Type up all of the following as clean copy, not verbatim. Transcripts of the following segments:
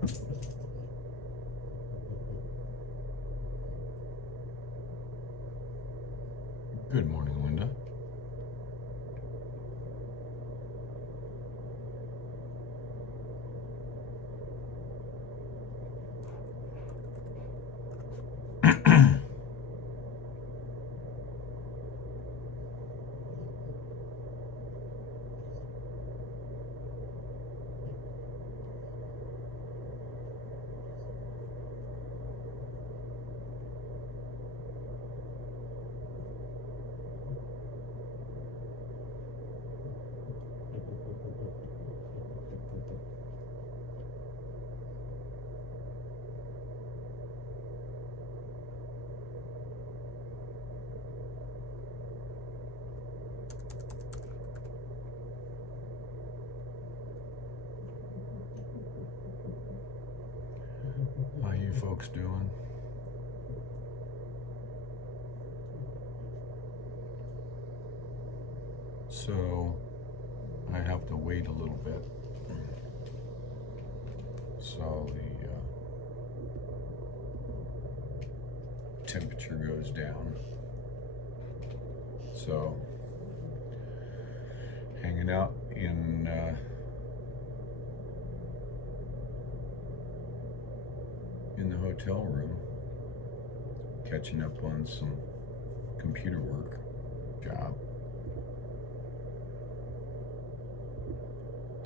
Good morning, Linda. How you folks doing? So I have to wait a little bit so the temperature goes down. So hanging out in the hotel room, catching up on some computer work job.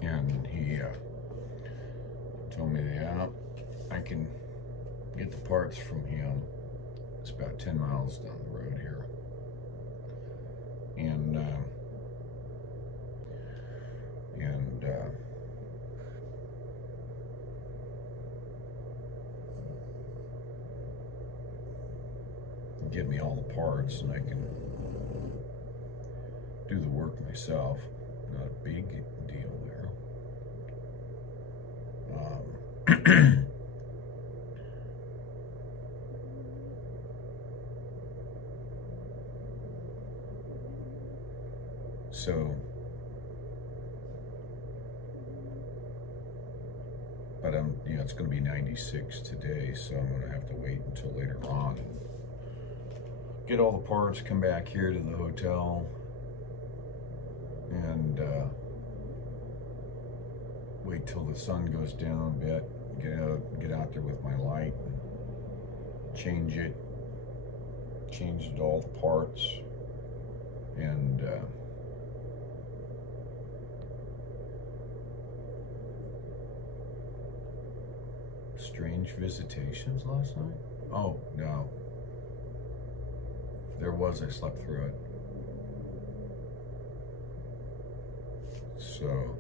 And he told me that I can get the parts from him. It's about 10 miles down the road here. And give me all the parts and I can do the work myself. Not a big deal there. So, but it's going to be 96 today, so I'm going to have to wait until later on and get all the parts, come back here to the hotel, and wait till the sun goes down a bit, get out there with my light, change all the parts, and strange visitations last night? Oh, no. There was, I slept through it. So,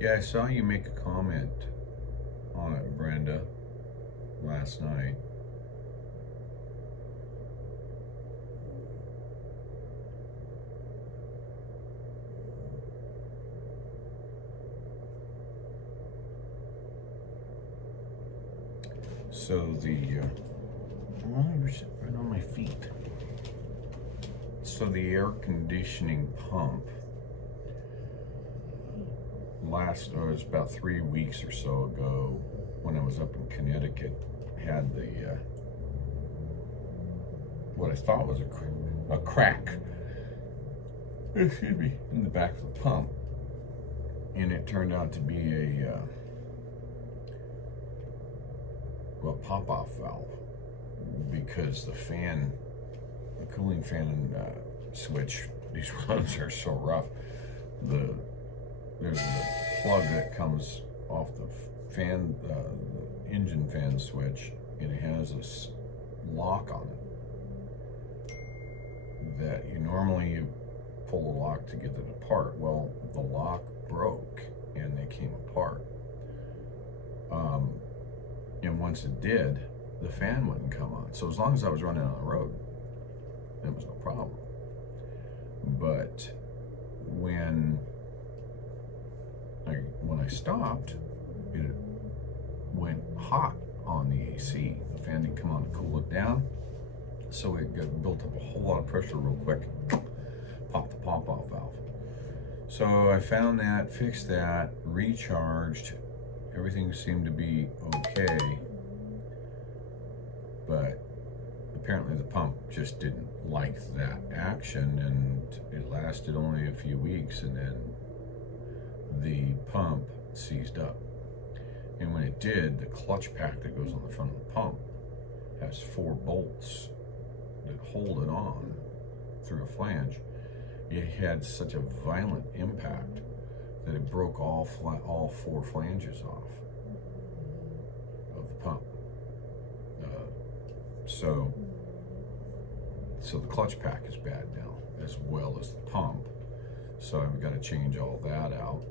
yeah, I saw you make a comment on it, Brenda, last night. So I'm right on my feet. So the air conditioning pump it was about 3 weeks or so ago when I was up in Connecticut, had the what I thought was a crack, excuse me, in the back of the pump, and it turned out to be a pop-off valve, because the cooling fan switch, these roads are so rough, there's a plug that comes off the fan, the engine fan switch, and it has a lock on it that you normally pull the lock to get it apart. Well, the lock broke and they came apart. And once it did, the fan wouldn't come on. So as long as I was running on the road, it was no problem. But when I stopped, it went hot on the AC. The fan didn't come on to cool it down, so it got built up a whole lot of pressure real quick. Popped the pop-off valve. So I found that, fixed that, recharged. Everything seemed to be okay, but apparently the pump just didn't like that action, and it lasted only a few weeks, and then the pump seized up. And when it did, the clutch pack that goes on the front of the pump has 4 bolts that hold it on through a flange. It had such a violent impact that it broke all 4 flanges off of the pump. So the clutch pack is bad now, as well as the pump. So I've got to change all that out.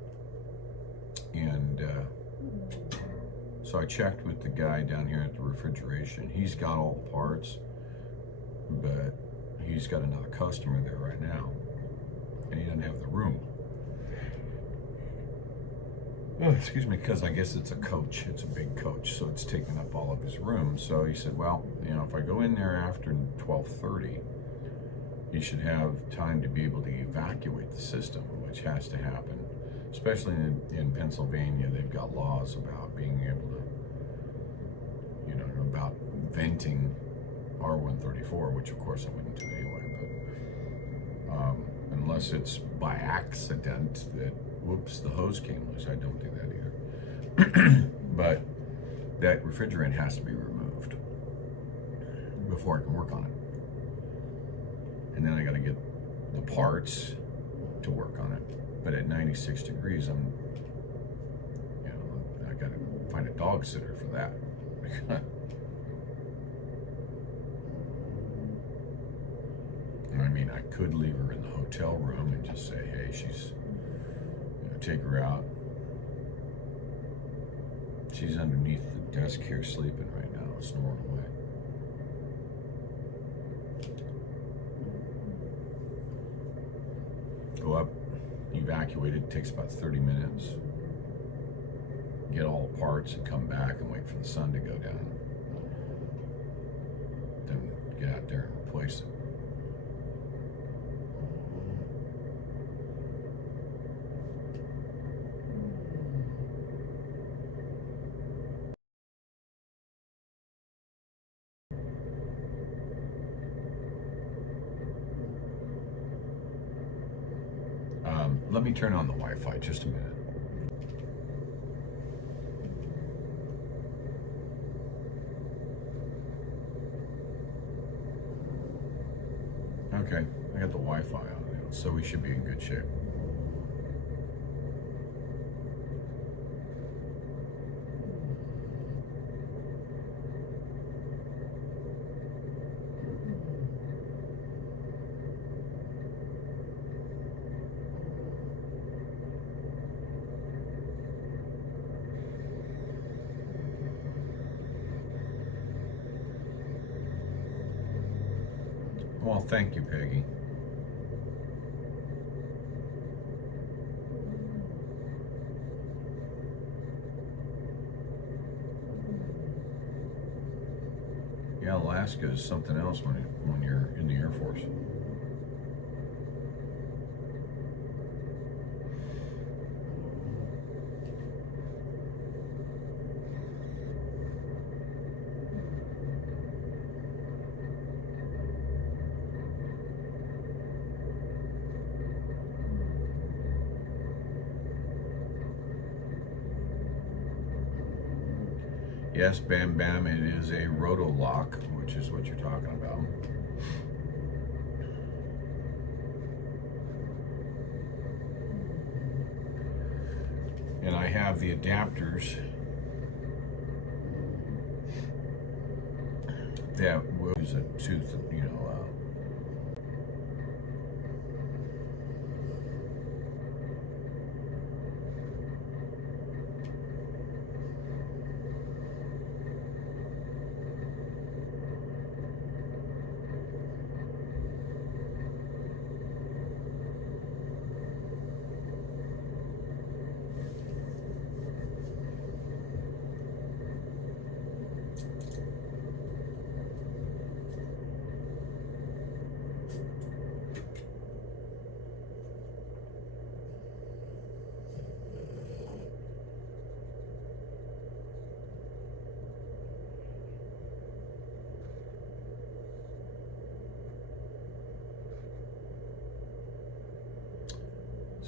And so I checked with the guy down here at the refrigeration. He's got all the parts, but he's got another customer there right now, and he doesn't have the room. Oh, excuse me, because I guess it's a coach. It's a big coach, so it's taking up all of his room. So he said, well, you know, if I go in there after 12:30, he should have time to be able to evacuate the system, which has to happen. Especially in Pennsylvania, they've got laws about being able to, you know, about venting R134, which of course I wouldn't do anyway, but unless it's by accident that, whoops, the hose came loose. I don't do that either. But that refrigerant has to be removed before I can work on it. And then I got to get the parts to work on it. But at 96 degrees, I got to find a dog sitter for that. I mean, I could leave her in the hotel room and just say, hey, she's, take her out. She's underneath the desk here sleeping right now, snoring away. Go up, evacuate it, takes about 30 minutes. Get all the parts and come back and wait for the sun to go down. Then get out there and replace it. Let me turn on the Wi-Fi just a minute. Okay, I got the Wi-Fi on now, so we should be in good shape. Well, thank you, Peggy. Yeah, Alaska is something else when you're in the Air Force. Yes, Bam Bam, it is a roto-lock, which is what you're talking about. And I have the adapters that will use it to,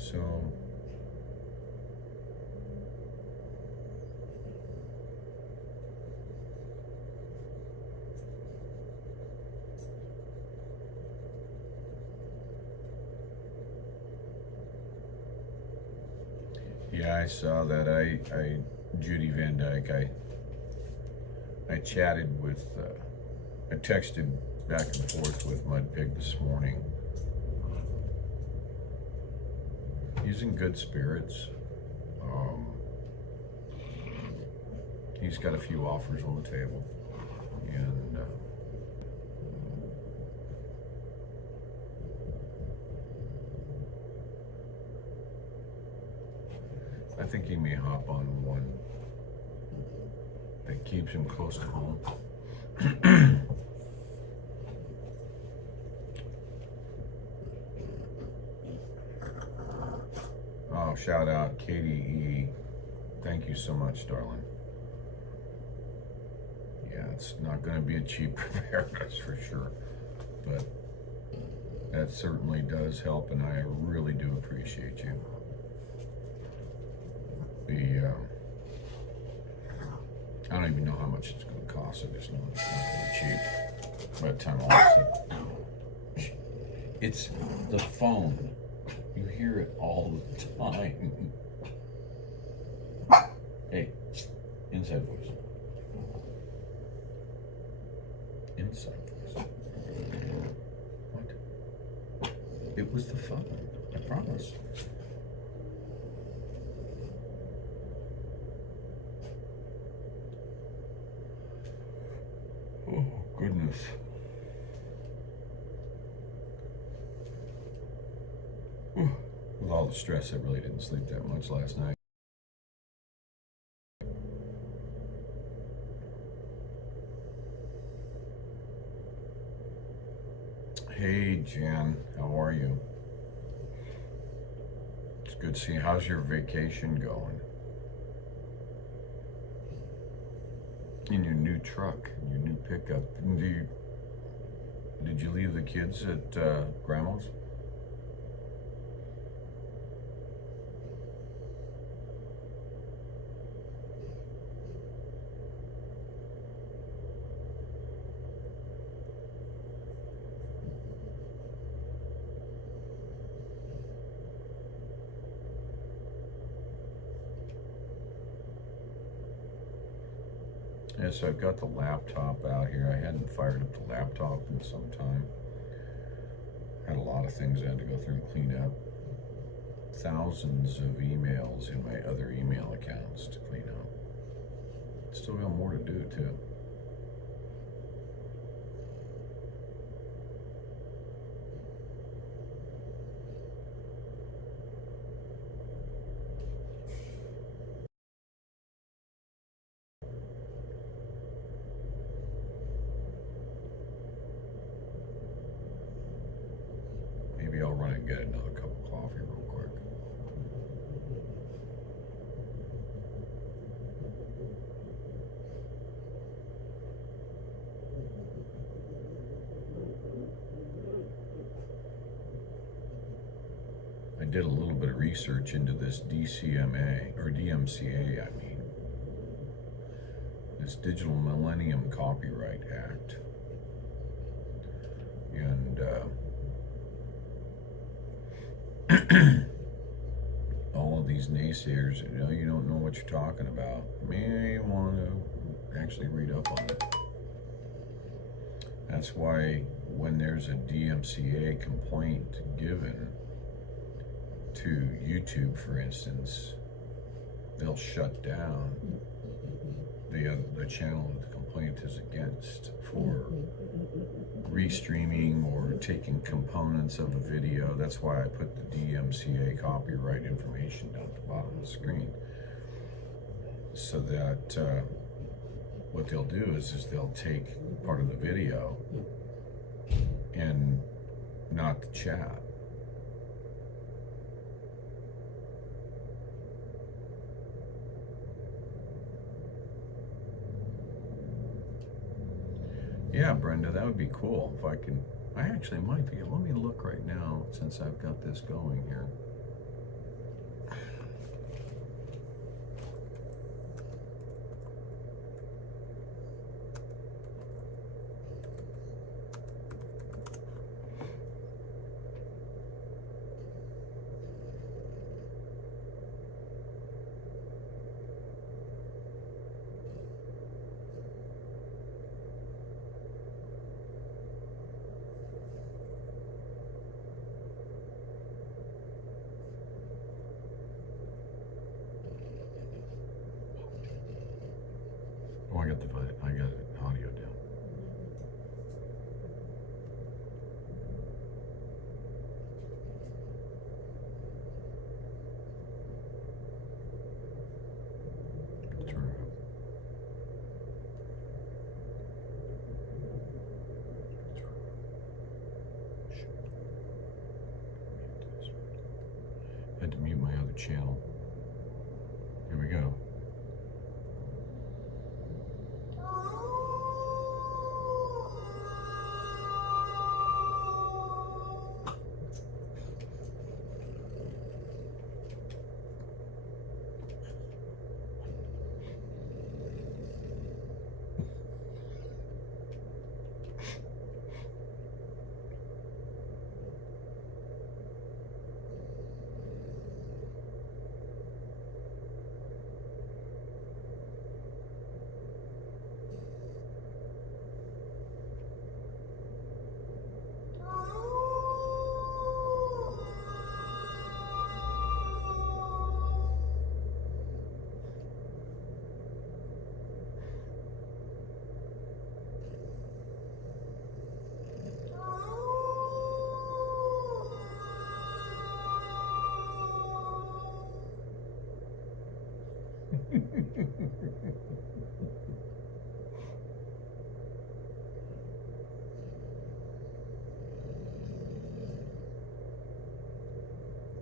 So yeah, I saw that. Judy Van Dyke. I chatted with, I texted back and forth with Mud Pig this morning. He's in good spirits. He's got a few offers on the table, and I think he may hop on one that keeps him close to home. Oh, shout out Katie E. Thank you so much, darling. Yeah, it's not going to be a cheap repair, that's for sure. But that certainly does help, and I really do appreciate you. I don't even know how much it's going to cost. I just know it's not going to be cheap. By the time all this stuff, it's the phone. You hear it all the time. Hey, inside voice. Inside voice. What? It was the phone. I promise. Oh, goodness. With all the stress, I really didn't sleep that much last night. Hey, Jan, how are you? It's good to see you. How's your vacation going? In your new truck, your new pickup. Did you leave the kids at Grandma's? Yeah, so I've got the laptop out here. I hadn't fired up the laptop in some time. Had a lot of things I had to go through and clean up. Thousands of emails in my other email accounts to clean up. Still got more to do too. Maybe I'll run and get another cup of coffee real quick. I did a little bit of research into this DCMA, or DMCA, I mean. This Digital Millennium Copyright Act. And all of these naysayers, you don't know what you're talking about, may want to actually read up on it. That's why when there's a DMCA complaint given to YouTube, for instance, they'll shut down the channel that the complaint is against for restreaming or taking components of a video. That's why I put the DMCA copyright information down at the bottom of the screen, so that what they'll do is they'll take part of the video and not the chat. Yeah, Brenda, that would be cool if I can. I actually might be. Let me look right now since I've got this going here. channel. Here we go.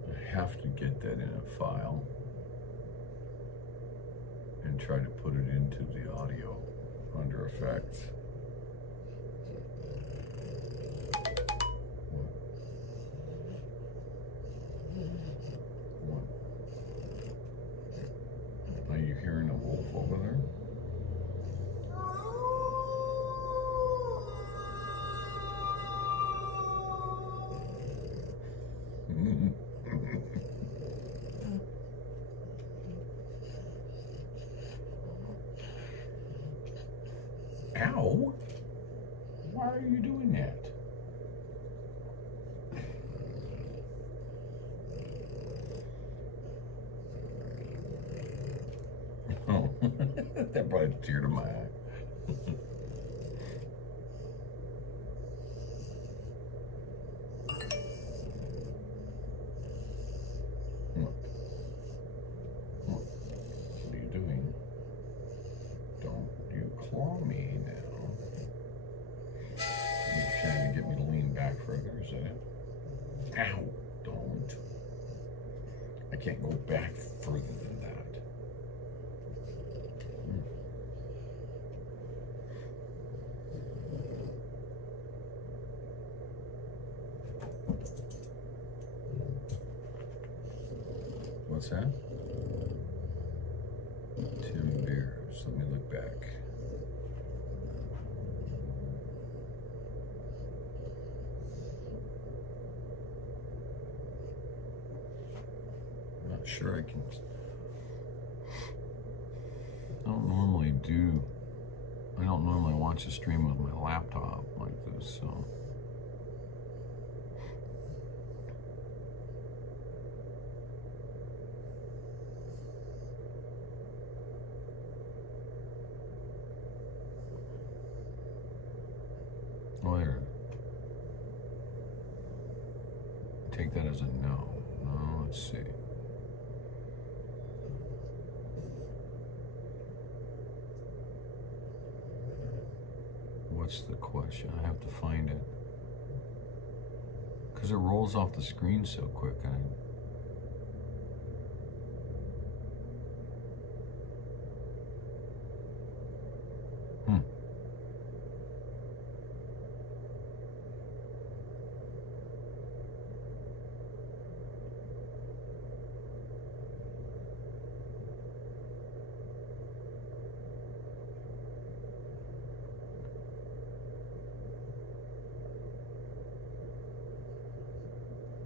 I have to get that in a file and try to put it into the audio under effects. Are you hearing a wolf over there? Ow! Why are you doing that? Oh, that brought a tear to my eye. What are you doing? Don't you claw me now. You're trying to get me to lean back further, is that it? Ow! Don't. I can't go back further than that. What's that? Tim Beers. Let me look back. Not sure I can. I don't normally watch a stream with my laptop like this, so. Where? Take that as a no. No, let's see. What's the question? I have to find it. Because it rolls off the screen so quick.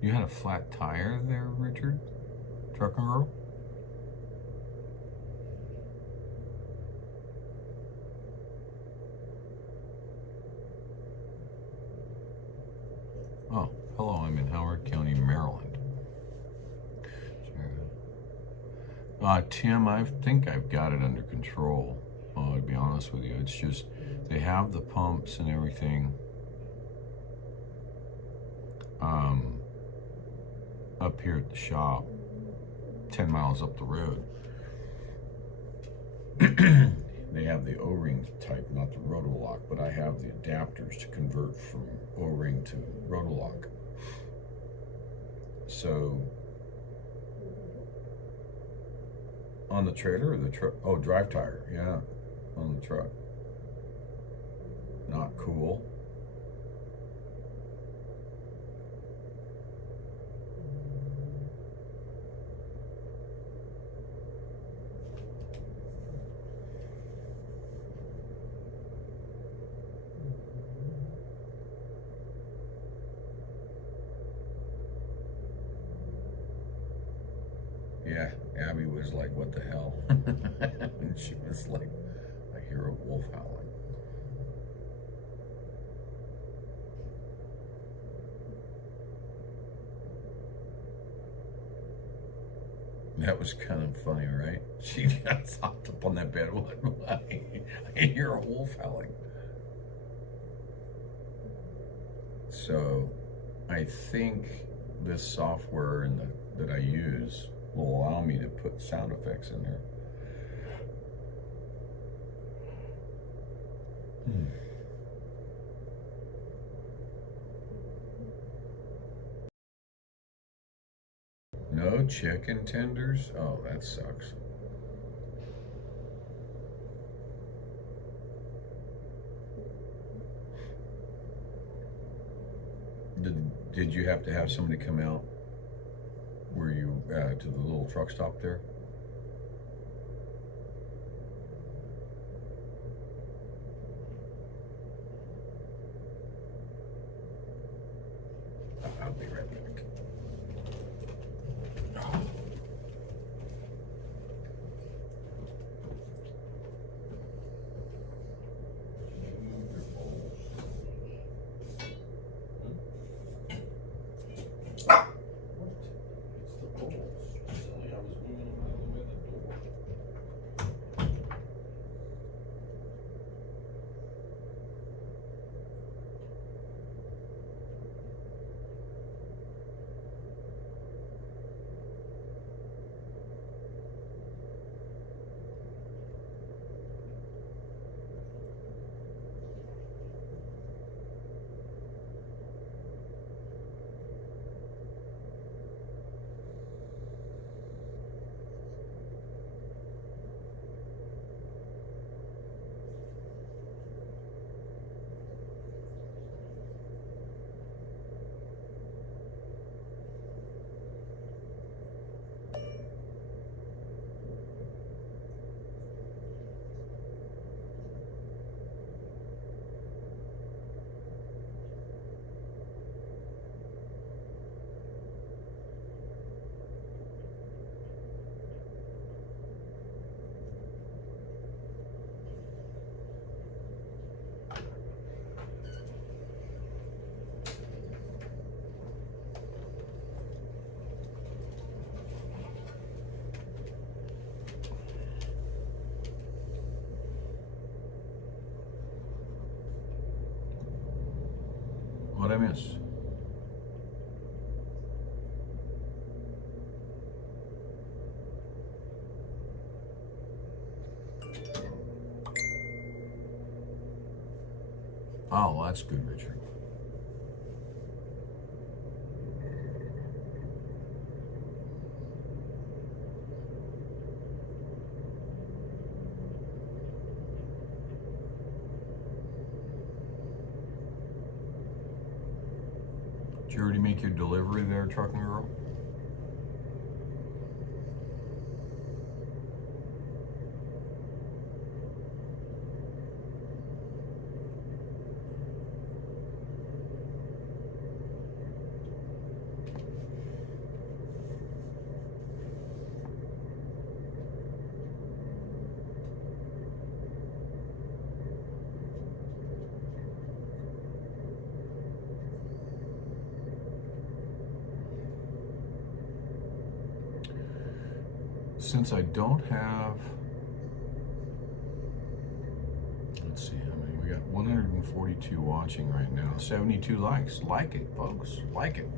You had a flat tire there, Richard? Truck and roll? Oh, hello, I'm in Howard County, Maryland. Tim, I think I've got it under control, to be honest with you. It's just, they have the pumps and everything. Up here at the shop, 10 miles up the road. They have the O-ring type, not the rotolock, but I have the adapters to convert from O-ring to rotolock. So On the trailer or the truck? Oh, drive tire, yeah, on the truck. Not cool. Yeah, Abby was like, what the hell? And she was like, I hear a wolf howling. That was kind of funny, right? She got hopped up on that bed. I hear a wolf howling. So I think this software that I use will allow me to put sound effects in there. No chicken tenders? Oh, that sucks. Did you have to have somebody come out where you to the little truck stop there? I'll be right back. What'd I miss? Oh, well, that's good, Richard. Did you already make your delivery there, trucking girl? Since I don't have, let's see how many, we got 142 watching right now, 72 likes. Like it, folks, like it.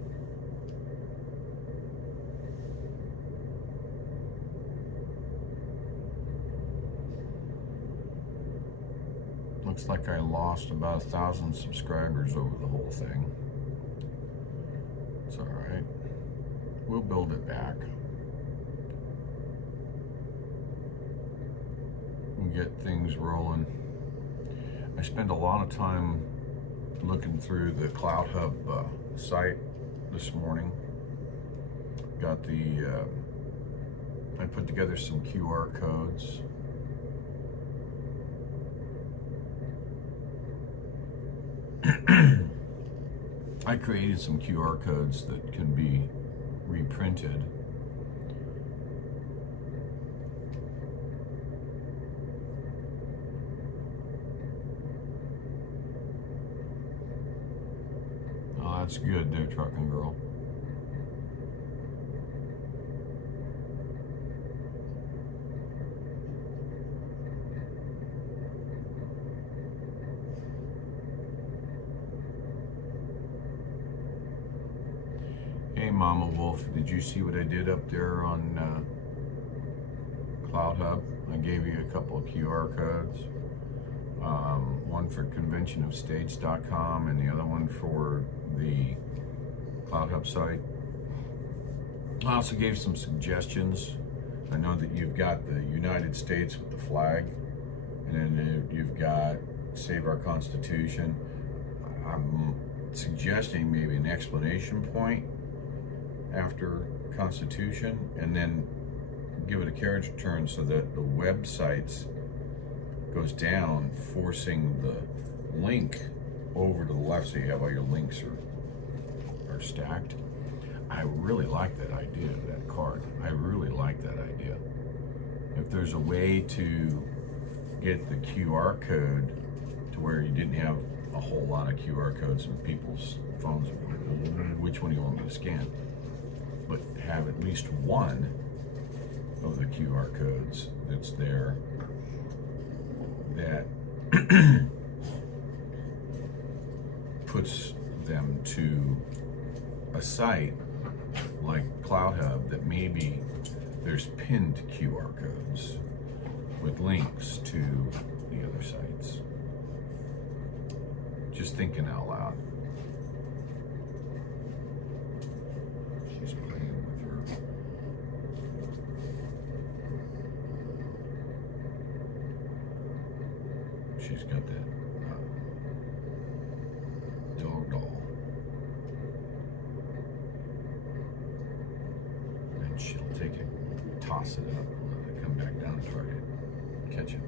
Looks like I lost about 1,000 subscribers over the whole thing. It's all right. We'll build it back. get things rolling. I spent a lot of time looking through the CloutHub site this morning. Got the, I put together some QR codes. I created some QR codes that can be reprinted. Oh, that's good there, trucking girl. Hey, Mama Wolf, did you see what I did up there on CloutHub? I gave you a couple of QR codes. One for conventionofstates.com and the other one for the CloutHub site. I also gave some suggestions. I know that you've got the United States with the flag, and then you've got Save Our Constitution. I'm suggesting maybe an explanation point after Constitution, and then give it a carriage return so that the websites goes down, forcing the link over to the left, so you have all your links are stacked. I really like that idea, that card. I really like that idea. If there's a way to get the QR code to where you didn't have a whole lot of QR codes in people's phones, which one do you want me to scan? But have at least one of the QR codes that's there that puts them to a site like CloutHub that maybe there's pinned QR codes with links to the other sites. Just thinking out loud. She's playing with her. She's got that dog doll. And she'll take it, toss it up, and let it come back down and try to catch it.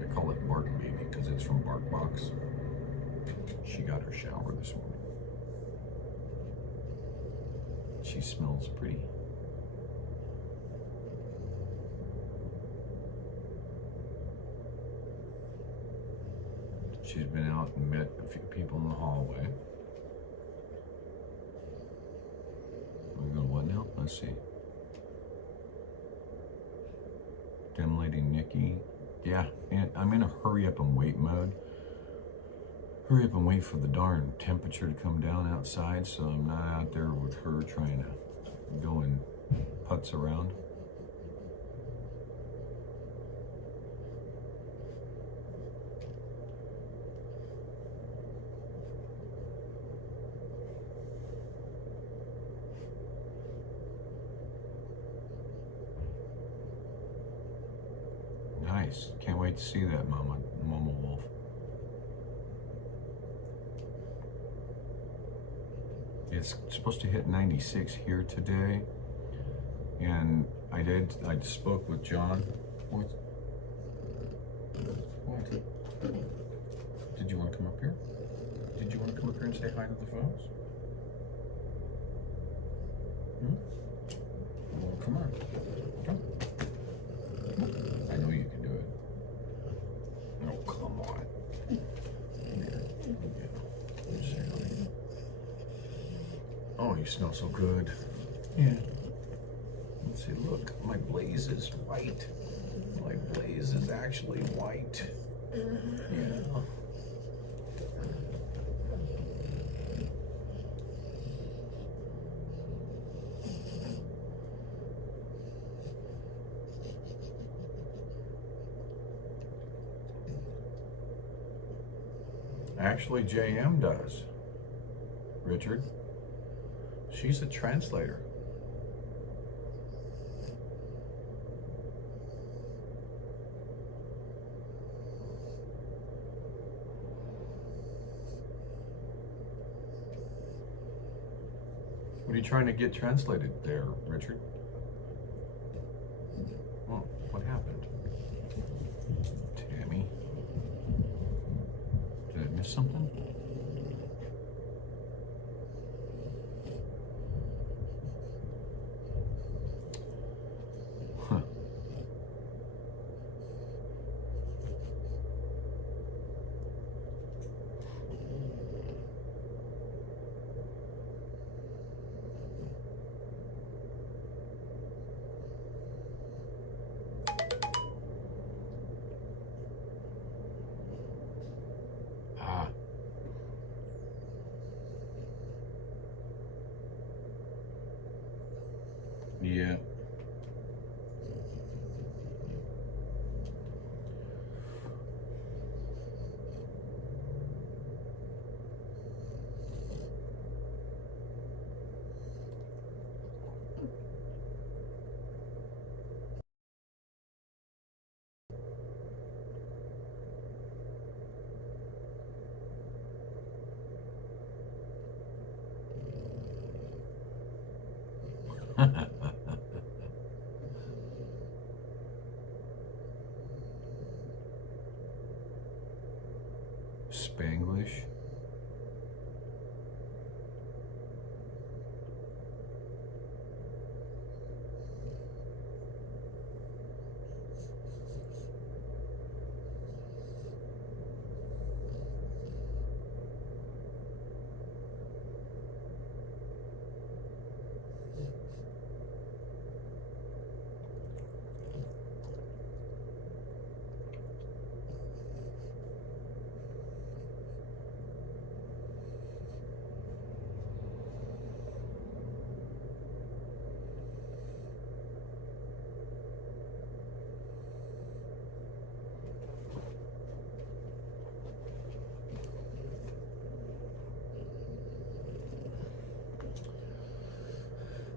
I call it Bark Baby because it's from Bark Box. She got her shower this morning. She smells pretty. She's been out and met a few people in the hallway. We're going what now? Let's see. Dim Lady Nikki. Yeah, and I'm in a hurry up and wait mode. Hurry up and wait for the darn temperature to come down outside so I'm not out there with her trying to go and putz around. Nice. Can't wait to see that, Mama Wolf. It's supposed to hit 96 here today, and I spoke with John. What? Did you want to come up here? Did you want to come up here and say hi to the folks? Well, come on. Come. I know you can do it. Oh, come on. Oh, you smell so good. Yeah. Let's see, look, my blaze is white. My blaze is actually white. Yeah. Actually, JM does, Richard. She's a translator. What are you trying to get translated there, Richard? Oh, what happened? Tammy? Did I miss something? Huh. Ah. Yeah. Spanglish.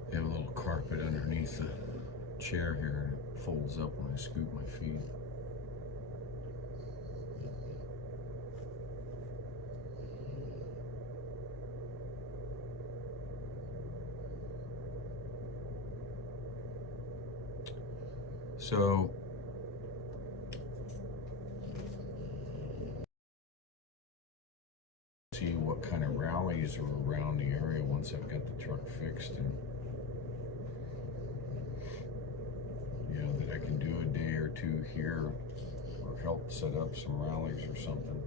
They have a little carpet underneath the chair here, and it folds up when I scoop my feet. So see what kind of rallies are around the area once I've got the truck fixed, and you know, that I can do a day or two here or help set up some rallies or something.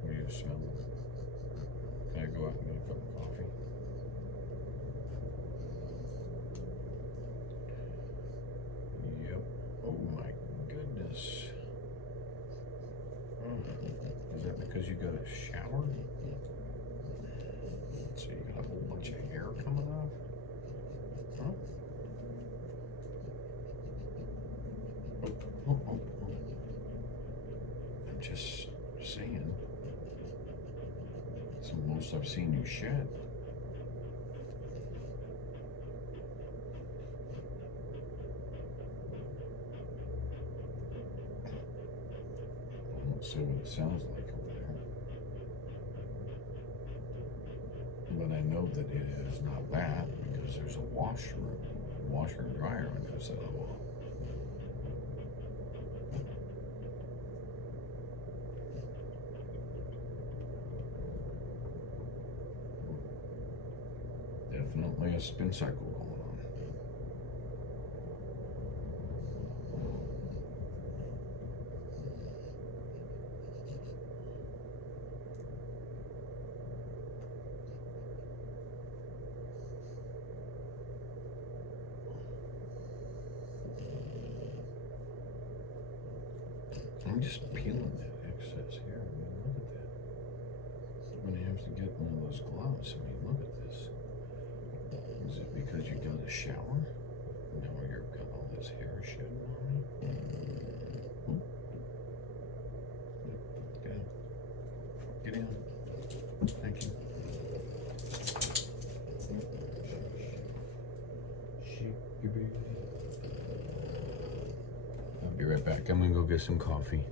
What do you smell? Can I go out and get a cup of coffee? Yep. Oh my goodness. Is that because you got a shower? So you got a whole bunch of hair coming off? Huh? Oh. I'm just saying. It's the most I've seen you shed. I won't say what it sounds like over there. But I know that it is not that because there's a washer and dryer on the other side of the wall. Definitely a spin cycle going on. I'm just peeling that excess hair. I mean, look at that. I'm gonna have to get one of those gloves. I mean, look at this. Is it because you got a shower? Now you've got all this hair shedding on me? Okay. Get in. Thank you. I'll be right back. I'm gonna go get some coffee.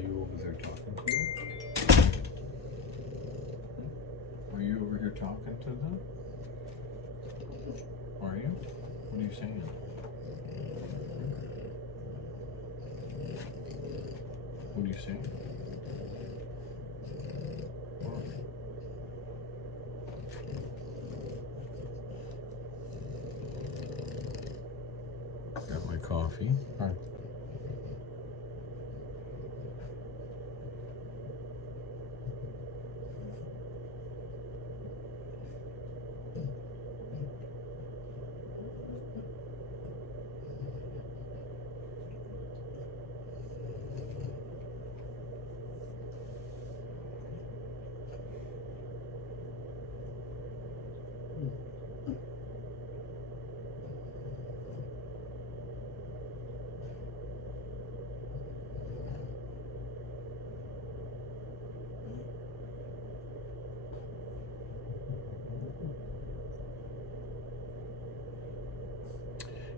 you over there talking to them? Are you over here talking to them? Are you? What are you saying? What are you saying? Got my coffee. Hi.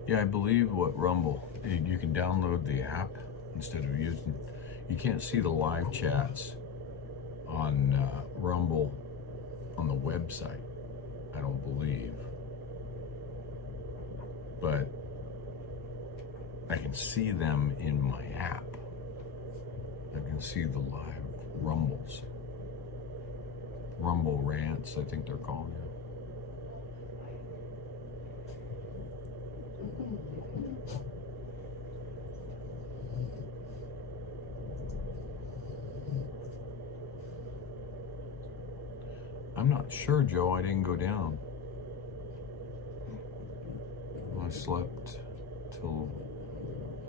Yeah, I believe what Rumble, you can download the app instead of using, you can't see the live chats on Rumble on the website, I don't believe. But I can see them in my app. I can see the live Rumbles. Rumble rants, I think they're called now. I'm not sure, Joe. I didn't go down. I slept till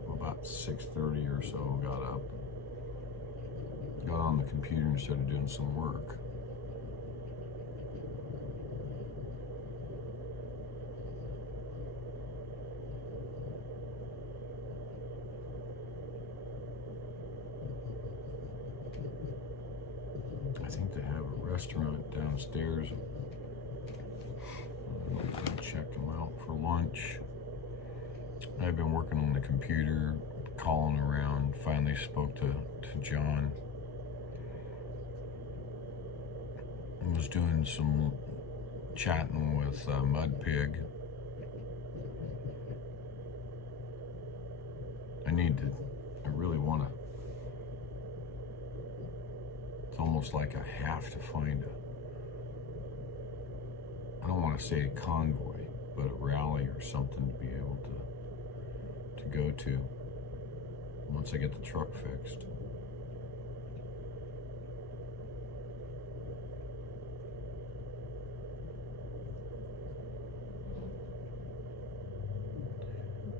about 6:30 or so, got up, got on the computer and started doing some work. I think they have a restaurant downstairs. I'm gonna check them out for lunch. I've been working on the computer, calling around. Finally spoke to John. I was doing some chatting with Mud Pig. I really want to, it's almost like I have to find I don't want to say a convoy, but a rally or something to be able to go to once I get the truck fixed.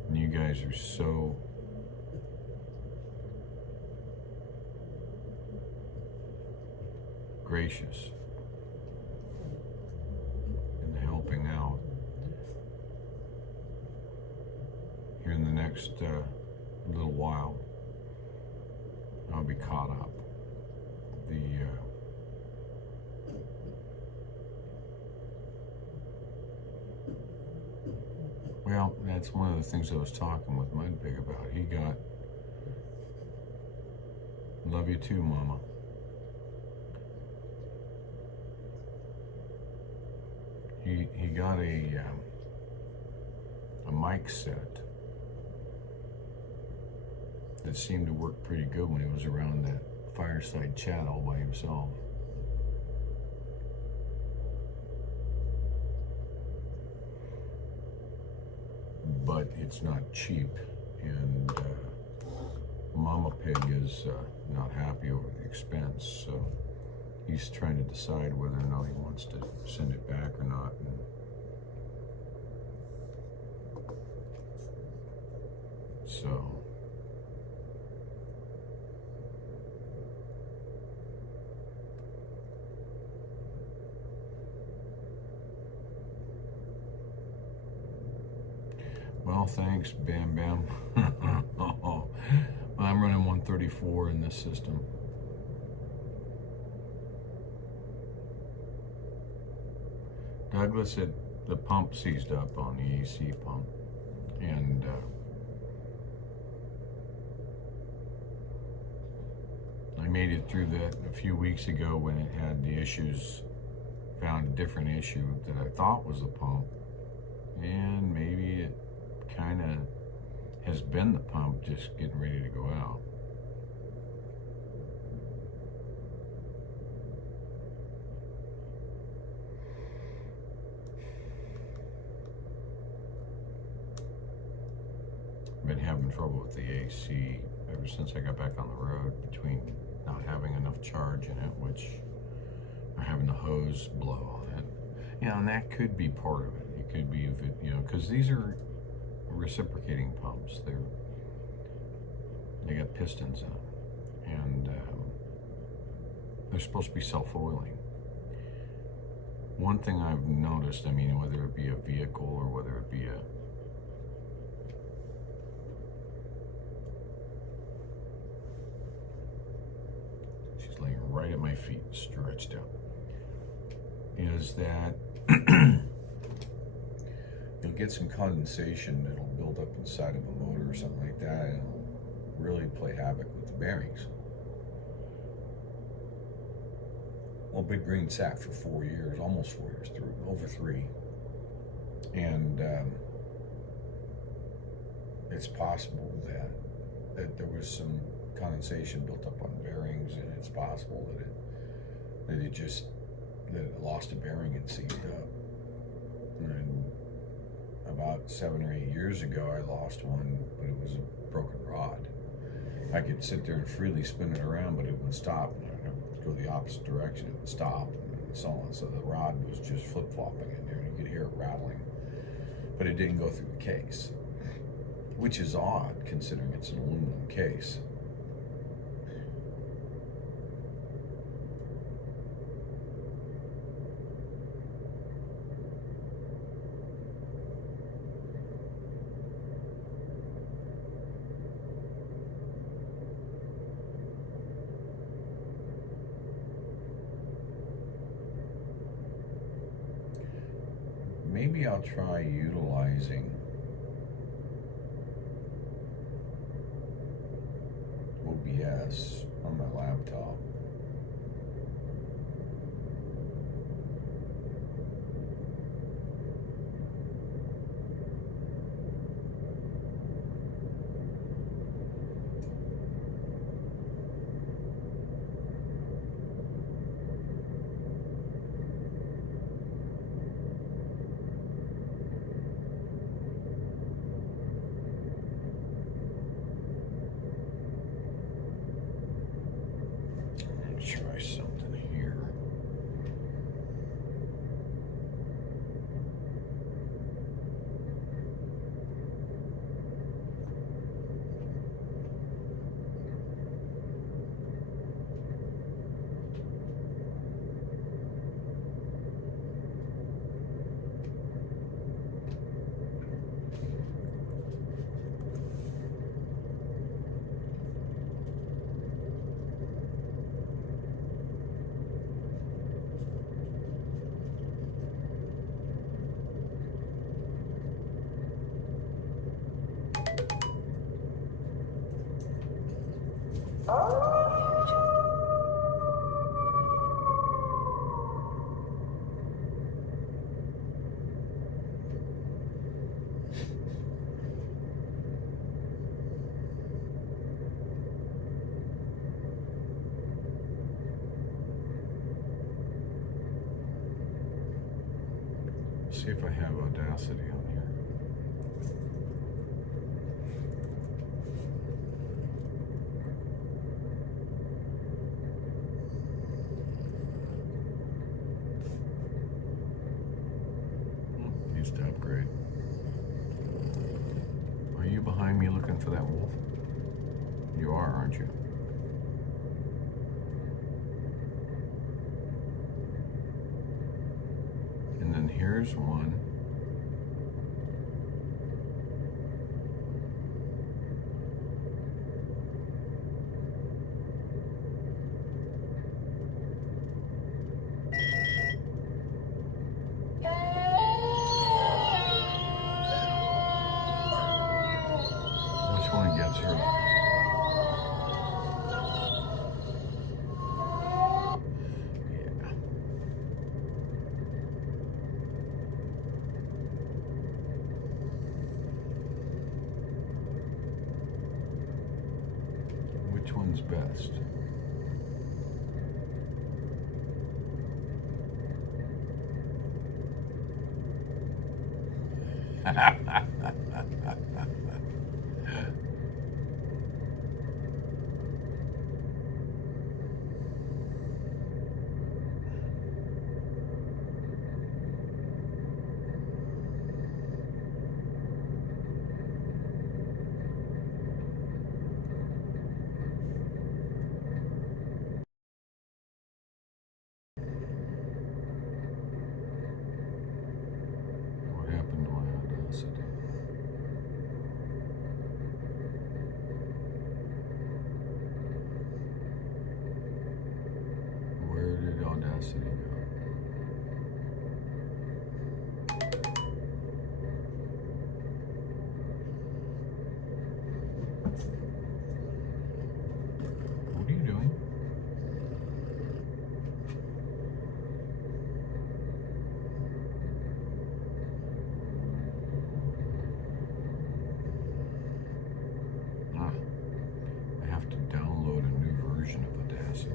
And you guys are so gracious in helping out. Here in the next little while, I'll be caught up. Well, that's one of the things I was talking with Mud Pig about. He got, love you too, Mama. He got a mic set that seemed to work pretty good when he was around that fireside chat all by himself. But it's not cheap, and Mama Pig is not happy over the expense, so he's trying to decide whether or not he wants to send it back or not. And so well, thanks, Bam Bam. Oh, I'm running 134 in this system. Douglas said the pump seized up on the AC pump, and made it through that a few weeks ago when it had the issues, found a different issue that I thought was the pump, and maybe it kind of has been the pump just getting ready to go out. I've been having trouble with the AC ever since I got back on the road, between not having enough charge in it, which or having the hose blow on it. And that could be part of it. It could be, because these are reciprocating pumps. They got pistons in them, and they're supposed to be self-oiling. One thing I've noticed, whether it be a vehicle or whether it be she's laying right at my feet, stretched out, is that you'll get some condensation that'll build up inside of a motor or something like that, and it'll really play havoc with the bearings. Well, Big Green sat for 4 years, almost 4 years, over 3. And it's possible that there was some condensation built up on bearings, and it's possible that it lost a bearing and seized up. And about 7 or 8 years ago, I lost one, but it was a broken rod. I could sit there and freely spin it around, but it would stop. And I would go the opposite direction, it would stop, and so on. So the rod was just flip-flopping in there, and you could hear it rattling. But it didn't go through the case, which is odd considering it's an aluminum case. Maybe I'll try utilizing OBS on my laptop. Try something here. See if I have Audacity on here. Needs to upgrade. Are you behind me looking for that wolf? You are, aren't you? And then here's one. Which one gets her? Women's best. What happened to my Audacity? Where did Audacity go? What are you doing? I have to download a new version of Audacity.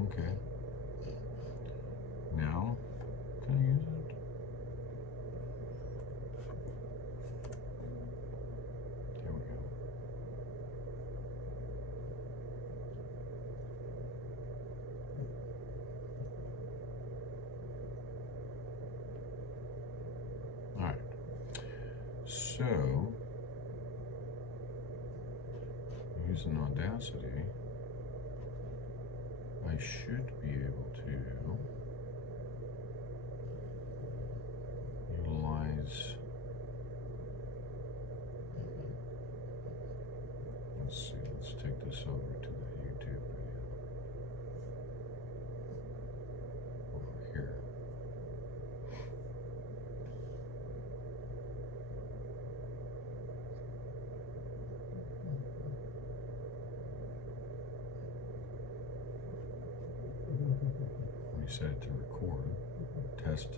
Okay. Now, can I use it? There we go. All right. So, using Audacity, I should be able to utilize, let's see, let's take this over to the YouTube video. Over here. Set it to record, test,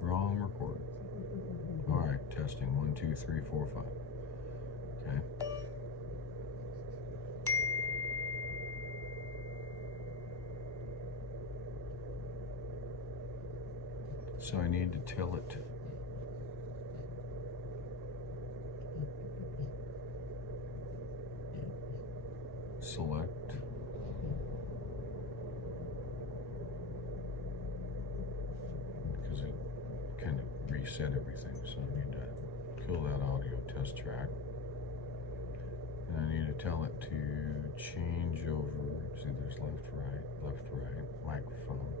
wrong record. All right, testing, 1, 2, 3, 4, 5. Okay. So I need to tell it select reset everything, so I need to kill that audio test track, and I need to tell it to change over. See, there's left, right, microphone.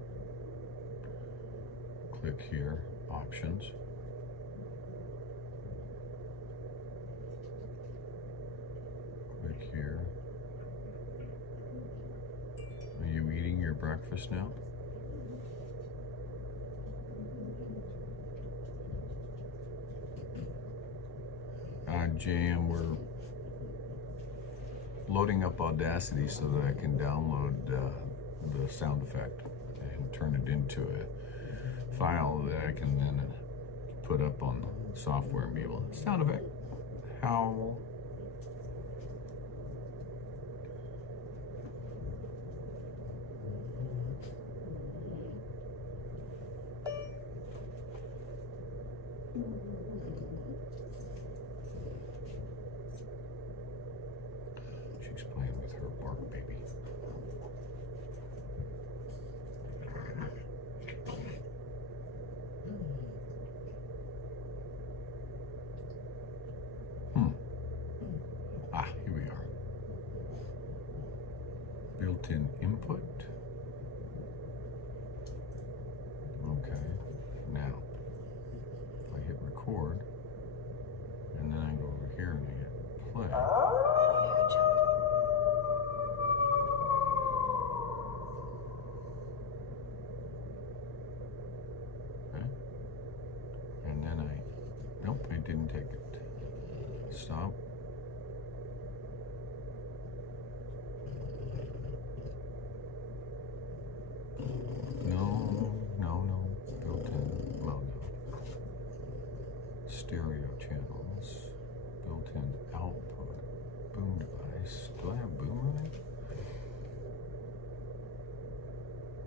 Click here, options. Click here. Are you eating your breakfast now? Jam, we're loading up Audacity so that I can download the sound effect and turn it into a file that I can then put up on the software and be able to sound effect. Howl. bark, baby. Here we are. Built-in input. Okay, now if I hit record and then I go over here and I hit play. Okay. And then nope, I didn't take it. Stop. Stereo channels, built-in output, boom device. Do I have boom running?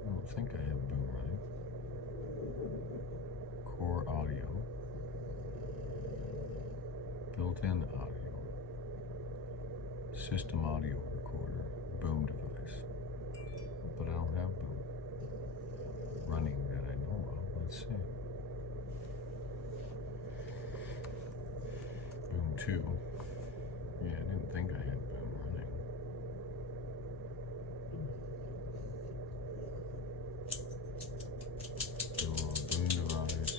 I don't think I have boom running. Core audio, built-in audio, system audio recorder, boom device. But I don't have boom running that I know of. Let's see. Boom 2. Yeah, I didn't think I had boom running. So, boom device,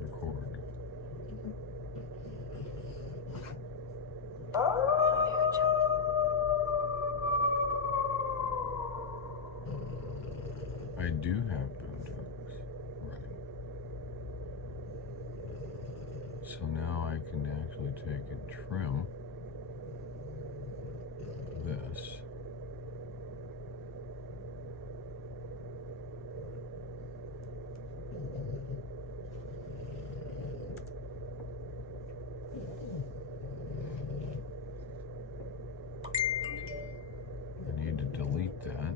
record. I do have boom device running. So now I can actually take and trim this. I need to delete that.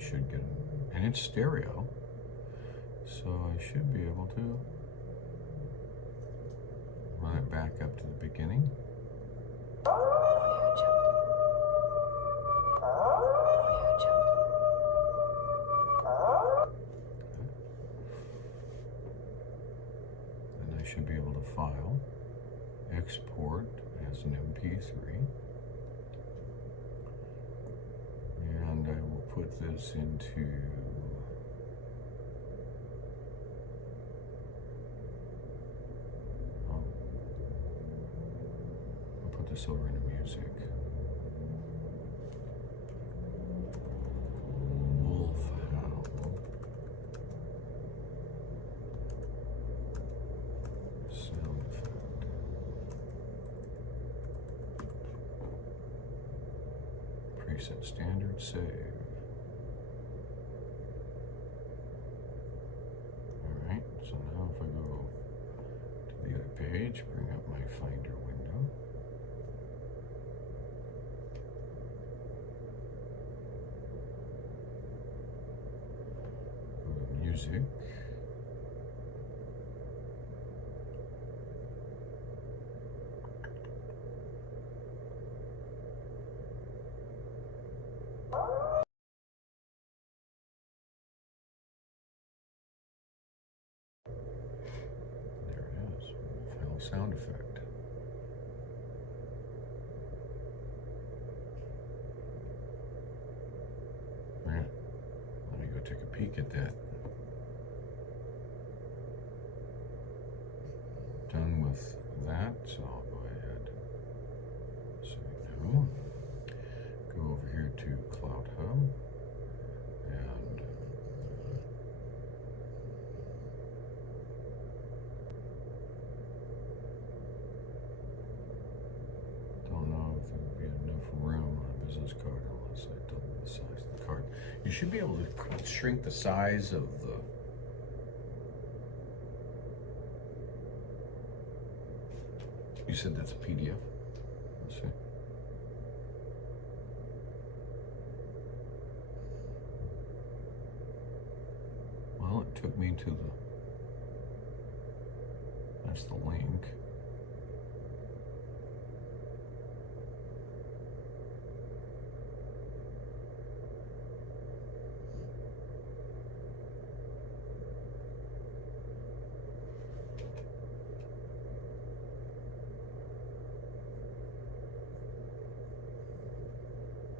Should get, and it's stereo, so I should be able to run it back up to the beginning. And I should be able to file, export as an MP3. And I will put this into I'll put this over into music. Wolf howl. Sound effect. Preset standard, save. Alright, so now if I go to the other page, bring up my Finder window. Go to music. Sound effect. Yeah. Let me go take a peek at that. Done with that, so I'll go ahead. So now, go over here to CloutHub and room on a business card unless I double the size of the card. You should be able to shrink the size of the You said that's a PDF? Let's see. Well, it took me to the, that's the link.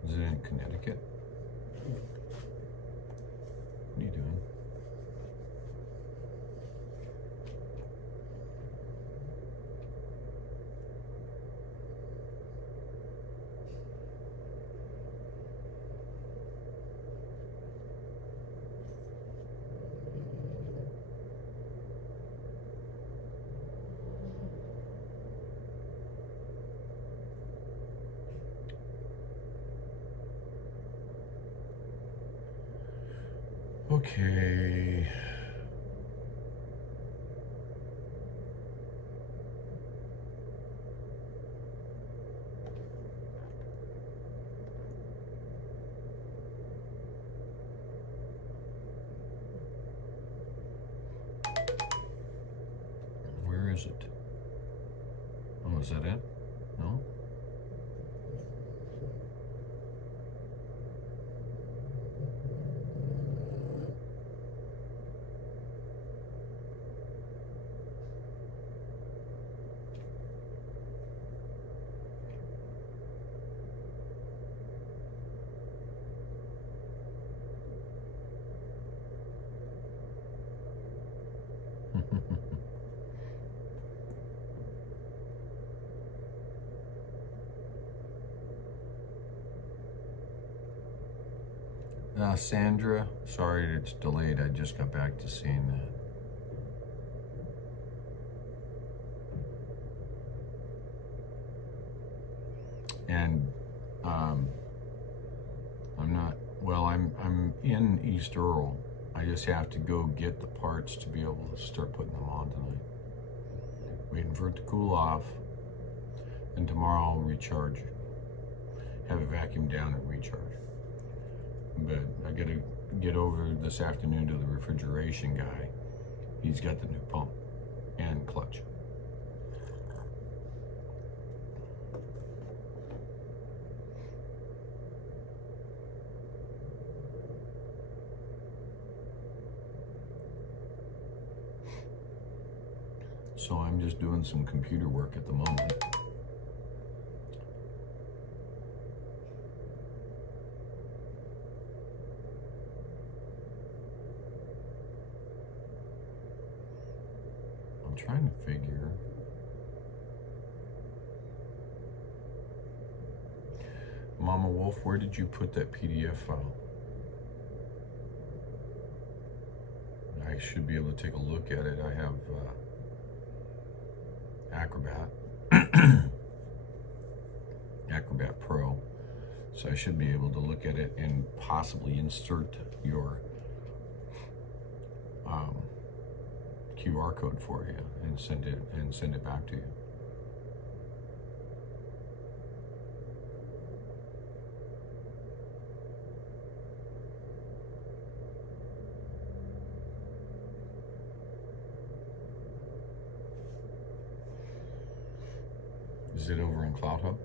Is it in Connecticut? What are you doing? Okay. Where is it? Oh, is that it? No? Sandra, sorry it's delayed. I just got back to seeing that. And I'm not, well, I'm in East Earl. I just have to go get the parts to be able to start putting them on tonight. Waiting for it to cool off. And tomorrow I'll recharge. Have it vacuum down and recharge. But I gotta get over this afternoon to the refrigeration guy. He's got the new pump and clutch. So I'm just doing some computer work at the moment. I'm trying to figure. Mama Wolf, where did you put that PDF file? I should be able to take a look at it. I have Acrobat, Acrobat Pro, so I should be able to look at it and possibly insert your QR code for you and send it back to you. Is it over on CloutHub?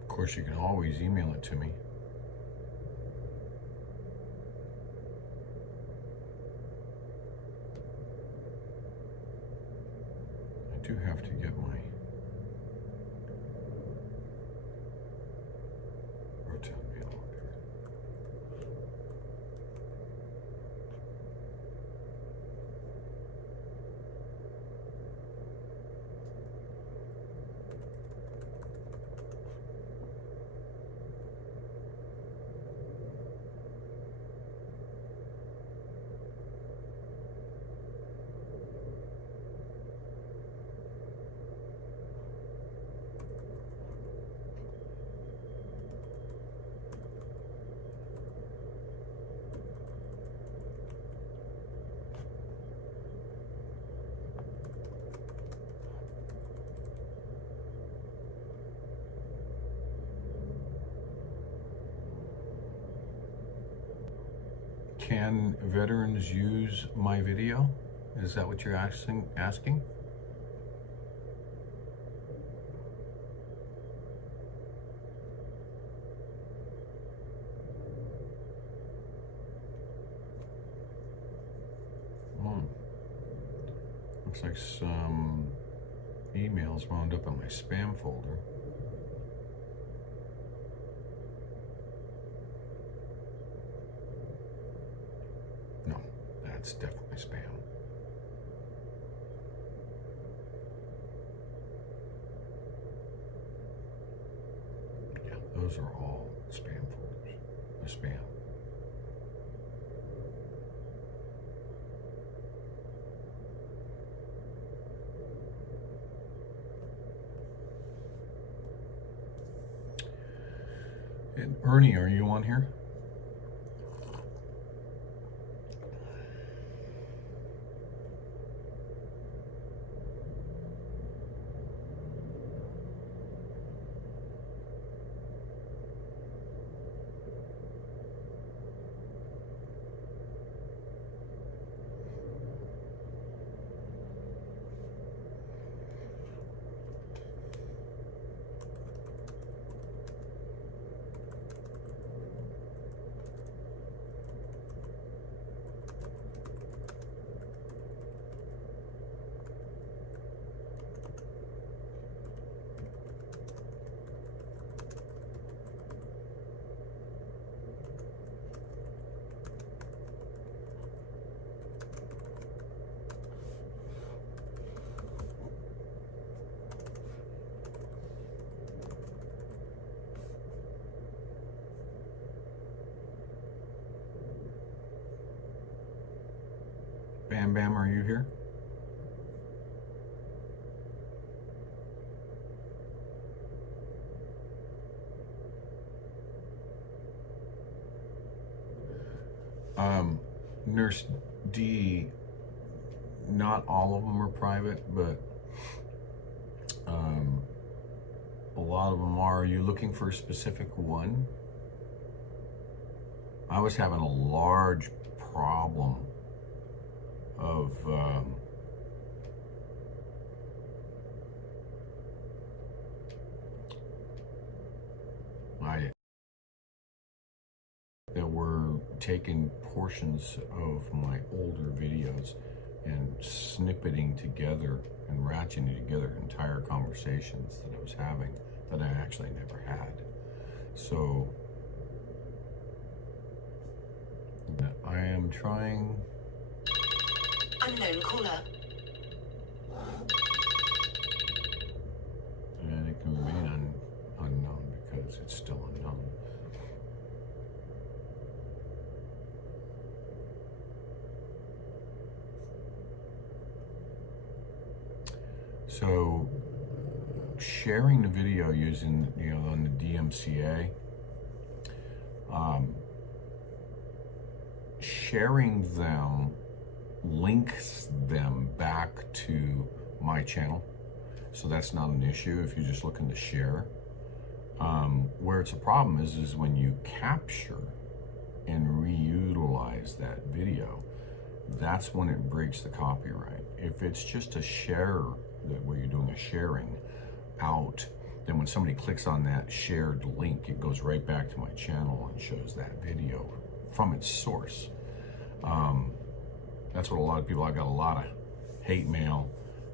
Of course, you can always email it to me. I do have to get my return mail up here. Can veterans use my video? Is that what you're asking? Looks like some emails wound up in my spam folder. No, that's definitely spam. Yeah, those are all spam folders. The spam. And Ernie, are you on here? Bam Bam, are you here? Nurse D, not all of them are private, but a lot of them are. Are you looking for a specific one? I was having a large problem of that were taking portions of my older videos and snippeting together and ratcheting together entire conversations that I was having that I actually never had. So I am trying. Unknown caller. And it can remain unknown because it's still unknown. So sharing the video using, on the DMCA, sharing them links them back to my channel. So that's not an issue if you're just looking to share. Where it's a problem is when you capture and reutilize that video, that's when it breaks the copyright. If it's just a share, where you're doing a sharing out, then when somebody clicks on that shared link, it goes right back to my channel and shows that video from its source. That's what a lot of people, I got a lot of hate mail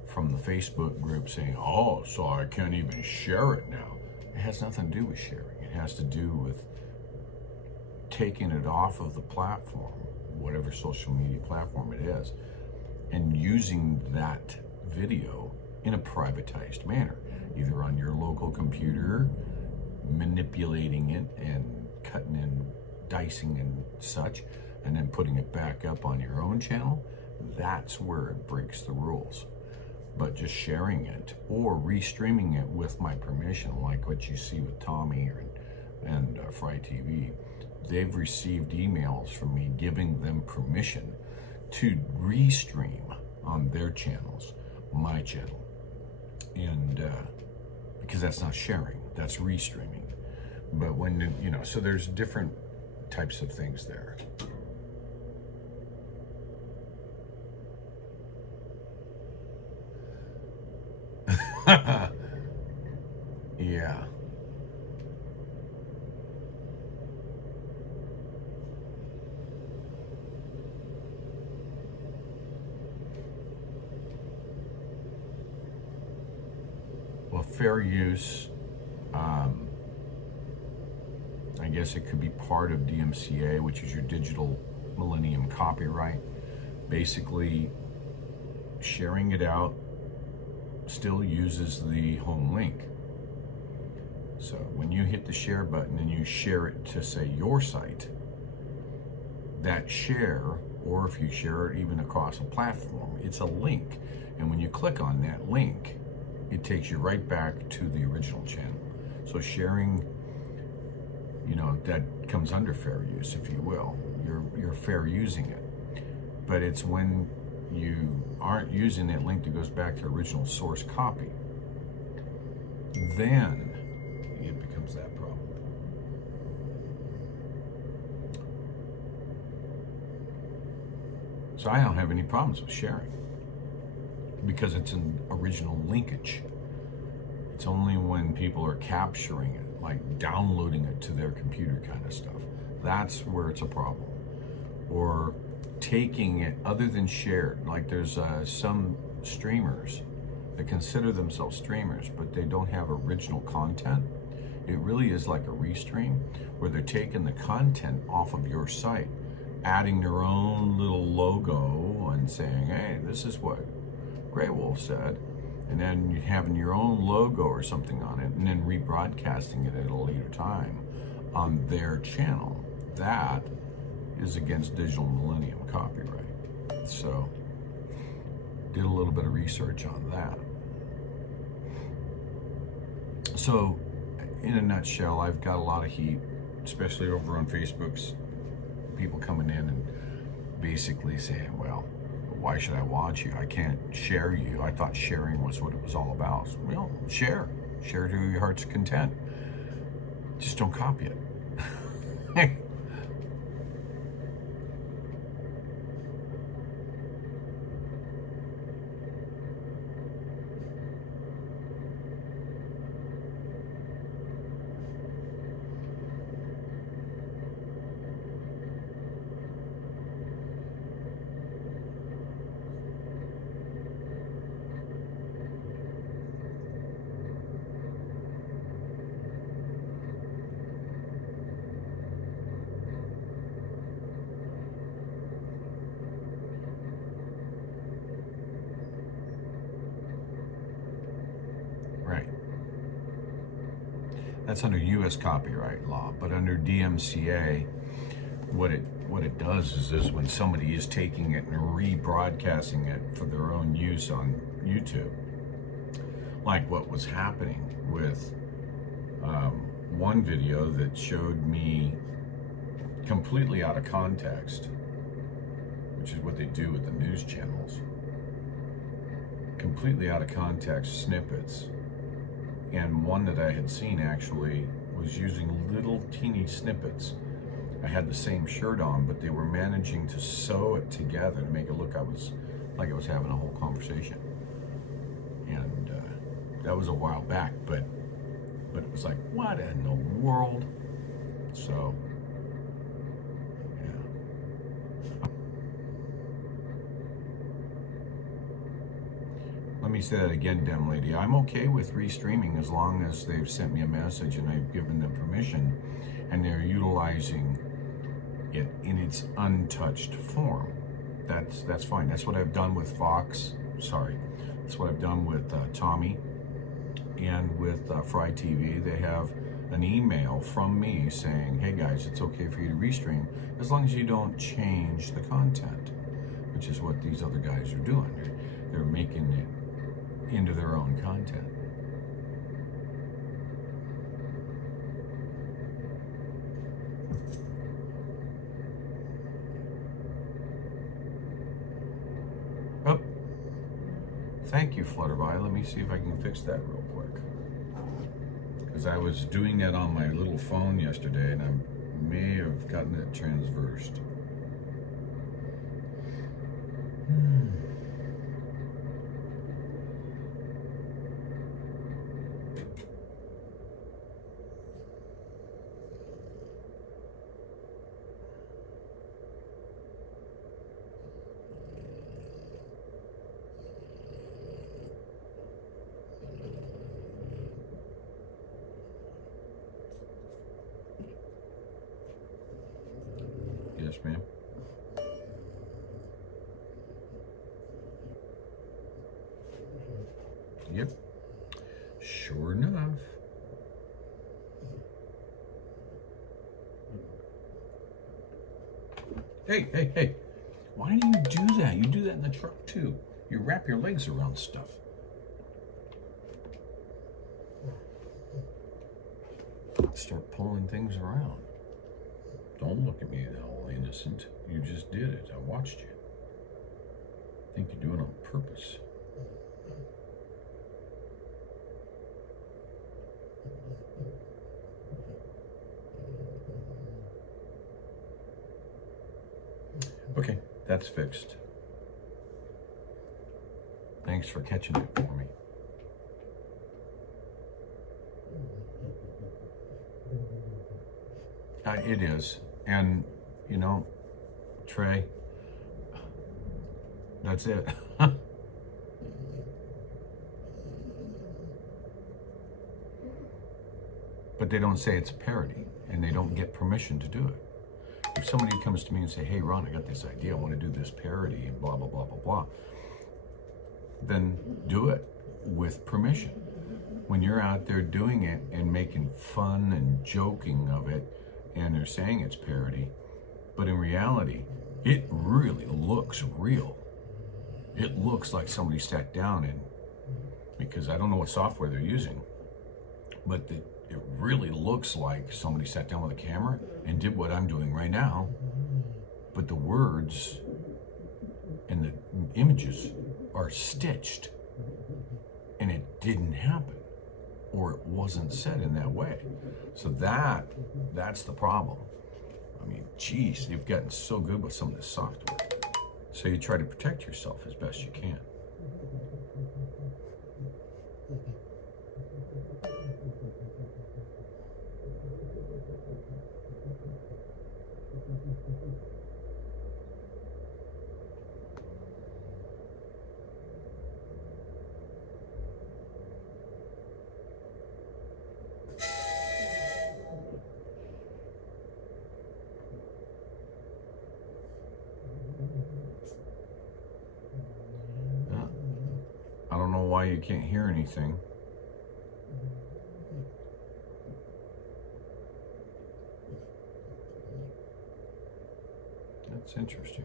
from the Facebook group saying, oh, so I can't even share it now. It has nothing to do with sharing. It has to do with taking it off of the platform, whatever social media platform it is, and using that video in a privatized manner, either on your local computer, manipulating it and cutting and dicing and such, and then putting it back up on your own channel. That's where it breaks the rules. But just sharing it or restreaming it with my permission, like what you see with Tommy and Fry TV, they've received emails from me giving them permission to restream on their channels, my channel. And because that's not sharing, that's restreaming. But when, so there's different types of things there. Yeah. Well, fair use, I guess it could be part of DMCA, which is your Digital Millennium Copyright. Basically, sharing it out still uses the home link. So when you hit the share button and you share it to, say, your site, that share, or if you share it even across a platform, it's a link. And when you click on that link, it takes you right back to the original channel. So sharing, you know, that comes under fair use, if you will. You're fair using it. But it's when you aren't using that link that goes back to original source copy, then it becomes that problem. So I don't have any problems with sharing because it's an original linkage. It's only when people are capturing it, like downloading it to their computer kind of stuff. That's where it's a problem. Or taking it other than shared. Like there's some streamers that consider themselves streamers, but they don't have original content. It really is like a restream where they're taking the content off of your site, adding their own little logo and saying, hey, this is what GreyWolf said, and then you having your own logo or something on it, and then rebroadcasting it at a later time on their channel. That is against Digital Millennium Copyright. So, did a little bit of research on that. So, in a nutshell, I've got a lot of heat, especially over on Facebook's people coming in and basically saying, well, why should I watch you? I can't share you. I thought sharing was what it was all about. Well, share to your heart's content. Just don't copy it. Right. That's under U.S. copyright law, but under DMCA, what it does is when somebody is taking it and rebroadcasting it for their own use on YouTube, like what was happening with one video that showed me completely out of context, which is what they do with the news channels, completely out of context snippets. And one that I had seen actually was using little teeny snippets. I had the same shirt on, but they were managing to sew it together to make it look like I was having a whole conversation. And that was a while back, but it was like, what in the world? So, yeah. Let me say that again, Dem Lady. I'm okay with restreaming as long as they've sent me a message and I've given them permission and they're utilizing it in its untouched form. That's fine. That's what I've done with Fox. Sorry. That's what I've done with Tommy and with Fry TV. They have an email from me saying, hey guys, it's okay for you to restream as long as you don't change the content, which is what these other guys are doing. They're making it into their own content. Oh, thank you, Flutterby. Let me see if I can fix that real quick. Because I was doing that on my little phone yesterday and I may have gotten it transversed. Yep. Sure enough. Hey, hey, hey. Why do you do that? You do that in the truck too. You wrap your legs around stuff. Start pulling things around. Don't look at me all innocent. You just did it. I watched you. I think you do it on purpose. Okay, that's fixed. Thanks for catching it for me. It is. And, you know, Trey, that's it. But they don't say it's a parody, and they don't get permission to do it. If somebody comes to me and say, hey, Ron, I got this idea, I want to do this parody and blah, blah, blah, blah, blah, then do it with permission. When you're out there doing it and making fun and joking of it, and they're saying it's parody, but in reality, it really looks real. It looks like somebody sat down and, because I don't know what software they're using, but it really looks like somebody sat down with a camera and did what I'm doing right now, but the words and the images are stitched, and it didn't happen, or it wasn't said in that way. So that's the problem. I mean, geez, they've gotten so good with some of this software. So you try to protect yourself as best you can. I don't know why you can't hear anything. That's interesting.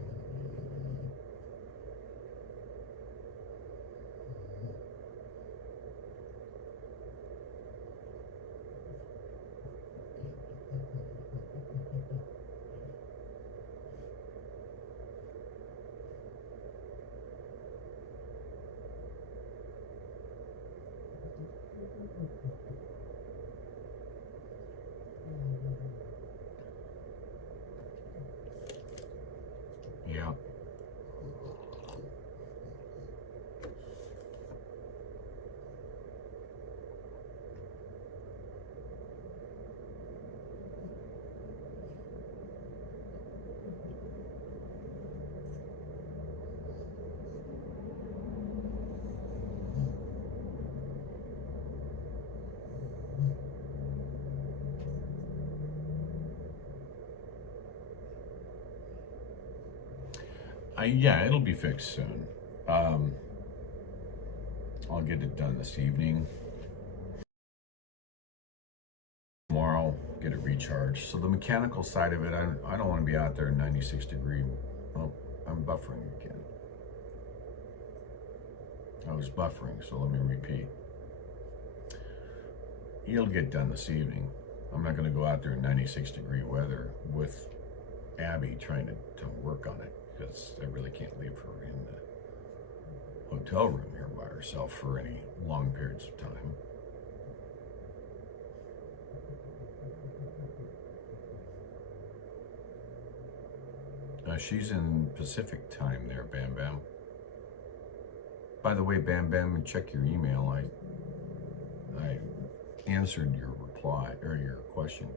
Yeah. Yeah, it'll be fixed soon. I'll get it done this evening. Tomorrow, get it recharged. So the mechanical side of it, I don't want to be out there in 96 degree. Oh, I'm buffering again. I was buffering, so let me repeat. It'll get done this evening. I'm not going to go out there in 96 degree weather with Abby trying to work on it, because I really can't leave her in the hotel room here by herself for any long periods of time. She's in Pacific time there, Bam Bam. By the way, Bam Bam, check your email. I answered your reply, or your question.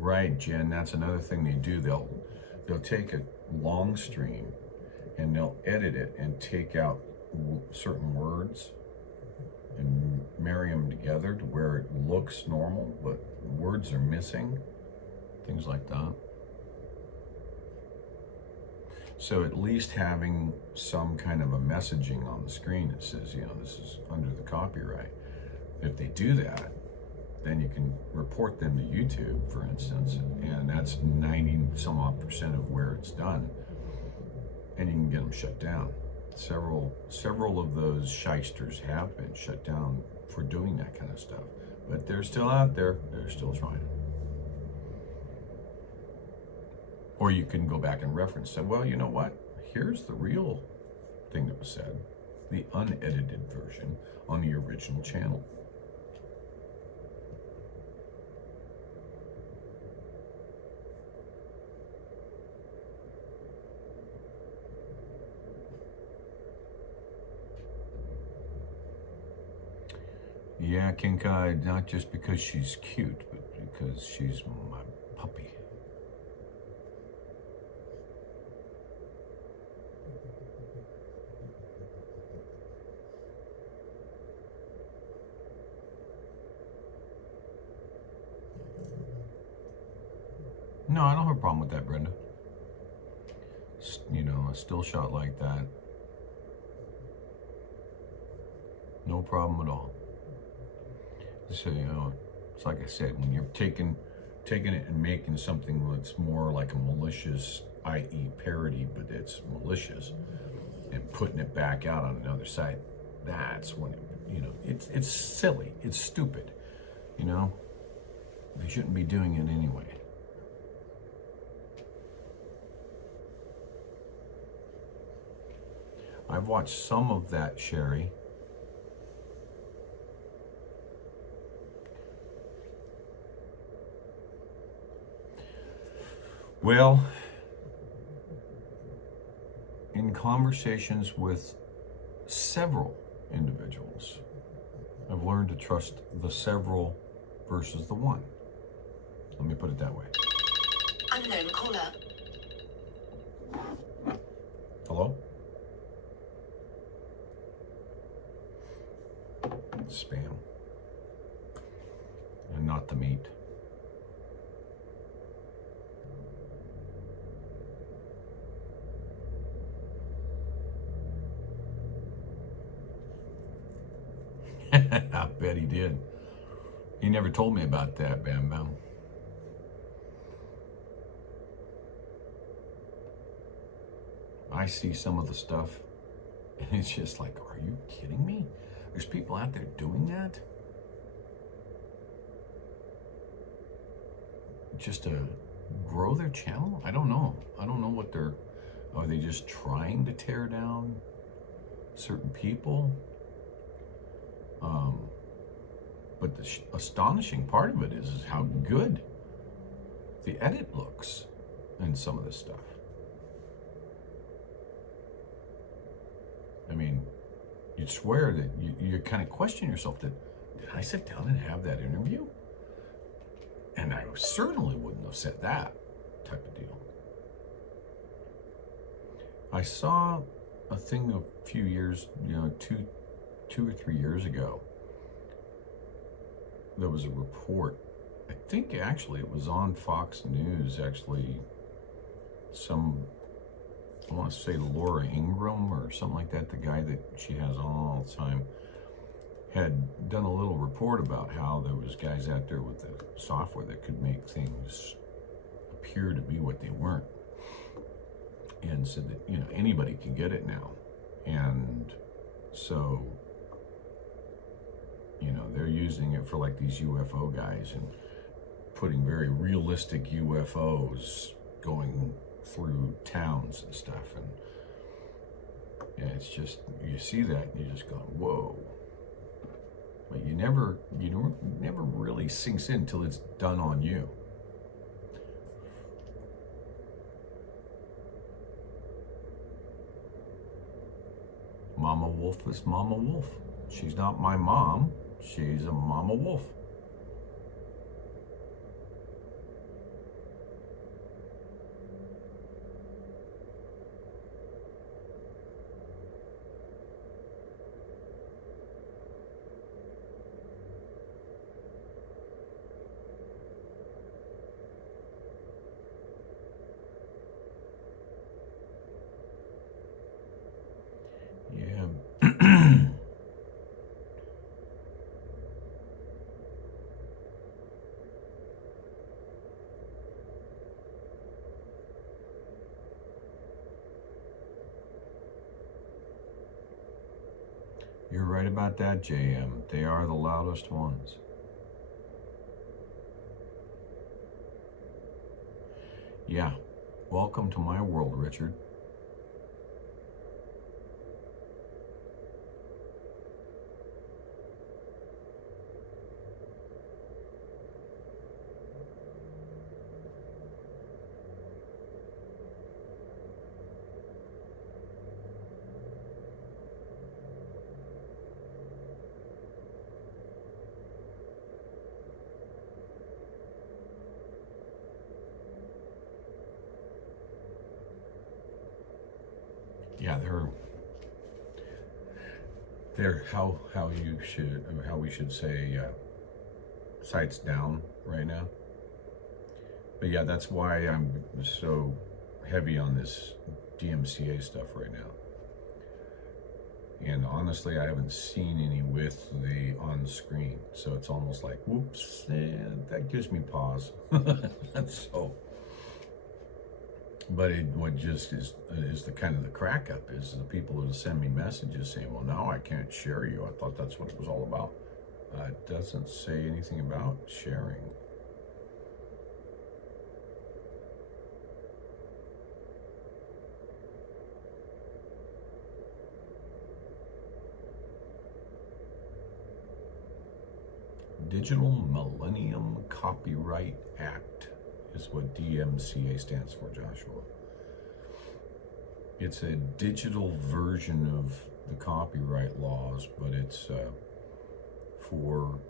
Right, Jen, that's another thing they do. They'll take a long stream and they'll edit it and take out certain words and marry them together to where it looks normal, but words are missing, things like that. So at least having some kind of a messaging on the screen that says, you know, this is under the copyright. If they do that, then you can report them to YouTube, for instance, and that's 90 some odd % of where it's done, and you can get them shut down. Several of those shysters have been shut down for doing that kind of stuff, but they're still out there. They're still trying. Or you can go back and reference and say, well, you know what? Here's the real thing that was said, the unedited version on the original channel. Yeah, Kinkai, not just because she's cute, but because she's my puppy. No, I don't have a problem with that, Brenda. You know, a still shot like that, no problem at all. So, you know, it's like I said, when you're taking it and making something that's more like a malicious, i.e. parody, but it's malicious, and putting it back out on another site, that's when it, you know, it's silly, it's stupid, you know? They shouldn't be doing it anyway. I've watched some of that, Sherry. Well, in conversations with several individuals, I've learned to trust the several versus the one. Let me put it that way. Unknown caller. Hello? Spam. And not the meat. I bet he did. He never told me about that, Bam Bam. I see some of the stuff, and it's just like, are you kidding me? There's people out there doing that? Just to grow their channel? I don't know. I don't know what they're... Are they just trying to tear down certain people? But the astonishing part of it is how good the edit looks in some of this stuff. I mean, you'd swear that you kind of question yourself that, did I sit down and have that interview? And I certainly wouldn't have said that type of deal. I saw a thing a few years, you know, two or 3 years ago. There was a report. I think actually it was on Fox News, actually. I want to say Laura Ingraham or something like that, the guy that she has on all the time, had done a little report about how there was guys out there with the software that could make things appear to be what they weren't. And said that, you know, anybody can get it now. And so, you know, they're using it for like these UFO guys and putting very realistic UFOs going through towns and stuff. And yeah, it's just, you see that and you're just going, whoa. But you never really sinks in until it's done on you. Mama Wolf is Mama Wolf. She's not my mom. She's a Mama Wolf. You're right about that, JM. They are the loudest ones. Yeah. Welcome to my world, Richard. Yeah, they're how we should say sights down right now. But yeah, that's why I'm so heavy on this DMCA stuff right now. And honestly, I haven't seen any with the on screen, so it's almost like, whoops, that gives me pause. So, but what just is the kind of the crack up is the people who send me messages saying, well, now I can't share you. I thought that's what it was all about. It doesn't say anything about sharing. Digital Millennium Copyright Act is what DMCA stands for, Joshua. It's a digital version of the copyright laws, but it's for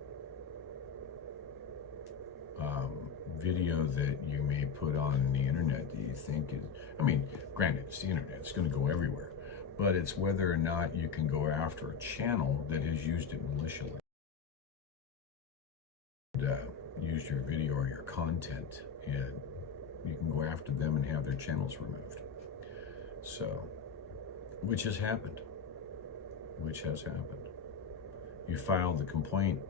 video that you may put on the internet that you think is, I mean, granted, it's the internet, it's going to go everywhere, but it's whether or not you can go after a channel that has used it maliciously. Use your video or your content, and you can go after them and have their channels removed. So, which has happened. You file the complaint,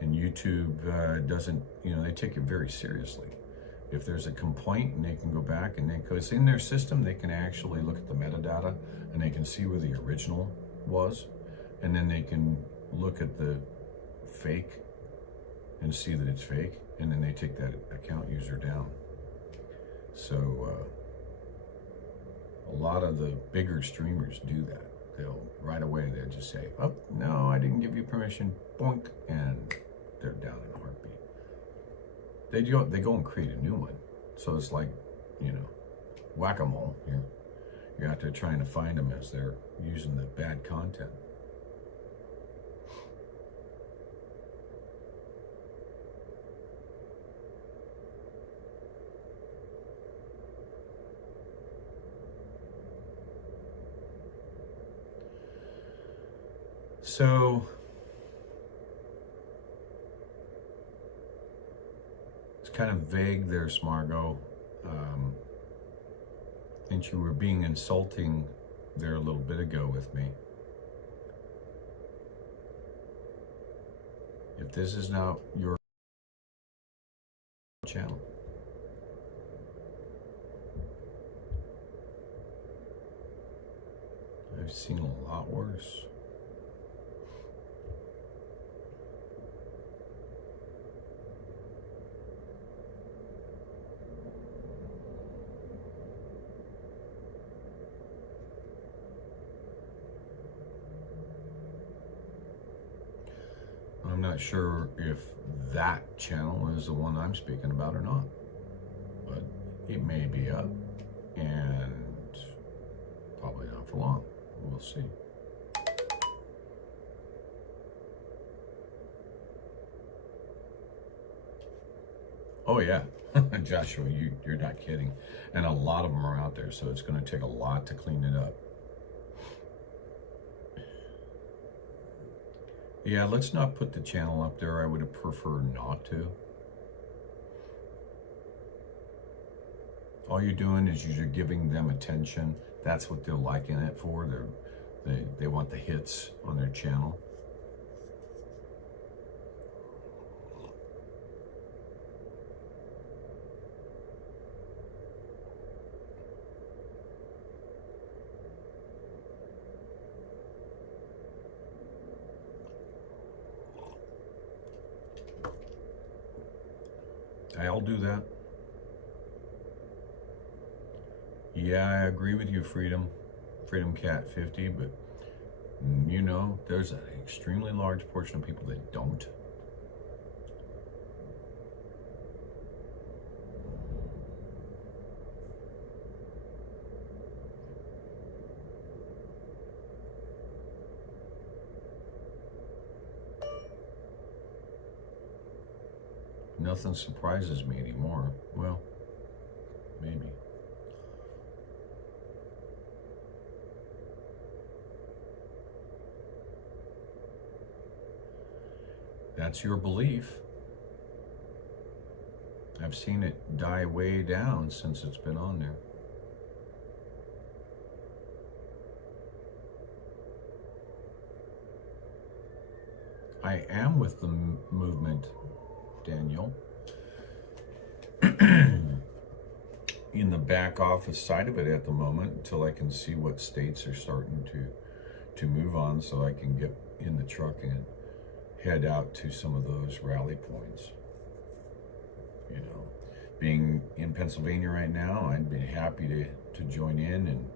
and YouTube doesn't, they take it very seriously. If there's a complaint, and they can go back, and because in their system, they can actually look at the metadata, and they can see where the original was, and then they can look at the fake and see that it's fake, and then they take that account user down. So a lot of the bigger streamers do that. They'll right away they'll just say, oh no, I didn't give you permission, boink, and they're down in a heartbeat. They go and create a new one. So it's like, whack-a-mole. You're out there trying to find them as they're using the bad content. So it's kind of vague there, Smargo. I think you were being insulting there a little bit ago with me. If this is not your channel, I've seen a lot worse. I'm not sure if that channel is the one I'm speaking about or not, but it may be up, and probably not for long. We'll see. Oh yeah, Joshua, you're not kidding. And a lot of them are out there, so it's going to take a lot to clean it up. Yeah, let's not put the channel up there. I would have preferred not to. All you're doing is you're giving them attention. That's what they're liking it for. They want the hits on their channel. I'll do that. Yeah, I agree with you, Freedom Cat 50, but you know, there's an extremely large portion of people that don't. Nothing surprises me anymore. Well, maybe. That's your belief. I've seen it die way down since it's been on there. I am with the movement, Daniel. In the back office side of it at the moment, until I can see what states are starting to move on, so I can get in the truck and head out to some of those rally points. You know, being in Pennsylvania right now, I'd be happy to join in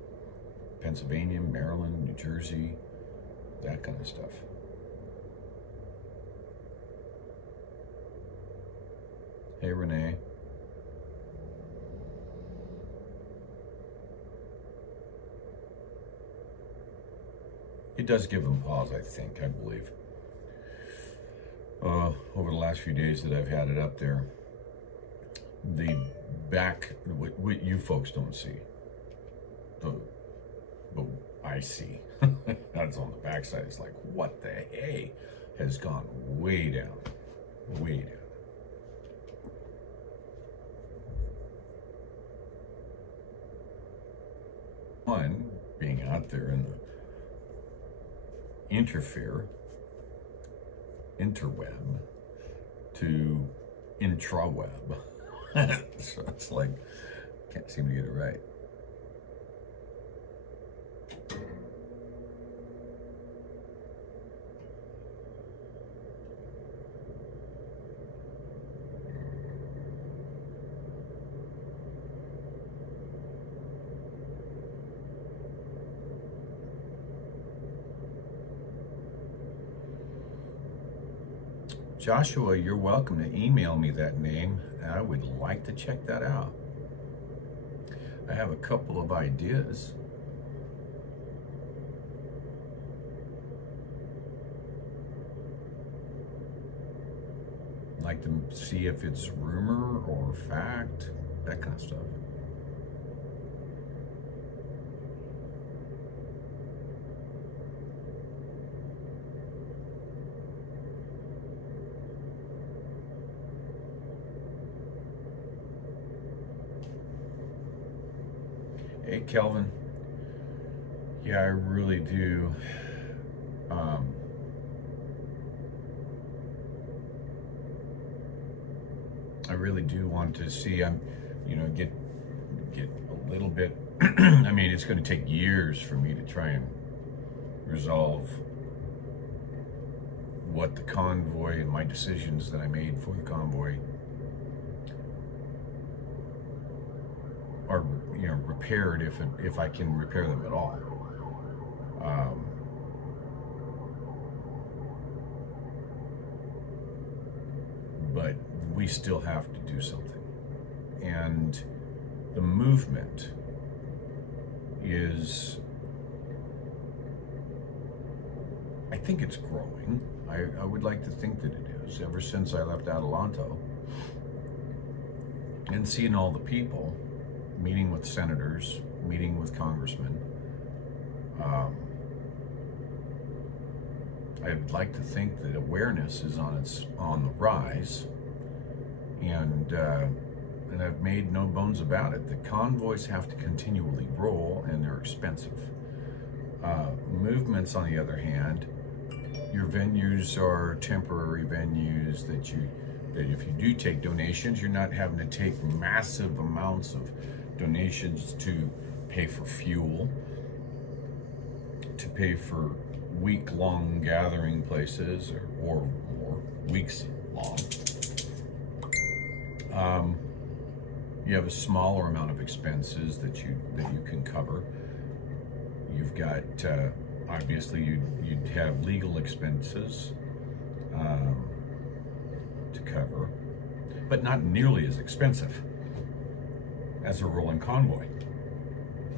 Pennsylvania, Maryland, New Jersey, that kind of stuff. Hey, Renee. It does give them pause, I believe. Over the last few days that I've had it up there, the back, what you folks don't see, but I see, that's on the backside. It's like, what the hey, has gone way down, way down. One, being out there in the interweb to intraweb. So it's like, can't seem to get it right. Joshua, you're welcome to email me that name. I would like to check that out. I have a couple of ideas. Like to see if it's rumor or fact, that kind of stuff. Hey, Kelvin. Yeah, I really do. I really do want to see, you know, get a little bit. I mean, it's going to take years for me to try and resolve what the convoy and my decisions that I made for the convoy are, you know, repaired if I can repair them at all. But we still have to do something, and the movement is, I think it's growing. I would like to think that it is. Ever since I left Adelanto and seeing all the people, meeting with senators, meeting with congressmen, I'd like to think that awareness is on the rise, and I've made no bones about it. The convoys have to continually roll, and they're expensive. Movements, on the other hand, your venues are temporary venues that if you do take donations, you're not having to take massive amounts of donations to pay for fuel, to pay for week-long gathering places, or weeks long. You have a smaller amount of expenses that you can cover. You've got obviously you'd have legal expenses to cover, but not nearly as expensive as a rolling convoy.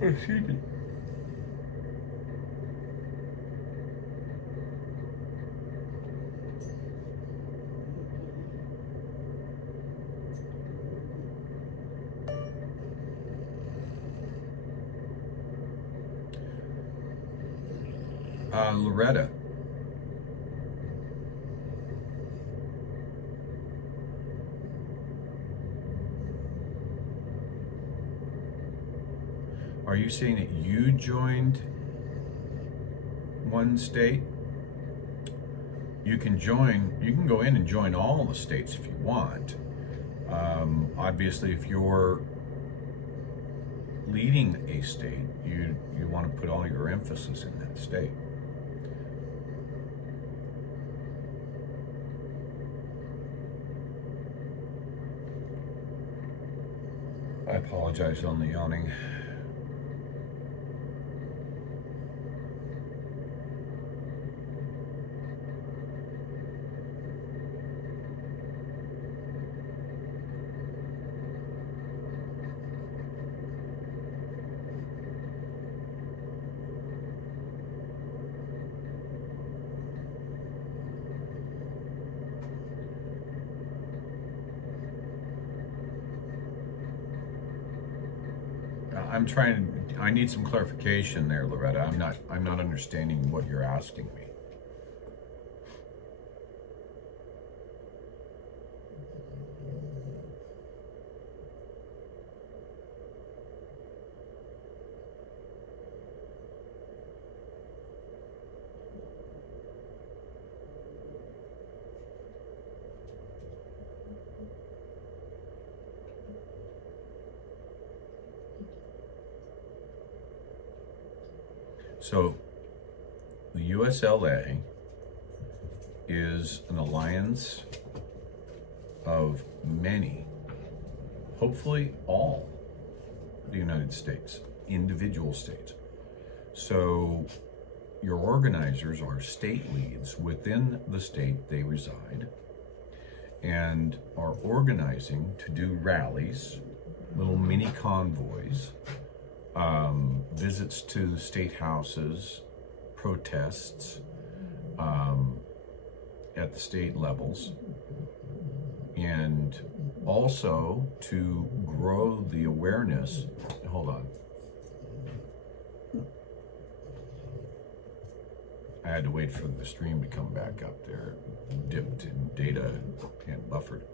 Excuse me. Loretta. Are you saying that you joined one state? You can go in and join all the states if you want. Obviously, if you're leading a state, you want to put all your emphasis in that state. I apologize on the yawning. I need some clarification there, Loretta. I'm not understanding what you're asking me. So, the USLA is an alliance of many, hopefully all, the United States, individual states. So, your organizers are state leads within the state they reside and are organizing to do rallies, little mini convoys, visits to the state houses, protests at the state levels, and also to grow the awareness. Hold on. I had to wait for the stream to come back up there, dipped in data and buffered.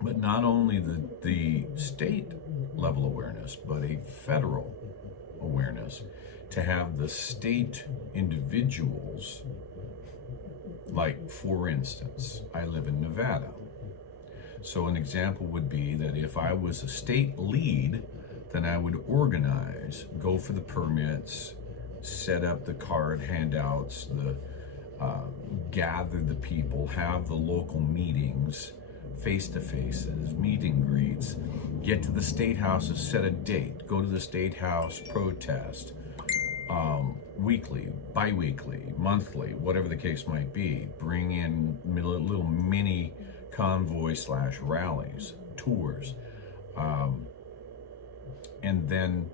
But not only the state level awareness, but a federal awareness to have the state individuals, like for instance, I live in Nevada. So an example would be that if I was a state lead, then I would organize, go for the permits, set up the card handouts, gather the people, have the local meetings, face-to-faces, meet and greets, get to the state houses, set a date, go to the state house, protest, weekly, bi-weekly, monthly, whatever the case might be, bring in little mini convoy / rallies, tours, and then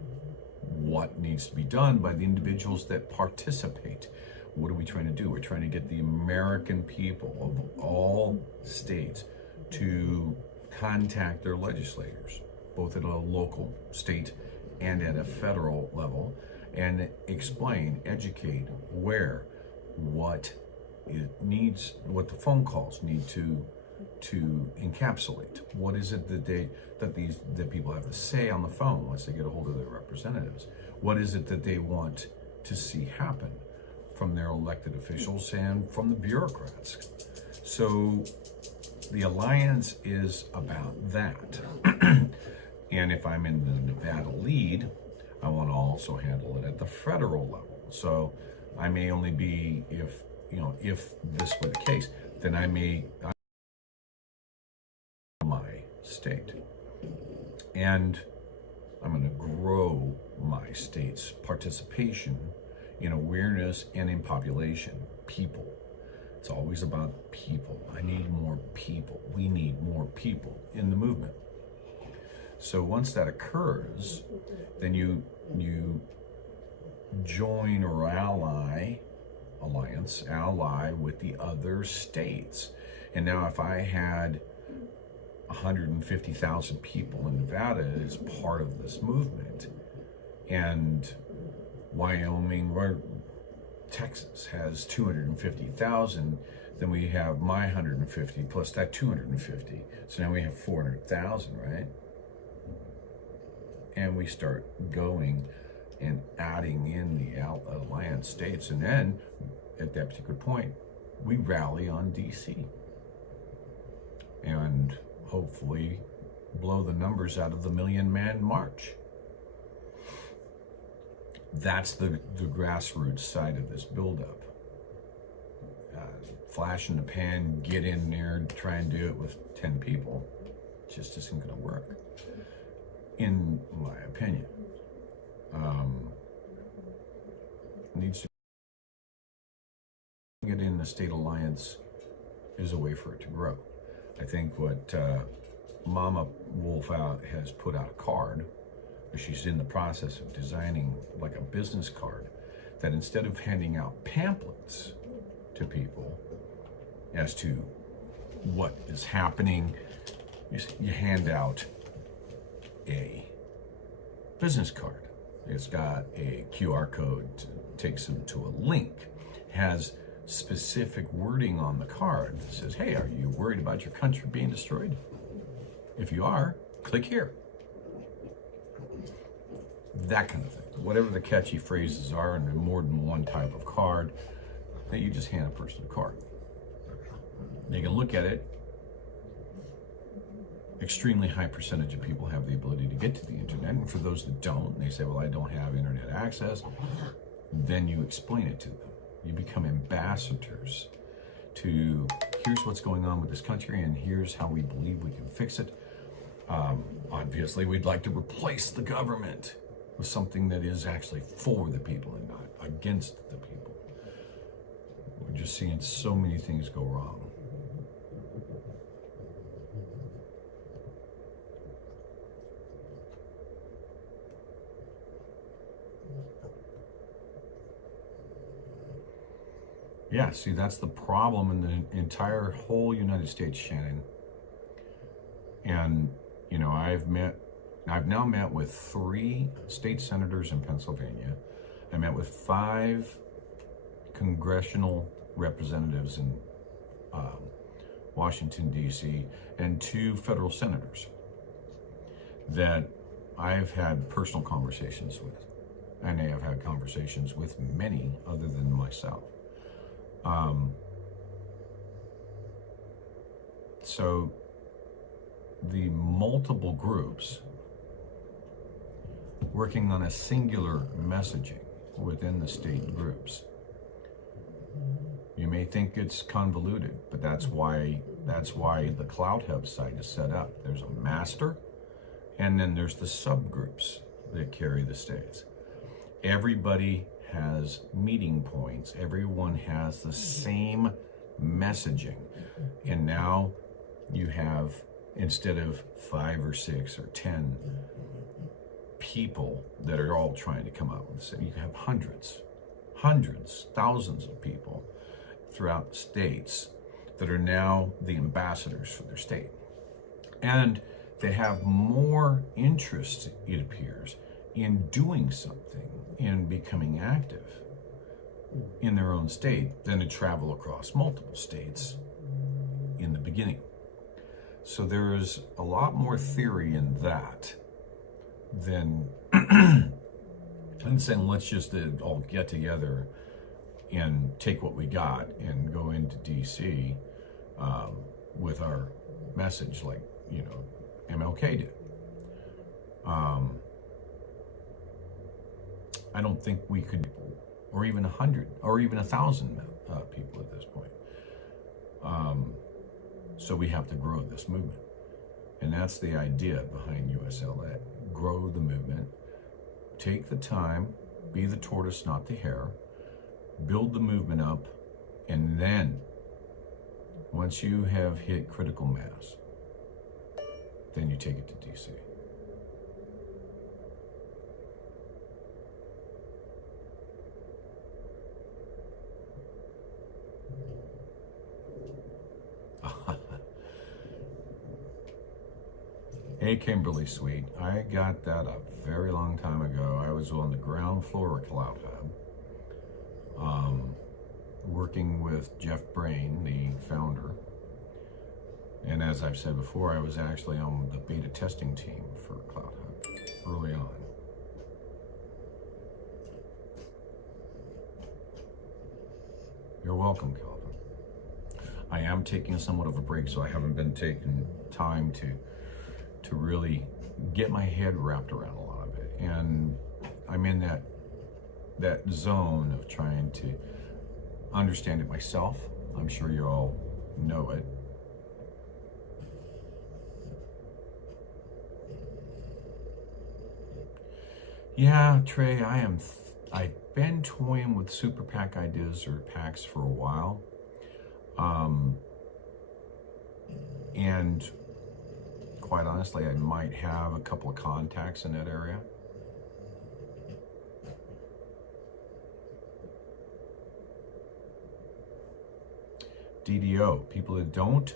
what needs to be done by the individuals that participate. What are we trying to do? We're trying to get the American people of all states to contact their legislators, both at a local, state, and at a federal level, and explain, educate what it needs, what the phone calls need to encapsulate. What is it that people have to say on the phone once they get a hold of their representatives? What is it that they want to see happen from their elected officials and from the bureaucrats? So the alliance is about that. And if I'm in the Nevada lead, I want to also handle it at the federal level. So I may only be, if this were the case, then I'm state. And I'm going to grow my state's participation in awareness and in population, people. It's always about people. I need more people. We need more people in the movement. So once that occurs, then you join or ally with the other states. And now if I had 150,000 people in Nevada as part of this movement, and Wyoming or Texas has 250,000, then we have my 150 plus that 250. So now we have 400,000, right? And we start going and adding in the alliance states. And then at that particular point, we rally on DC and hopefully blow the numbers out of the million-man march. That's the grassroots side of this buildup. Flash in the pan, get in there, try and do it with 10 people, just isn't going to work, in my opinion. Needs to get in the state alliance is a way for it to grow. I think what Mama Wolf has put out a card. She's in the process of designing like a business card that instead of handing out pamphlets to people as to what is happening, you hand out a business card. It's got a QR code, takes them to a link, has specific wording on the card that says, hey, are you worried about your country being destroyed? If you are, click here. That kind of thing. Whatever the catchy phrases are, and more than one type of card, that you just hand a person a card. They can look at it. Extremely high percentage of people have the ability to get to the internet, and for those that don't, and they say, well, I don't have internet access, then you explain it to them. You become ambassadors to, here's what's going on with this country, and here's how we believe we can fix it. Obviously, we'd like to replace the government with something that is actually for the people and not against the people. We're just seeing so many things go wrong. Yeah, see, that's the problem in the entire whole United States, Shannon. And, you know, I've now met with 3 state senators in Pennsylvania. I met with 5 congressional representatives in Washington, D.C., and 2 federal senators that I've had personal conversations with. And they have had conversations with many other than myself. So the multiple groups working on a singular messaging within the state groups. You may think it's convoluted, but that's why the CloutHub site is set up. There's a master, and then there's the subgroups that carry the states. Everybody has meeting points. Everyone has the same messaging. And now you have, instead of 5 or 6 or 10 people that are all trying to come up with the same, you have hundreds, thousands of people throughout the states that are now the ambassadors for their state. And they have more interest, it appears, in doing something, in becoming active in their own state than to travel across multiple states in the beginning. So there is a lot more theory in that than saying let's just all get together and take what we got and go into DC with our message like, you know, MLK did. I don't think we could, or even 100, or even 1,000 people at this point. So we have to grow this movement. And that's the idea behind USLA. Grow the movement, take the time, be the tortoise, not the hare, build the movement up, and then once you have hit critical mass, then you take it to DC. Hey, Kimberly, sweet. I got that a very long time ago. I was on the ground floor of CloutHub, working with Jeff Brain, the founder. And as I've said before, I was actually on the beta testing team for CloutHub early on. You're welcome, Calvin. I am taking somewhat of a break, so I haven't been taking time to really get my head wrapped around a lot of it. And I'm in that zone of trying to understand it myself. I'm sure you all know it. Yeah, Trey, I've been toying with super PAC ideas or PACs for a while. And quite honestly, I might have a couple of contacts in that area. DDO, people that don't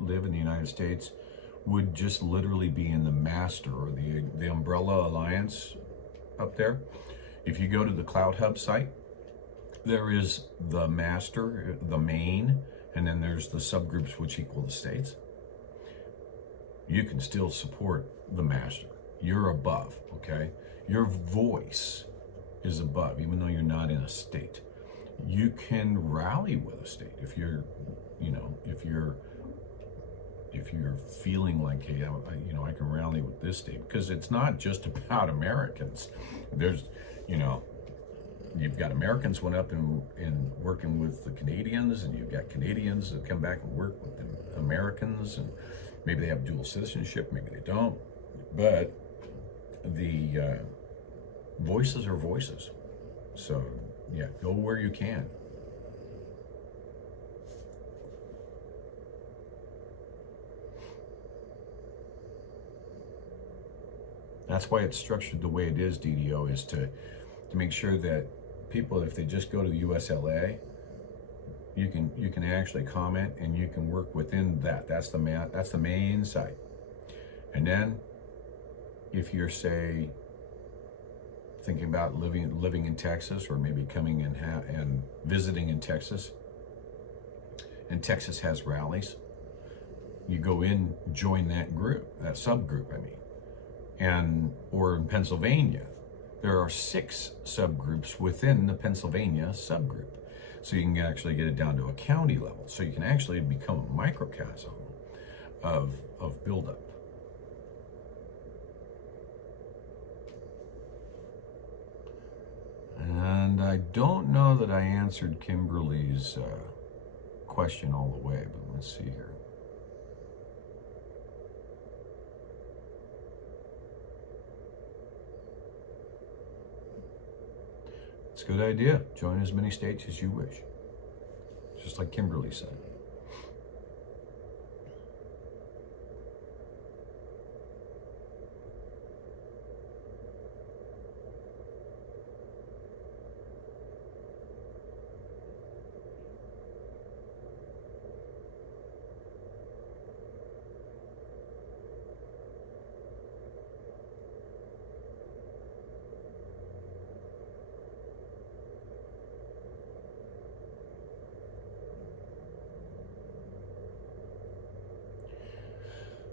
live in the United States would just literally be in the master or the umbrella alliance up there. If you go to the CloutHub site, there is the master, the main, and then there's the subgroups which equal the states. You can still support the master. You're above, okay? Your voice is above, even though you're not in a state. You can rally with a state if you're, if you're feeling like, hey, I can rally with this state, because it's not just about Americans. There's, you've got Americans went up and working with the Canadians, and you've got Canadians that come back and work with the Americans, and maybe they have dual citizenship, maybe they don't, but the voices are voices. So yeah, go where you can. That's why it's structured the way it is, DDO, is to make sure that people, if they just go to the USLA, you can actually comment and you can work within that. That's the main site. And then if you're, say, thinking about living in Texas, or maybe coming and visiting in Texas, and Texas has rallies, you go in, join that group, that subgroup, or in Pennsylvania, there are 6 subgroups within the Pennsylvania subgroup. So you can actually get it down to a county level. So you can actually become a microcosm of buildup. And I don't know that I answered Kimberly's question all the way, but let's see here. It's a good idea. Join as many states as you wish. Just like Kimberly said.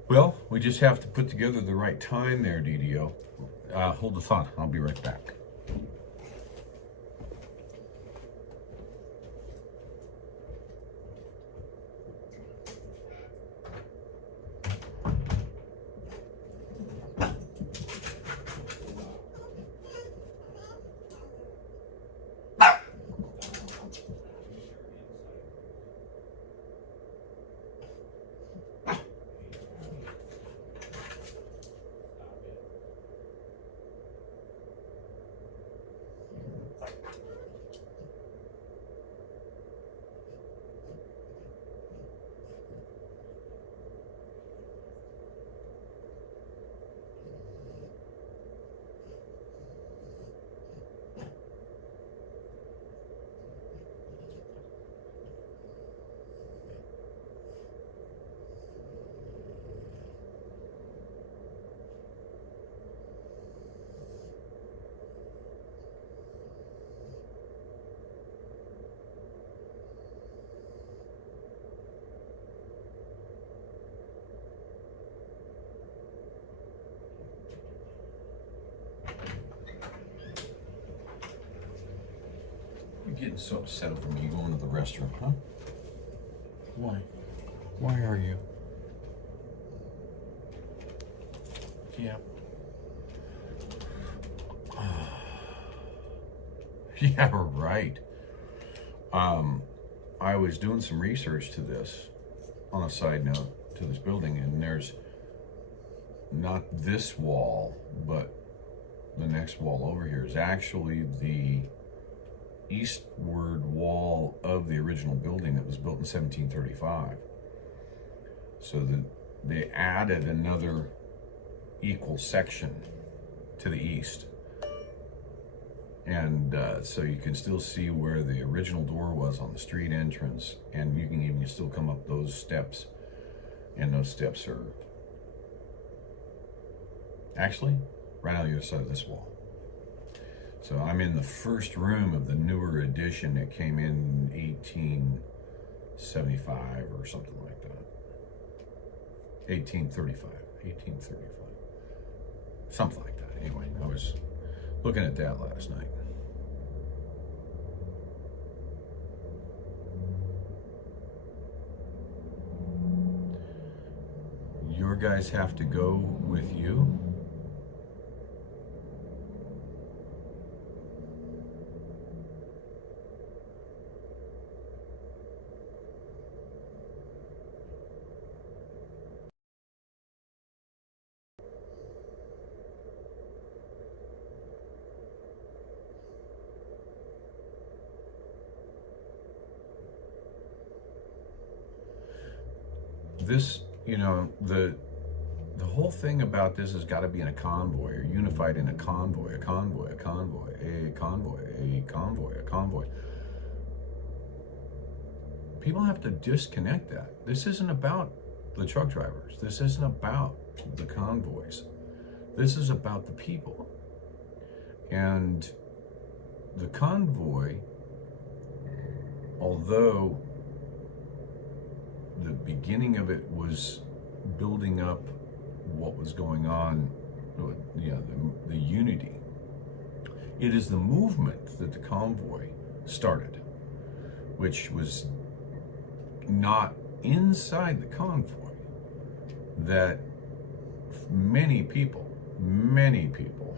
Well, we just have to put together the right time there, DDO. Hold the thought. I'll be right back. getting so upset over me going to the restroom, huh? Why? Why are you? Yeah. Yeah, right. I was doing some research to this on a side note to this building, and there's not this wall, but the next wall over here is actually the eastward wall of the original building that was built in 1735. So that they added another equal section to the east. And so you can still see where the original door was on the street entrance, and you can even still come up those steps, and those steps are actually right on the other side of this wall. So I'm in the first room of the newer edition that came in 1875 or something like that. 1835, something like that. Anyway, I was looking at that last night. Your guys have to go with you? This, you know, the whole thing about this has got to be in a convoy, or unified in a convoy, a convoy, a convoy, a convoy, a convoy, a convoy. People have to disconnect that. This isn't about the truck drivers. This isn't about the convoys. This is about the people. And the convoy, although the beginning of it was building up what was going on, you know, the unity. It is the movement that the convoy started, which was not inside the convoy, that many people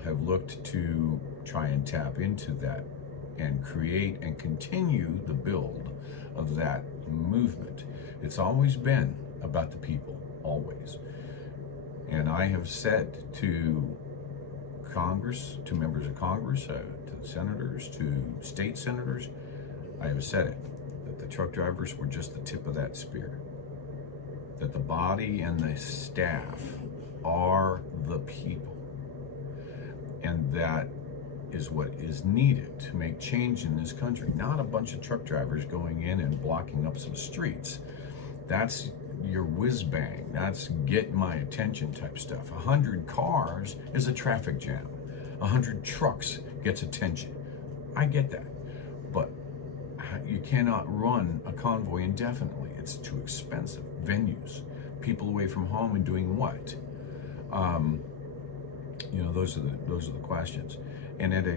have looked to try and tap into that and create and continue the build of that movement. It's always been about the people, always. And I have said to Congress, to members of Congress, to the senators, to state senators, I have said it, that the truck drivers were just the tip of that spear. That the body and the staff are the people. And that is what is needed to make change in this country. Not a bunch of truck drivers going in and blocking up some streets. That's your whiz bang. That's get my attention type stuff. 100 cars is a traffic jam. 100 trucks gets attention. I get that. But you cannot run a convoy indefinitely. It's too expensive. Venues, people away from home and doing what? You know, those are the questions. And at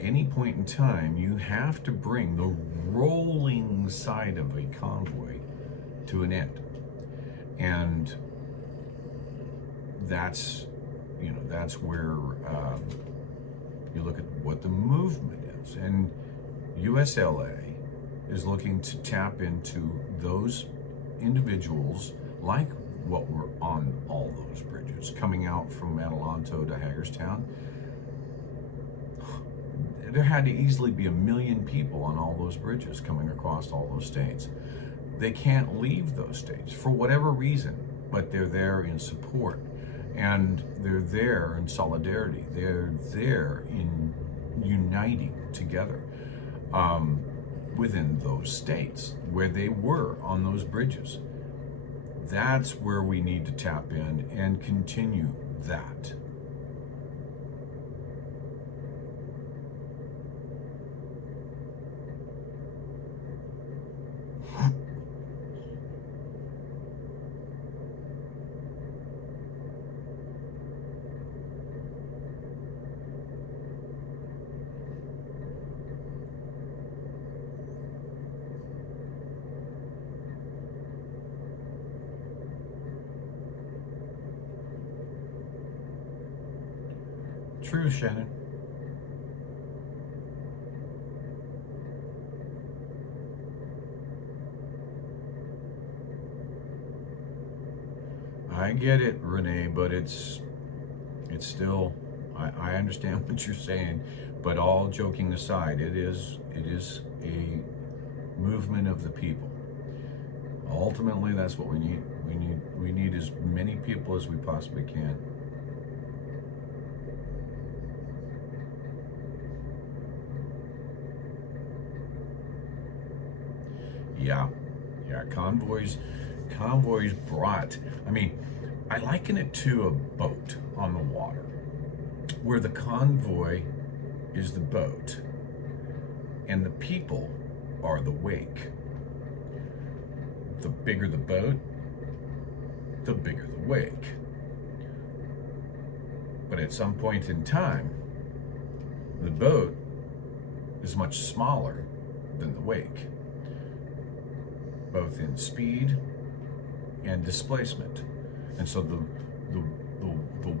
any point in time, you have to bring the rolling side of a convoy to an end. And that's, you know, that's where you look at what the movement is. And USLA is looking to tap into those individuals, like what were on all those bridges, coming out from Adelanto to Hagerstown. There had to easily be 1 million people on all those bridges coming across all those states. They can't leave those states for whatever reason, but they're there in support, and they're there in solidarity. They're there in uniting together within those states where they were on those bridges. That's where we need to tap in and continue that. truth, Shannon. I get it, Renee, but it's still, I understand what you're saying, but all joking aside, it is a movement of the people. Ultimately, that's what we need. We need as many people as we possibly can. Yeah, convoys brought, I mean, I liken it to a boat on the water, where the convoy is the boat and the people are the wake. The bigger the boat, the bigger the wake. But at some point in time, the boat is much smaller than the wake, both in speed and displacement. And so the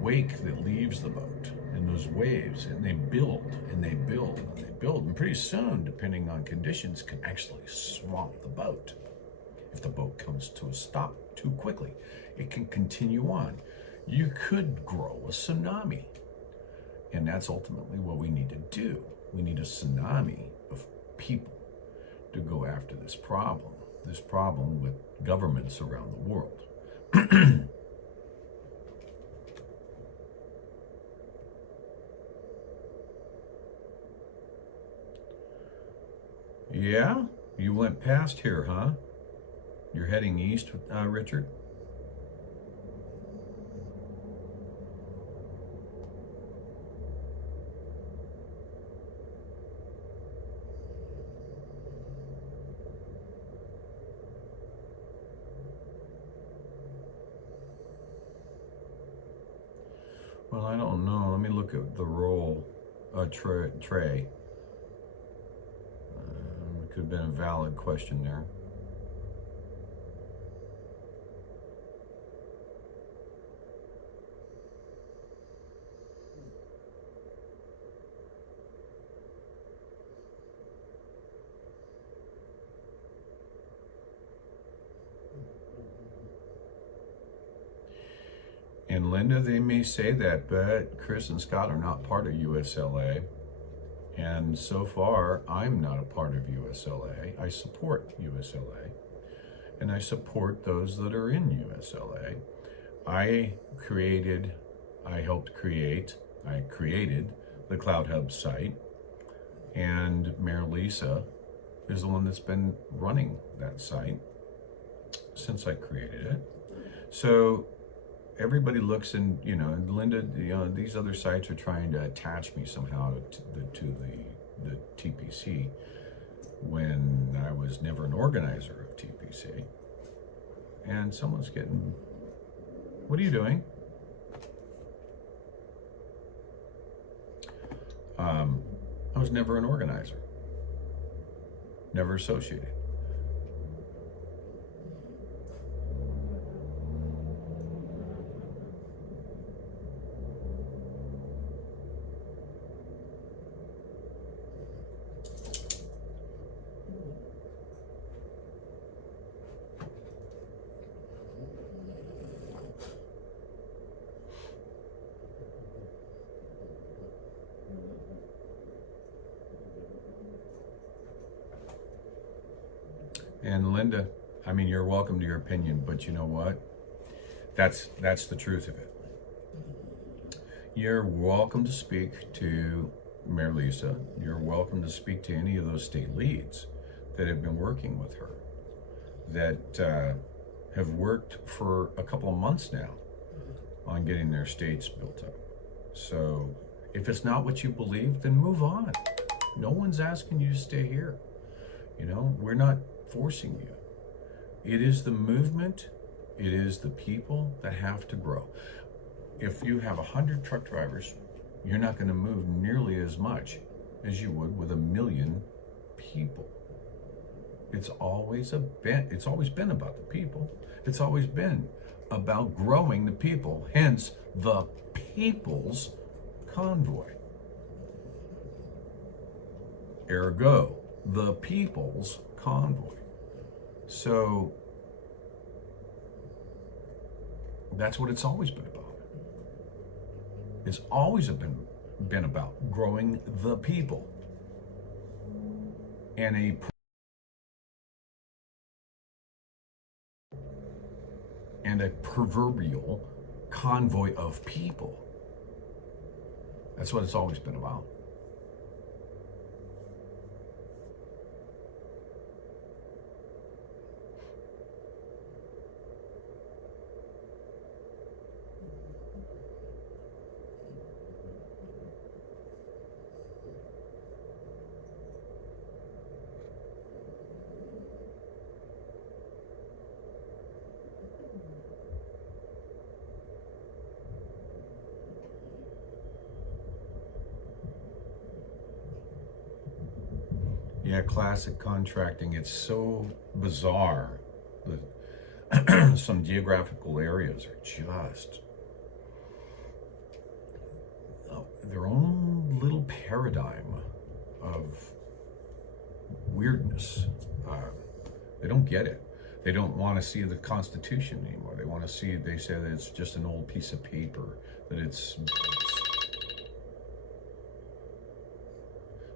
wake that leaves the boat and those waves, and they build and they build and they build, and pretty soon, depending on conditions, can actually swamp the boat. If the boat comes to a stop too quickly, it can continue on. You could grow a tsunami. And that's ultimately what we need to do. We need a tsunami of people to go after this problem with governments around the world. Yeah, you went past here, huh? You're heading east, Richard? Well, I don't know. Let me look at the role, Trey. Could have been a valid question there. And Linda, they may say that, but Chris and Scott are not part of USLA. And so far, I'm not a part of USLA. I support USLA. And I support those that are in USLA. I created the CloutHub site. And Mayor Lisa is the one that's been running that site since I created it. So everybody looks and, Linda, these other sites are trying to attach me somehow to the TPC when I was never an organizer of TPC. And someone's getting, what are you doing? I was never an organizer, never associated. And Linda, I mean, you're welcome to your opinion, but you know what? That's the truth of it. You're welcome to speak to Mayor Lisa. You're welcome to speak to any of those state leads that have been working with her, that have worked for a couple of months now on getting their states built up. So if it's not what you believe, then move on. No one's asking you to stay here. We're not forcing you. It is the movement, it is the people that have to grow. If you have 100 truck drivers, you're not going to move nearly as much as you would with 1 million people. It's always been about the people. It's always been about growing the people, hence the People's convoy. Ergo, the people's convoy. So that's what it's always been about. It's always been about growing the people and a proverbial convoy of people. That's what it's always been about. Yeah, classic contracting. It's so bizarre that some geographical areas are just their own little paradigm of weirdness. They don't get it. They don't want to see the Constitution anymore. They want to see, they say that it's just an old piece of paper, that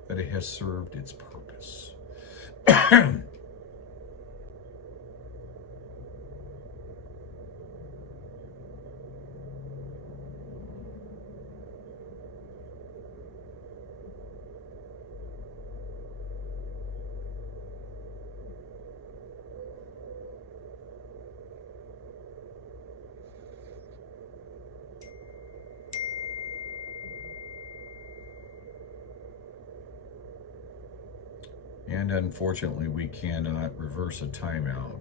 that it has served its purpose. And unfortunately, we cannot reverse a timeout.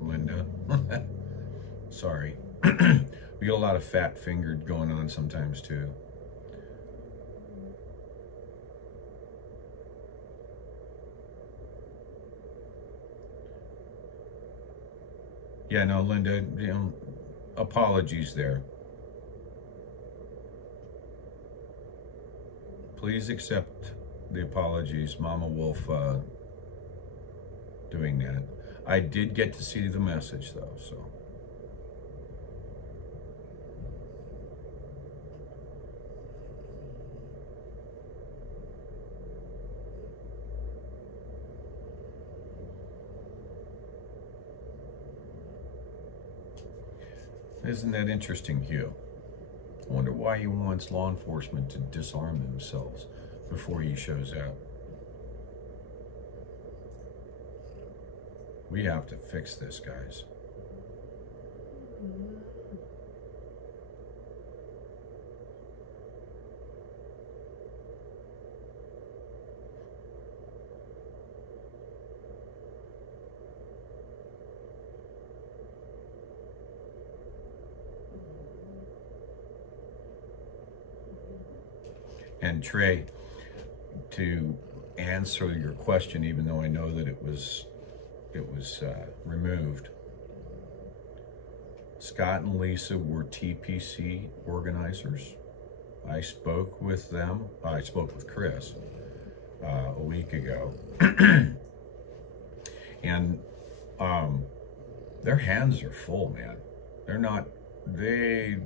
Linda, sorry. We get a lot of fat fingered going on sometimes too. Yeah, no, Linda, apologies there. Please accept the apologies, Mama Wolf, doing that. I did get to see the message though, so. Isn't that interesting, Hugh? I wonder why he wants law enforcement to disarm themselves before he shows up. We have to fix this, guys. And Trey, to answer your question, even though I know that it was removed, Scott and Lisa were TPC organizers. I spoke with them. I spoke with Chris a week ago, and their hands are full, man. They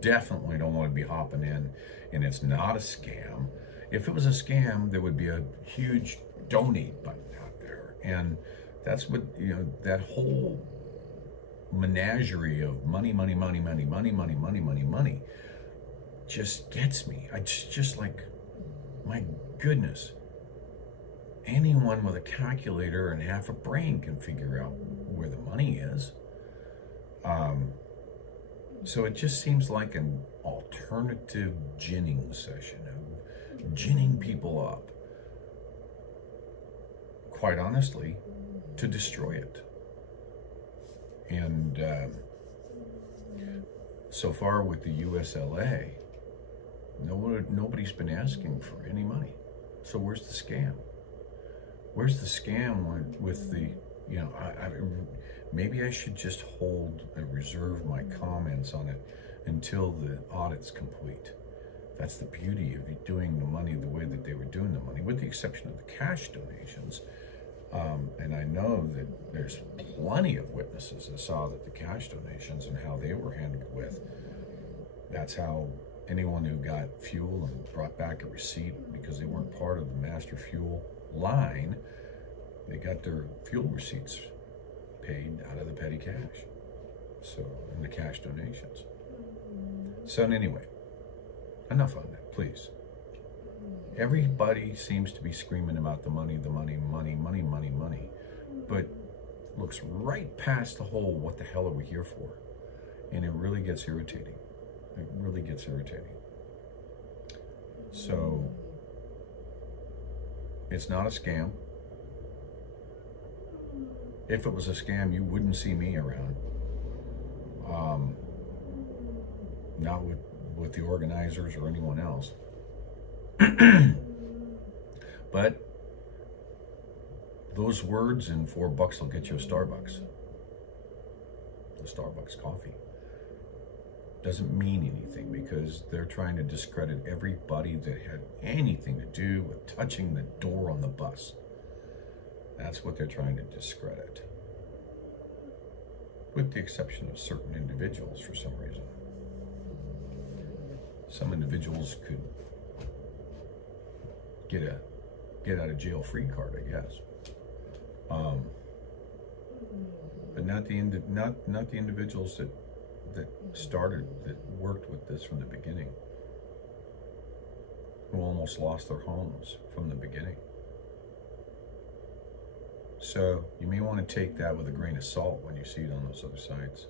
definitely don't want to be hopping in, and it's not a scam. If it was a scam, there would be a huge donate button out there, and that's what, that whole menagerie of money just gets me. I just like, my goodness, anyone with a calculator and half a brain can figure out where the money is. So it just seems like an alternative ginning session of ginning people up, quite honestly, to destroy it. And so far with the USLA, nobody's been asking for any money. So where's the scam? Where's the scam with the, maybe I should just reserve my comments on it until the audit's complete. That's the beauty of doing the money the way that they were doing the money, with the exception of the cash donations. And I know that there's plenty of witnesses that saw that the cash donations and how they were handled with. That's how anyone who got fuel and brought back a receipt because they weren't part of the master fuel line, they got their fuel receipts paid out of the petty cash. So, and the cash donations. So anyway, enough on that, please. Everybody seems to be screaming about the money, but looks right past the whole what the hell are we here for? And it really gets irritating. It really gets irritating. So, it's not a scam. If it was a scam, you wouldn't see me around. Not with the organizers or anyone else. But those words and $4 will get you a Starbucks. A Starbucks coffee. Doesn't mean anything because they're trying to discredit everybody that had anything to do with touching the door on the bus. That's what they're trying to discredit. With the exception of certain individuals for some reason. Some individuals could get out of jail free card, I guess. But not the individuals that worked with this from the beginning, who almost lost their homes from the beginning. So you may want to take that with a grain of salt when you see it on those other sites.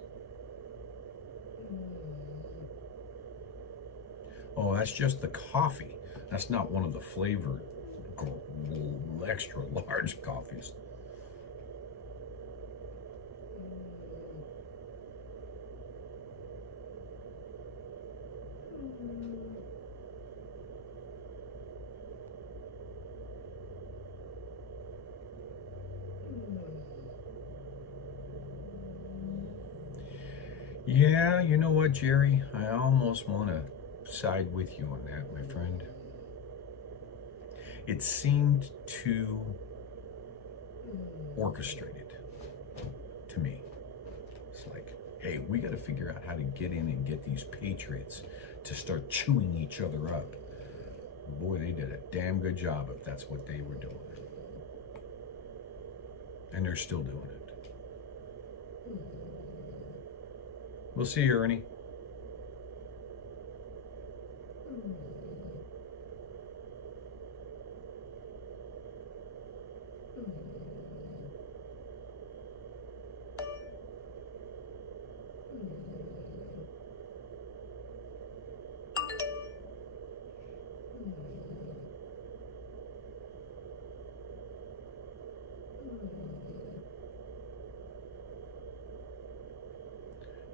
Oh, that's just the coffee. That's not one of the flavored extra large coffees. Yeah, you know what, Jerry? I almost want to side with you on that, my friend. It seemed too orchestrated to me. It's like, hey, we got to figure out how to get in and get these patriots to start chewing each other up. Boy, they did a damn good job if that's what they were doing. And they're still doing it. We'll see you, Ernie.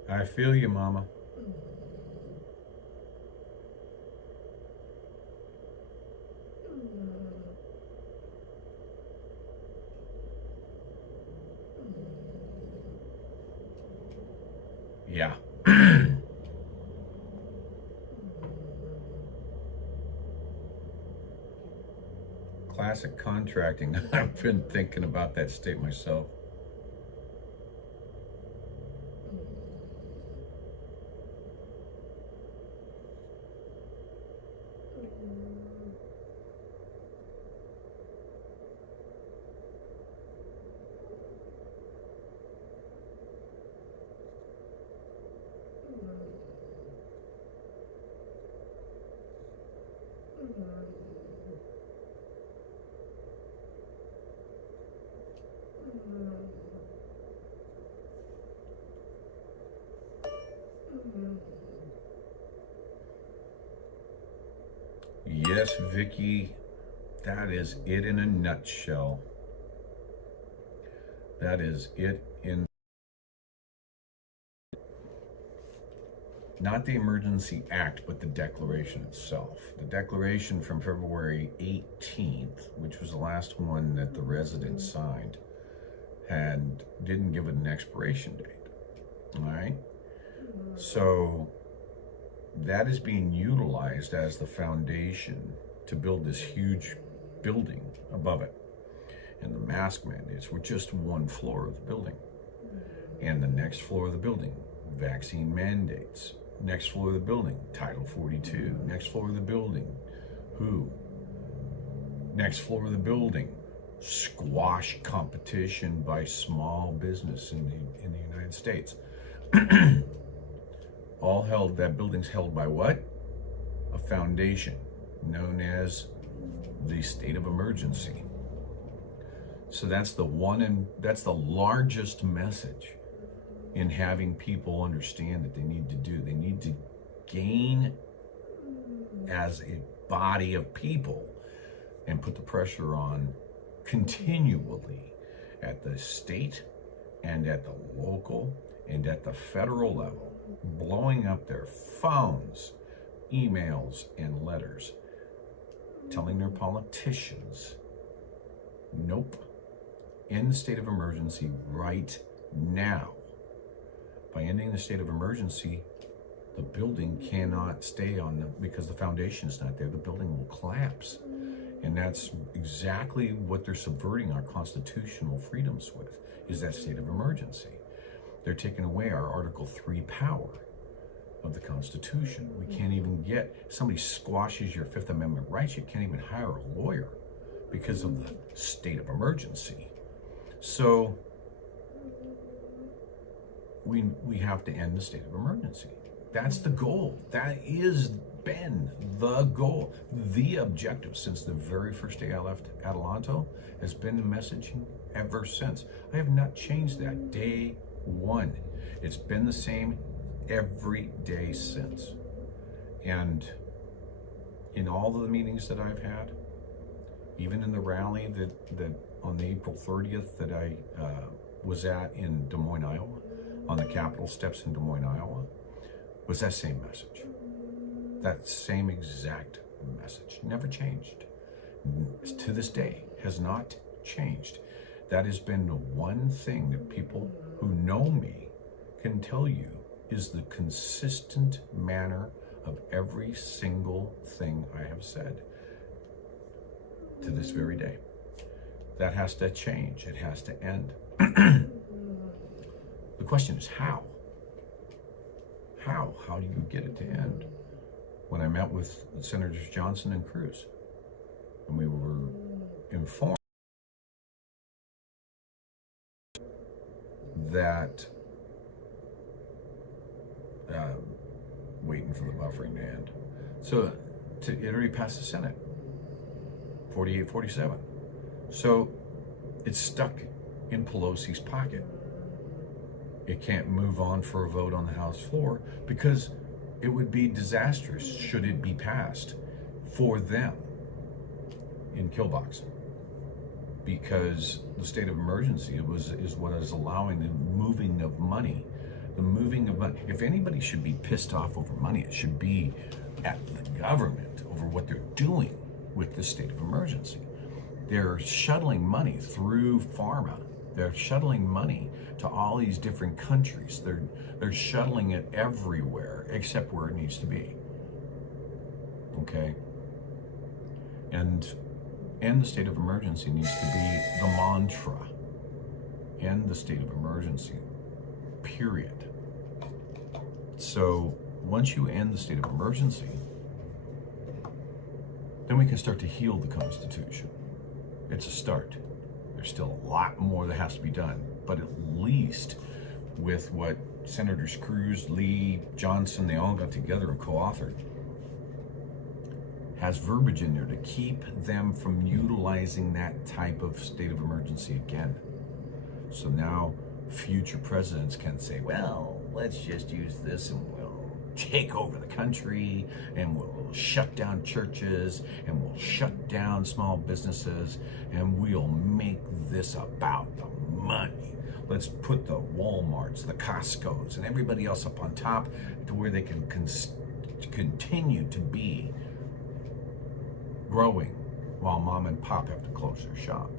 I feel you, Mama. Yeah. Classic contracting. I've been thinking about that state myself. Yes, Vicky, that is it in a nutshell. That is it in, not the Emergency Act, but the declaration itself. The declaration from February 18th, which was the last one that the residents signed, didn't give it an expiration date. All right? So that is being utilized as the foundation to build this huge building above it. And the mask mandates were just one floor of the building. And the next floor of the building, vaccine mandates. Next floor of the building, Title 42. Next floor of the building, WHO. Next floor of the building, squash competition by small business in the United States. All held, that building's held by what? A foundation known as the state of emergency. So that's the largest message in having people understand that they need to do. They need to gain as a body of people and put the pressure on continually at the state and at the local and at the federal level, blowing up their phones, emails, and letters, telling their politicians, nope, end the state of emergency right now. By ending the state of emergency, the building cannot stay on because the foundation is not there. The building will collapse. And that's exactly what they're subverting our constitutional freedoms with, is that state of emergency. They're taking away our Article 3 power of the Constitution. We can't even get, somebody squashes your Fifth Amendment rights, you can't even hire a lawyer because of the state of emergency. So we have to end the state of emergency. That's the goal. That is been the goal. The objective since the very first day I left Adelanto has been messaging ever since. I have not changed that day one. It's been the same every day since. And in all of the meetings that I've had, even in the rally that on the April 30th that I was at in Des Moines, Iowa, on the Capitol steps in Des Moines, Iowa, was that same message. That same exact message. Never changed. To this day, has not changed. That has been the one thing that people who know me can tell you is the consistent manner of every single thing I have said to this very day. That has to change. It has to end. The question is how? How do you get it to end? When I met with Senators Johnson and Cruz, and we were informed that waiting for the buffering to end. So it already passed the Senate, 48-47. So it's stuck in Pelosi's pocket. It can't move on for a vote on the House floor because it would be disastrous should it be passed for them in Killbox, because the state of emergency is what is allowing the moving of money. The moving of money. If anybody should be pissed off over money, it should be at the government over what they're doing with the state of emergency. They're shuttling money through pharma. They're shuttling money to all these different countries. They're shuttling it everywhere except where it needs to be. Okay? And end the state of emergency needs to be the mantra. End the state of emergency. Period. So once you end the state of emergency, then we can start to heal the Constitution. It's a start. There's still a lot more that has to be done, but at least with what Senators Cruz, Lee, Johnson, they all got together and co-authored, has verbiage in there to keep them from utilizing that type of state of emergency again. So now future presidents can say, well, let's just use this and we'll take over the country and we'll shut down churches and we'll shut down small businesses and we'll make this about the money. Let's put the Walmarts, the Costcos, and everybody else up on top to where they can continue to be growing while mom and pop have to close their shop.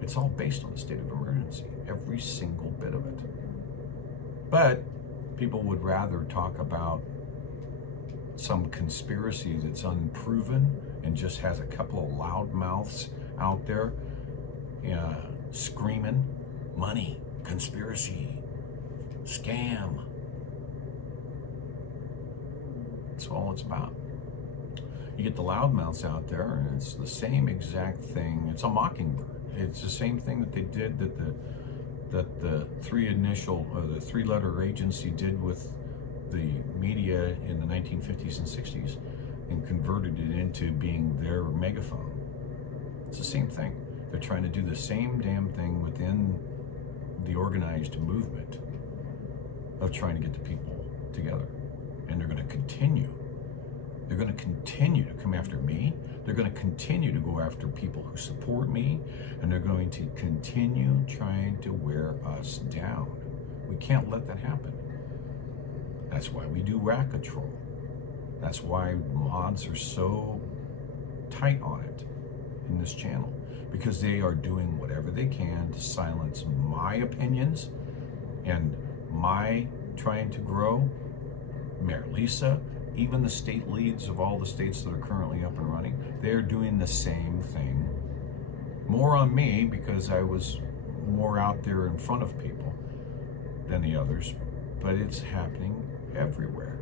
It's all based on the state of emergency, every single bit of it. But people would rather talk about some conspiracy that's unproven and just has a couple of loudmouths out there screaming money, conspiracy, scam. That's all it's about. You get the loudmouths out there, and it's the same exact thing. It's a mockingbird. It's the same thing that they did that the three-letter agency did with the media in the 1950s and 60s, and converted it into being their megaphone. It's the same thing. They're trying to do the same damn thing within the organized movement of trying to get the people together. And they're going to continue. They're going to continue to come after me. They're going to continue to go after people who support me. And they're going to continue trying to wear us down. We can't let that happen. That's why we do rat control. That's why mods are so tight on it in this channel. Because they are doing whatever they can to silence my opinions and my trying to grow. Mayor Lisa, even the state leads of all the states that are currently up and running, they're doing the same thing. More on me because I was more out there in front of people than the others, but it's happening everywhere.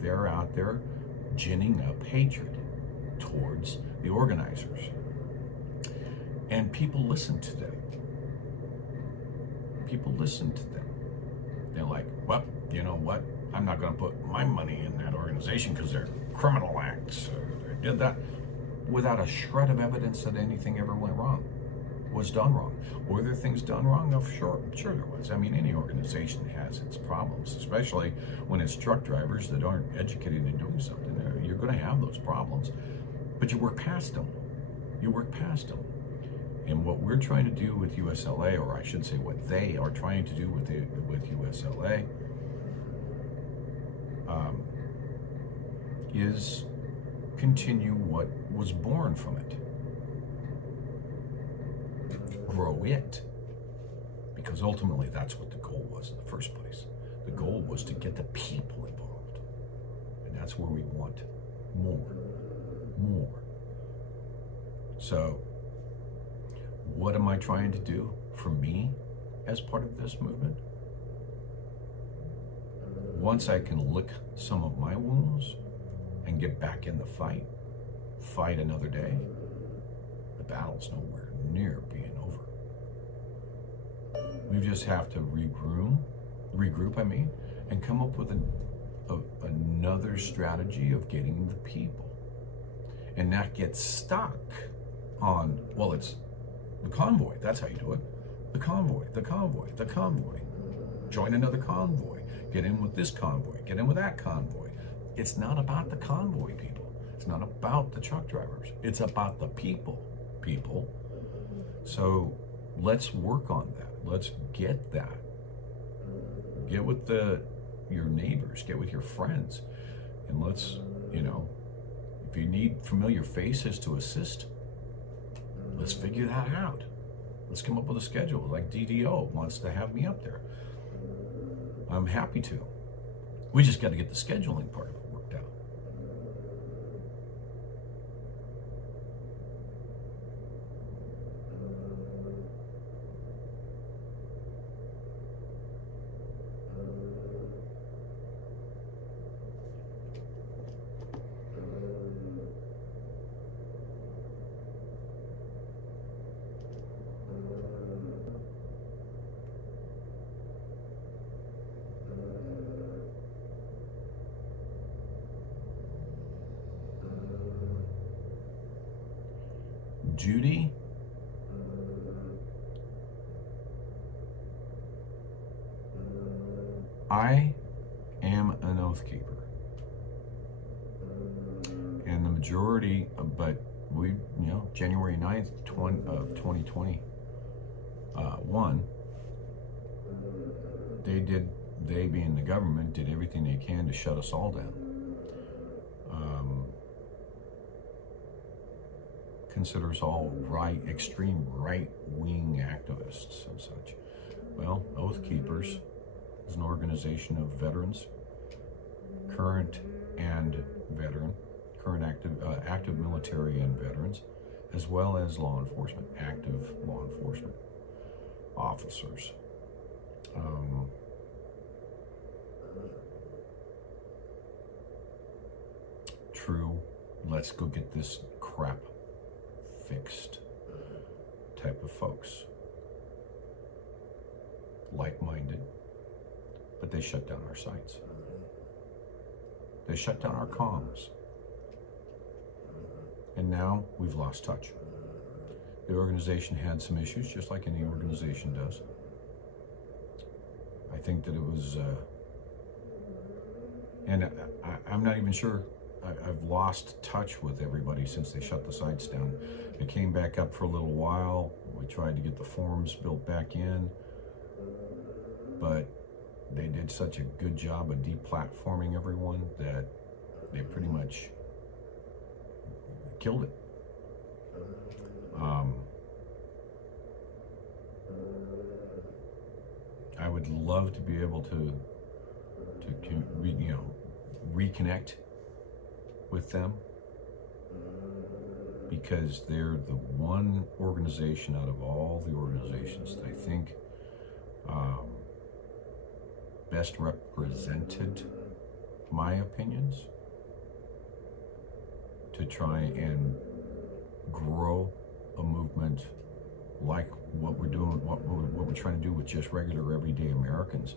They're out there ginning up hatred towards the organizers. And people listen to them. People listen to them. They're like, well, you know what? I'm not going to put my money in that organization because they're criminal acts. They did that without a shred of evidence that anything ever went wrong, was done wrong. Were there things done wrong? Oh, sure there was. I mean, any organization has its problems, especially when it's truck drivers that aren't educated in doing something. You're going to have those problems, but you work past them. You work past them. And what we're trying to do with USLA, or I should say what they are trying to do with USLA, is continue what was born from it. Grow it. Because ultimately that's what the goal was in the first place. The goal was to get the people involved. And that's where we want more. So, what am I trying to do for me as part of this movement? Once I can lick some of my wounds and get back in the fight another day, the battle's nowhere near being over. We just have to regroup, and come up with another strategy of getting the people. And not get stuck on, well, it's the convoy. That's how you do it. The convoy. Join another convoy. Get in with this convoy. Get in with that convoy. It's not about the convoy, people. It's not about the truck drivers. It's about the people. So let's work on that. Let's get that. Get with your neighbors. Get with your friends. And let's, if you need familiar faces to assist, let's figure that out. Let's come up with a schedule. Like DDO wants to have me up there. I'm happy to. We just got to get the scheduling part of it worked out. Judy, I am an oath keeper. And the majority, but we, January 9th, 2021, they being the government, did everything they can to shut us all down. Consider us all extreme right-wing activists and such. Well, Oath Keepers is an organization of veterans, current and veteran, current active military and veterans, as well as law enforcement, active law enforcement officers. True, let's go get this crap fixed type of folks. Like-minded, but they shut down our sites. They shut down our comms. And now we've lost touch. The organization had some issues, just like any organization does. I think that it was, and I'm not even sure, I've lost touch with everybody since they shut the sites down. It came back up for a little while. We tried to get the forums built back in, but they did such a good job of deplatforming everyone that they pretty much killed it. I would love to be able to reconnect with them, because they're the one organization out of all the organizations that I think best represented my opinions to try and grow a movement like what we're doing, what we're trying to do with just regular everyday Americans,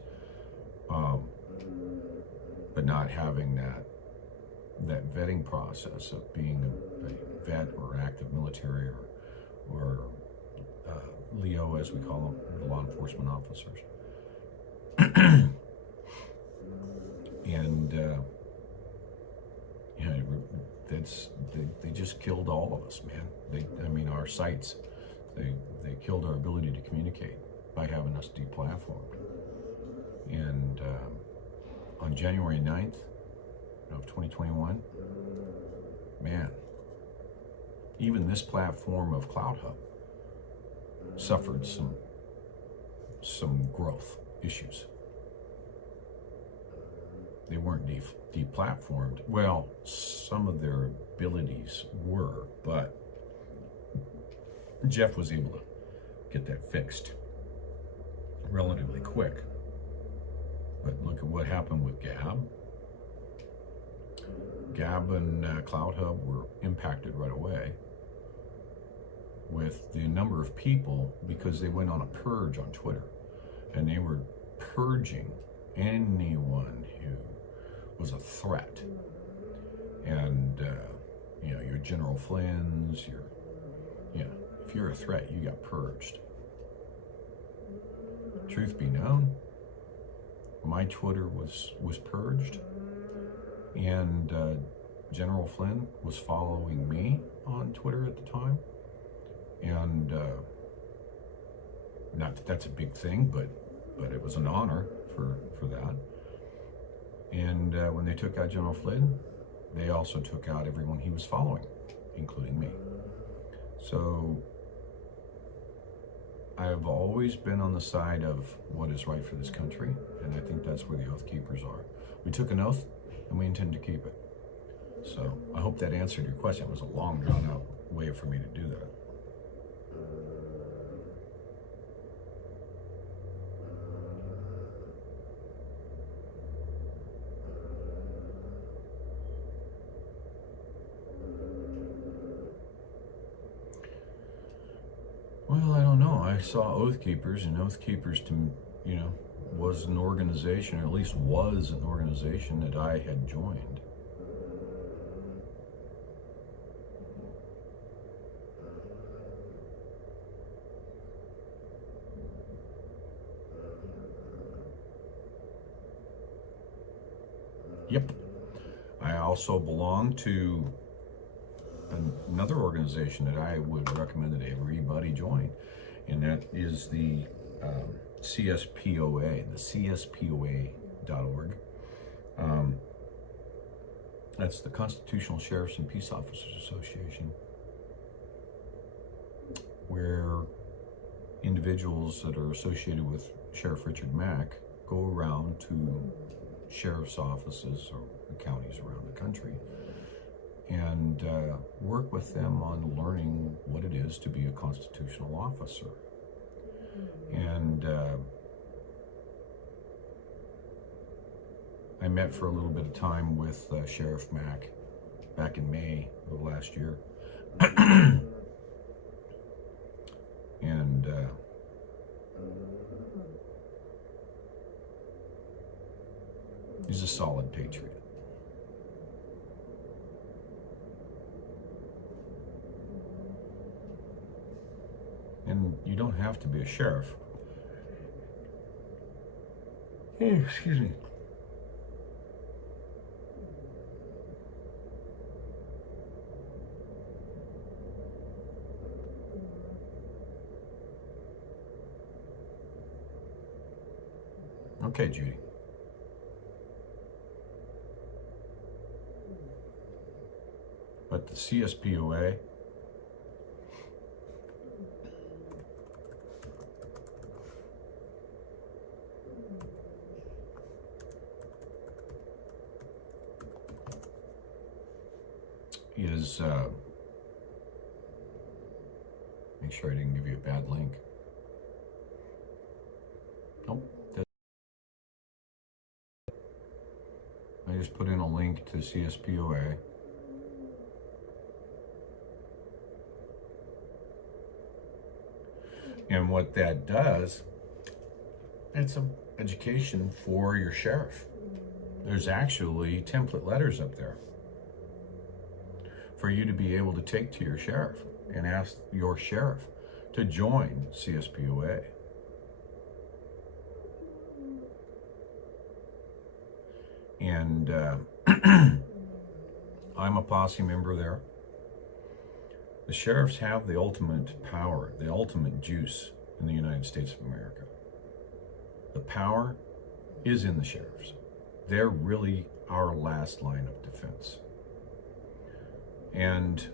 but not having that vetting process of being a vet or active military or LEO, as we call them, law enforcement officers. And they just killed all of us, man. Our sites, they killed our ability to communicate by having us deplatformed. And on January 9th of 2021, man, even this platform of CloutHub suffered some growth issues. They weren't deplatformed. Well, some of their abilities were, but Jeff was able to get that fixed relatively quick. But look at what happened with Gab. Gab and CloutHub were impacted right away with the number of people, because they went on a purge on Twitter, and they were purging anyone who was a threat. And your General Flynn's, if you're a threat, you got purged. Truth be known, my Twitter was purged, and General Flynn was following me on Twitter at the time. And not that that's a big thing, but it was an honor for that. And when they took out General Flynn, they also took out everyone he was following, including me. So I've always been on the side of what is right for this country, and I think that's where the Oath Keepers are. We took an oath, and we intend to keep it. So I hope that answered your question. It was a long, drawn-out way for me to do that. Well, I don't know. I saw Oath Keepers, and Oath Keepers, was an organization, or at least was an organization that I had joined. Yep. I also belong to another organization that I would recommend that everybody join, and that is the CSPOA, the CSPOA.org. That's the Constitutional Sheriffs and Peace Officers Association, where individuals that are associated with Sheriff Richard Mack go around to sheriff's offices or counties around the country and work with them on learning what it is to be a constitutional officer. And I met for a little bit of time with Sheriff Mack back in May of last year. And he's a solid patriot. And you don't have to be a sheriff. Oh, excuse me. Okay, Judy. But the CSPOA is, make sure I didn't give you a bad link. Nope. I just put in a link to CSPOA. And what that does, it's an education for your sheriff. There's actually template letters up there for you to be able to take to your sheriff and ask your sheriff to join CSPOA. And I'm a posse member there. The sheriffs have the ultimate power, the ultimate juice in the United States of America. The power is in the sheriffs. They're really our last line of defense. And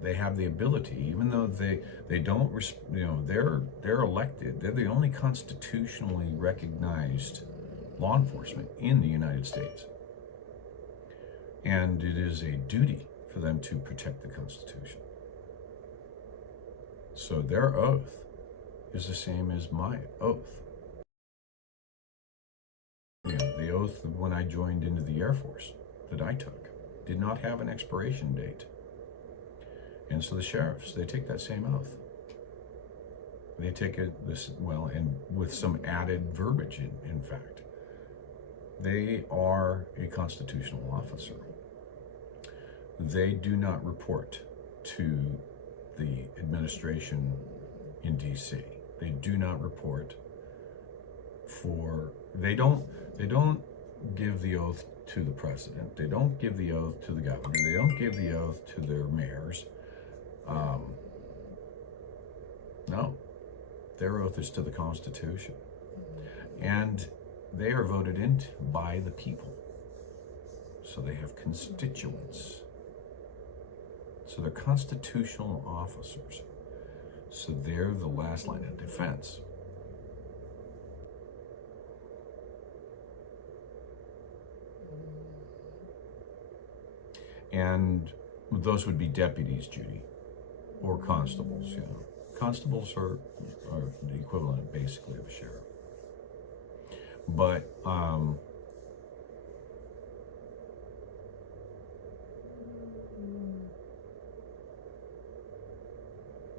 they have the ability, even though they don't, they're elected. They're the only constitutionally recognized law enforcement in the United States. And it is a duty for them to protect the Constitution. So their oath is the same as my oath. The oath when I joined into the Air Force that I took did not have an expiration date. And so the sheriffs, they take that same oath. They take it and with some added verbiage, in fact. They are a constitutional officer. They do not report to the administration in DC. They do not report they don't give the oath to the president. They don't give the oath to the governor. They don't give the oath to their mayors. No, their oath is to the Constitution. And they are voted in by the people. So they have constituents. So they're constitutional officers. So they're the last line of defense. And those would be deputies, Judy, or constables, Constables are the equivalent, basically, of a sheriff. But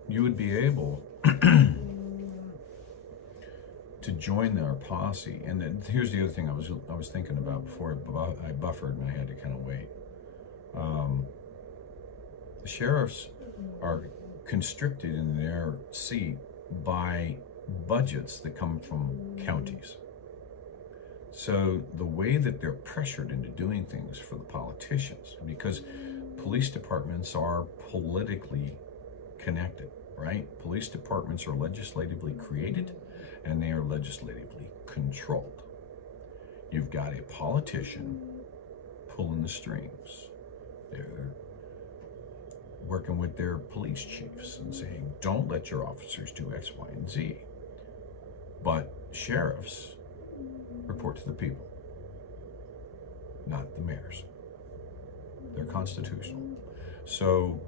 you would be able to join their posse. And then here's the other thing I was thinking about before I buffered and I had to kind of wait. The sheriffs are constricted in their seat by budgets that come from counties. So the way that they're pressured into doing things for the politicians, because police departments are politically connected, right? Police departments are legislatively created and they are legislatively controlled. You've got a politician pulling the strings. They're working with their police chiefs and saying, don't let your officers do X, Y, and Z. But sheriffs report to the people, not the mayors. They're constitutional. So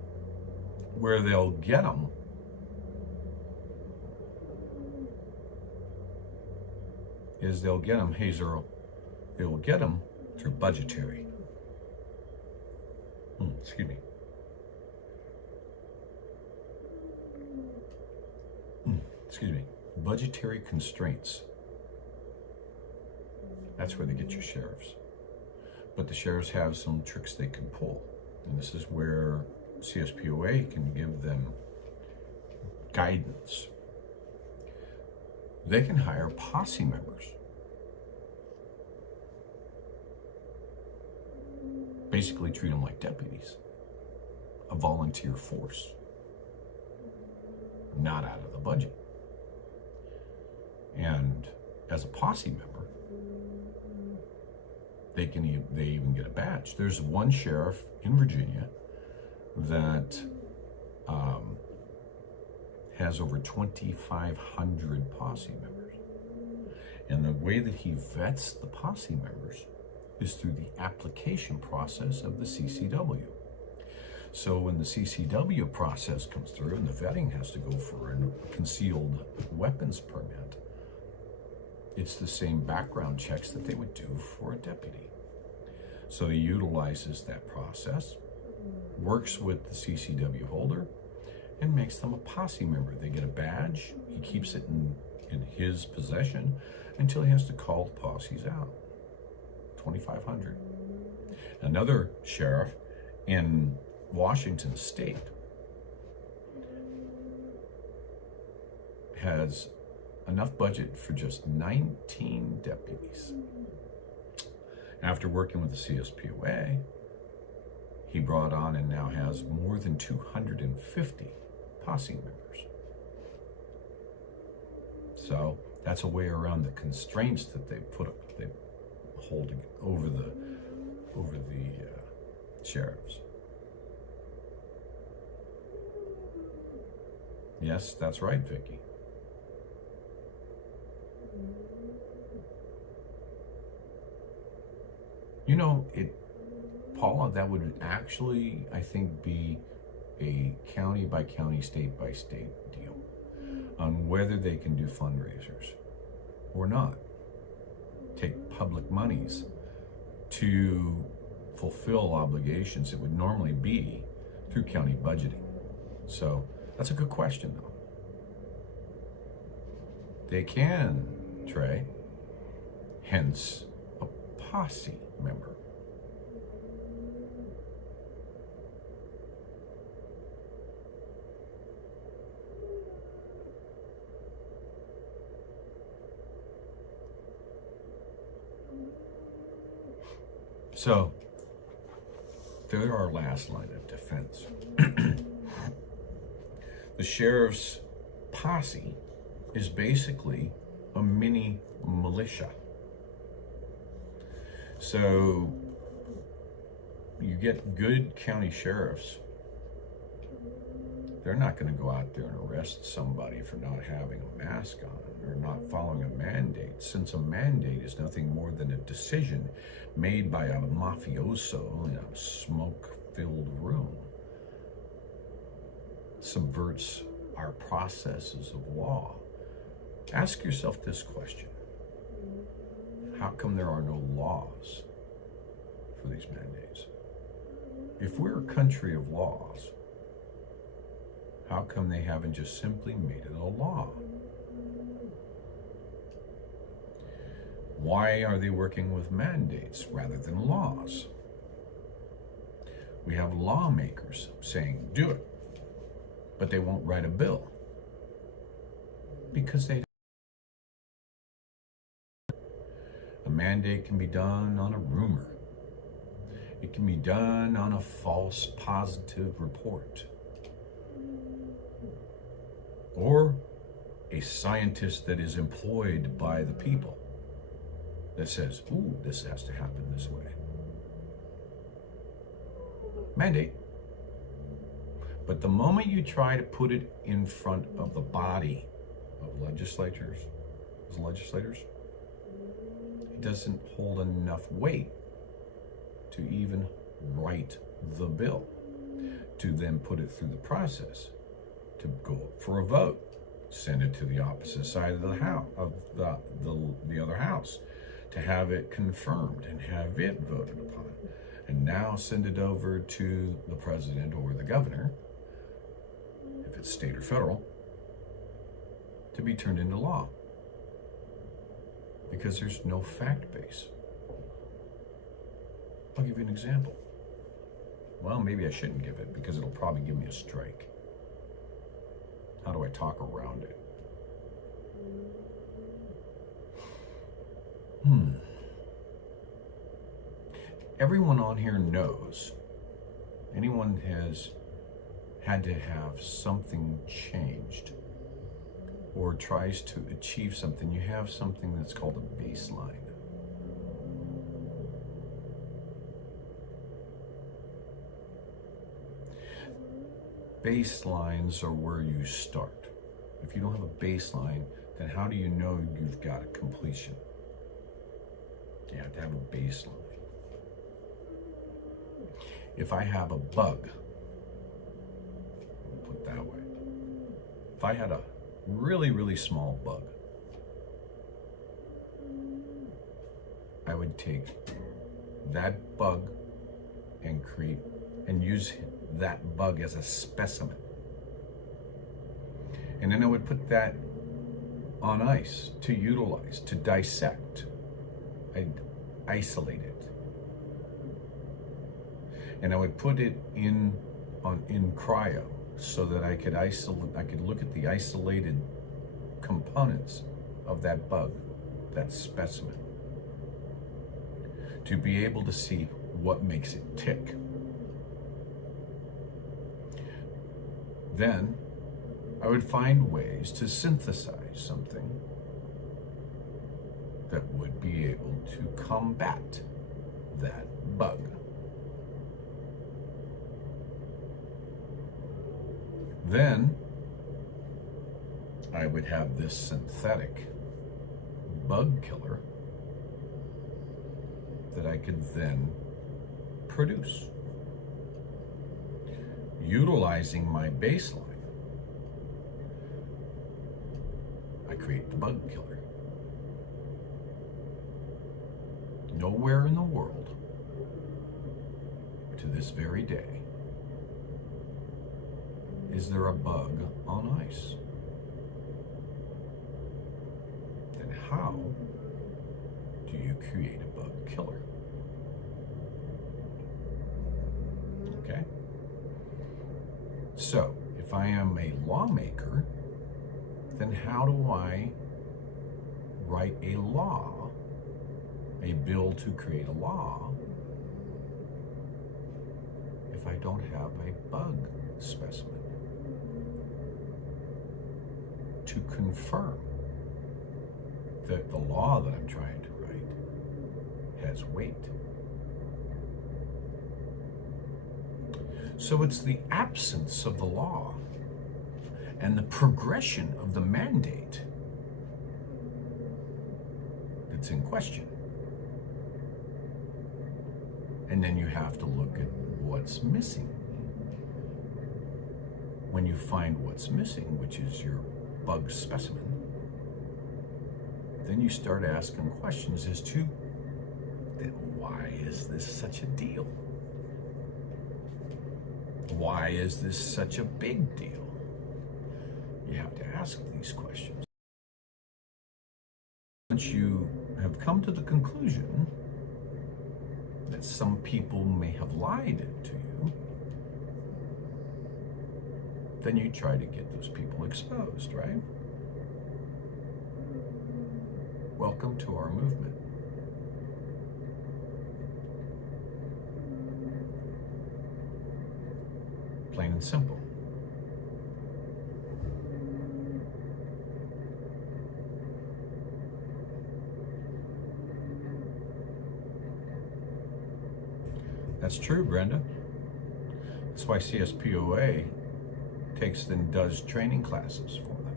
where they'll get them is they'll get them, hey Zero, they will get them through budgetary. Excuse me. Excuse me. Budgetary constraints. That's where they get your sheriffs. But the sheriffs have some tricks they can pull. And this is where CSPOA can give them guidance. They can hire posse members. Basically treat them like deputies. A volunteer force. Not out of the budget. And as a posse member, they even get a badge. There's one sheriff in Virginia that has over 2,500 posse members. And the way that he vets the posse members is through the application process of the CCW. So when the CCW process comes through and the vetting has to go for a concealed weapons permit, it's the same background checks that they would do for a deputy. So he utilizes that process, works with the CCW holder, and makes them a posse member. They get a badge. He keeps it in his possession until he has to call the posses out. 2,500. Another sheriff in Washington State has enough budget for just 19 deputies. After working with the CSPOA, he brought on and now has more than 250 posse members. So that's a way around the constraints that they hold over the sheriffs. Yes, that's right, Vicky. You know, Paula, that would actually, I think, be a county by county, state by state deal on whether they can do fundraisers or not. Take public monies to fulfill obligations that would normally be through county budgeting. So that's a good question, though. They can, Trey, hence a posse member. So they're our last line of defense. The sheriff's posse is basically a mini militia. So you get good county sheriffs, they're not going to go out there and arrest somebody for not having a mask on or not following a mandate, since a mandate is nothing more than a decision made by a mafioso in a smoke-filled room. Subverts our processes of law. Ask yourself this question. How come there are no laws for these mandates? If we're a country of laws, how come they haven't just simply made it a law? Why are they working with mandates rather than laws? We have lawmakers saying, do it, but they won't write a bill because they. A mandate can be done on a rumor. It can be done on a false positive report. Or a scientist that is employed by the people that says, ooh, this has to happen this way. Mandate. But the moment you try to put it in front of the body of legislators, it doesn't hold enough weight to even write the bill, to then put it through the process, to go up for a vote, send it to the opposite side of the house, of the other house, to have it confirmed and have it voted upon, and now send it over to the president or the governor, if it's state or federal, to be turned into law, because there's no fact base. I'll give you an example. Well, maybe I shouldn't give it, because it'll probably give me a strike. How do I talk around it? Everyone on here knows, anyone has had to have something changed or tries to achieve something, you have something that's called a baseline. Baselines are where you start. If you don't have a baseline, then how do you know you've got a completion? You have to have a baseline. If I have a bug, I'll put it that way. If I had a really, really small bug, I would take that bug and use that bug as a specimen. And then I would put that on ice to utilize, to dissect. I'd isolate it. And I would put it in cryo so that I could look at the isolated components of that bug, that specimen, to be able to see what makes it tick. Then I would find ways to synthesize something that would be able to combat that bug. Then I would have this synthetic bug killer that I could then produce, utilizing my baseline. I create the bug killer. Nowhere in the world, to this very day, is there a bug on ice. Then how do you create a bug killer? Okay? So, if I am a lawmaker, then how do I write a law, a bill to create a law, if I don't have a bug specimen to confirm that the law that I'm trying to write has weight? So it's the absence of the law and the progression of the mandate that's in question. And then you have to look at what's missing. When you find what's missing, which is your bug specimen, then you start asking questions as to, then why is this such a deal? Why is this such a big deal? You have to ask these questions. Once you have come to the conclusion that some people may have lied to you, then you try to get those people exposed, right? Welcome to our movement. Plain and simple. That's true, Brenda. That's why CSPOA takes and does training classes for them.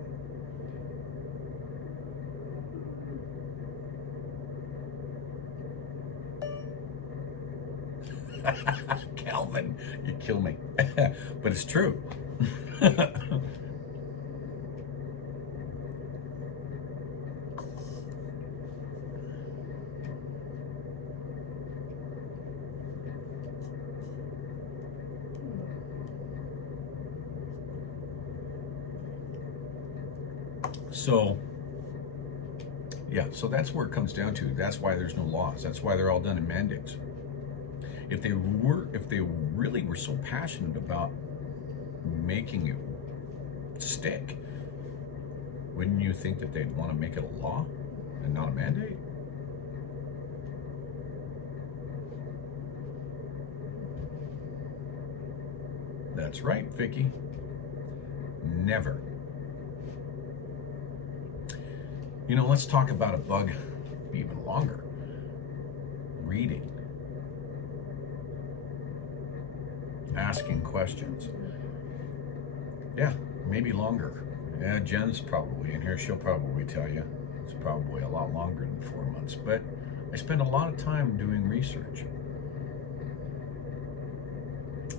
Calvin, you kill me. But it's true. So, yeah, so that's where it comes down to. That's why there's no laws. That's why they're all done in mandates. If they really were so passionate about making it stick, wouldn't you think that they'd want to make it a law and not a mandate? That's right, Vicky. Never. You know, let's talk about a bug even longer. Reading. Asking questions. Yeah, maybe longer. Yeah, Jen's probably in here. She'll probably tell you it's probably a lot longer than 4 months. But I spend a lot of time doing research.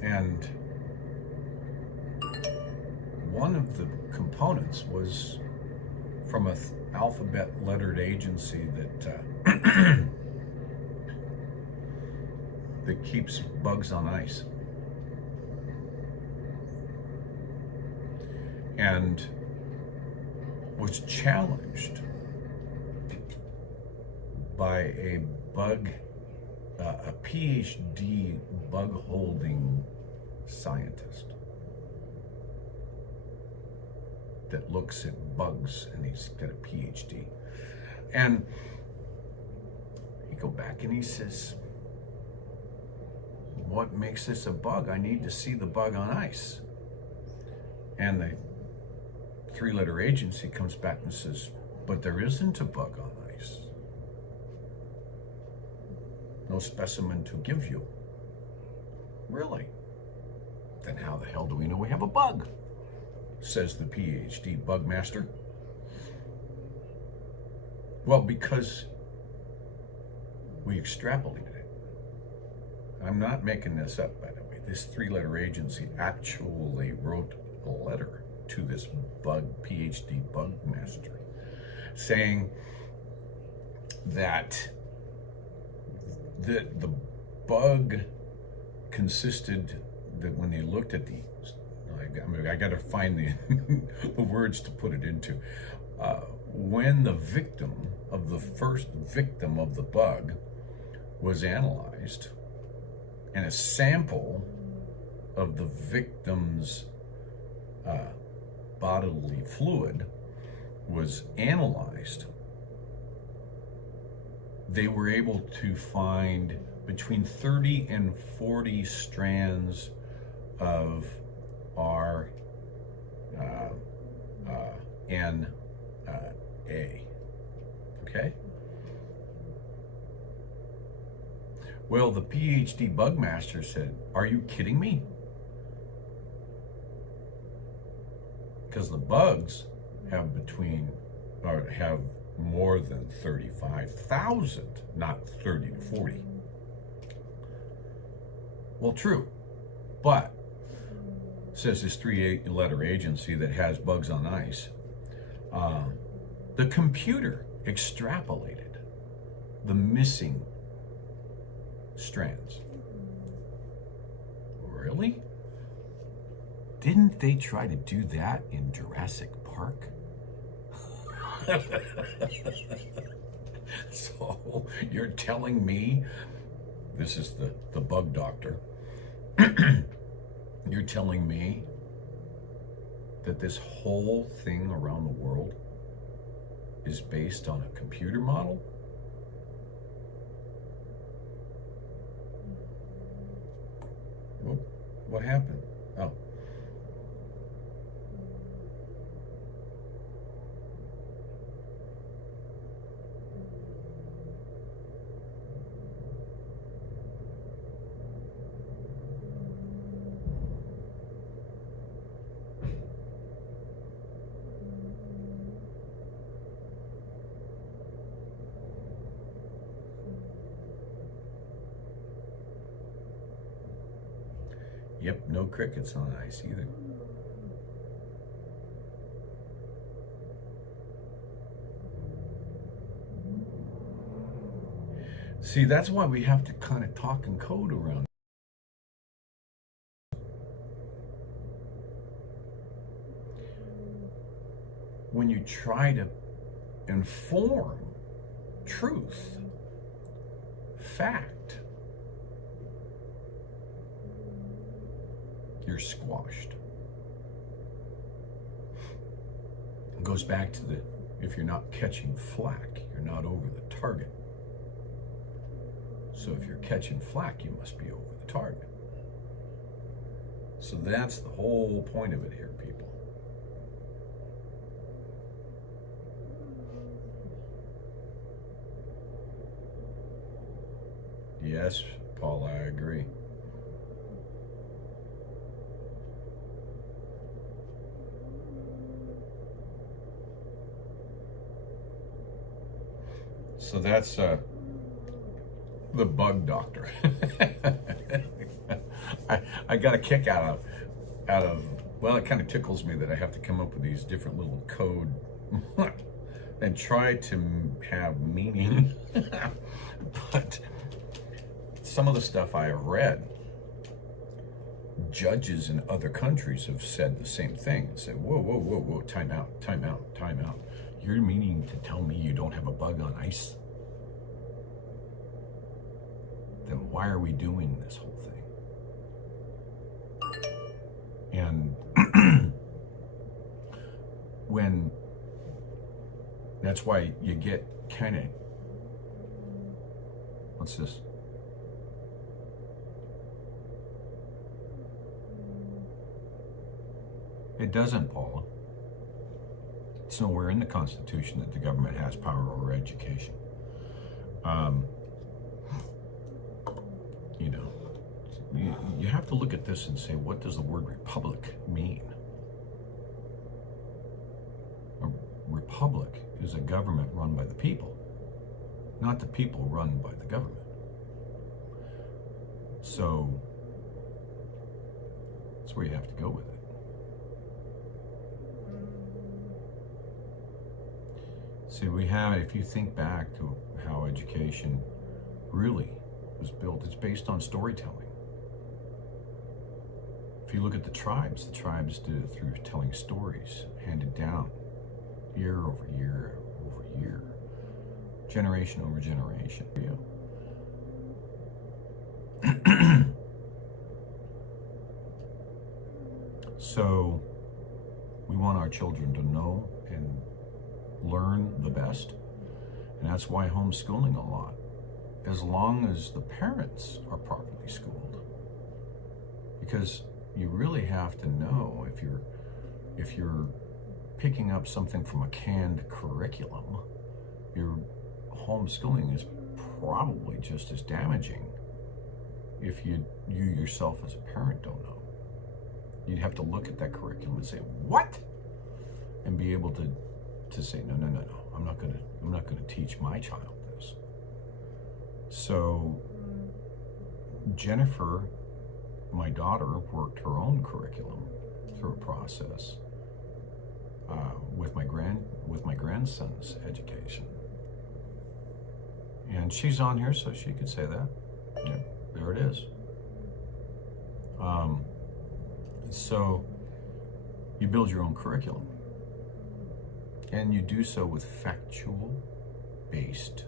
And one of the components was from a alphabet lettered agency that that keeps bugs on ice. And was challenged by a PhD bug holding scientist that looks at bugs, and he's got a PhD. And he go back and he says, what makes this a bug? I need to see the bug on ice. And the 3-letter agency comes back and says, but there isn't a bug on ice. No specimen to give you. Really? Then how the hell do we know we have a bug? Says the PhD bug master. Well, because we extrapolated it. I'm not making this up, by the way. This 3-letter agency actually wrote a letter to this PhD bug master saying that the bug consisted, that when they looked at the, I got to find the words to put it into. When the victim of the first victim of the bug was analyzed, and a sample of the victim's bodily fluid was analyzed, they were able to find between 30 and 40 strands of RNA. Okay? Well, the PhD bugmaster said, are you kidding me? Because the bugs have have more than 35,000, not 30 to 40. Well, true, but says this 3-letter agency that has bugs on ice, the computer extrapolated the missing strands. Really? Didn't they try to do that in Jurassic Park? So you're telling me, this is the bug doctor, you're telling me that this whole thing around the world is based on a computer model? Well, what happened? Oh. Yep, no crickets on ice either. See, that's why we have to kind of talk and code around. When you try to inform truth, fact, you're squashed. It goes back to the, if you're not catching flack, you're not over the target. So if you're catching flack, you must be over the target. So that's the whole point of it here, people. Yes, Paul, I agree. So that's the bug doctor. I got a kick out of, well, it kind of tickles me that I have to come up with these different little code and try to have meaning. But some of the stuff I have read, judges in other countries have said the same thing and said, whoa, whoa, whoa, whoa, time out, time out, time out. You're meaning to tell me you don't have a bug on ice? Then why are we doing this whole thing? And when, that's why you get kind of, what's this? It doesn't, Paula. It's nowhere in the Constitution that the government has power over education. You know, you have to look at this and say, what does the word republic mean? A republic is a government run by the people, not the people run by the government. So that's where you have to go with it. See, we have, if you think back to how education really was built, it's based on storytelling. If you look at the tribes did it through telling stories, handed down year over year over year, generation over generation. So we want our children to know and learn the best, and that's why homeschooling a lot, as long as the parents are properly schooled, because you really have to know if you're picking up something from a canned curriculum, your homeschooling is probably just as damaging if you yourself as a parent don't know. You'd have to look at that curriculum and say, what? And be able to say, no, I'm not gonna teach my child this. So Jennifer, my daughter, worked her own curriculum through a process with my grandson's education, and she's on here so she could say that. Yeah, there it is. So you build your own curriculum, and you do so with factual-based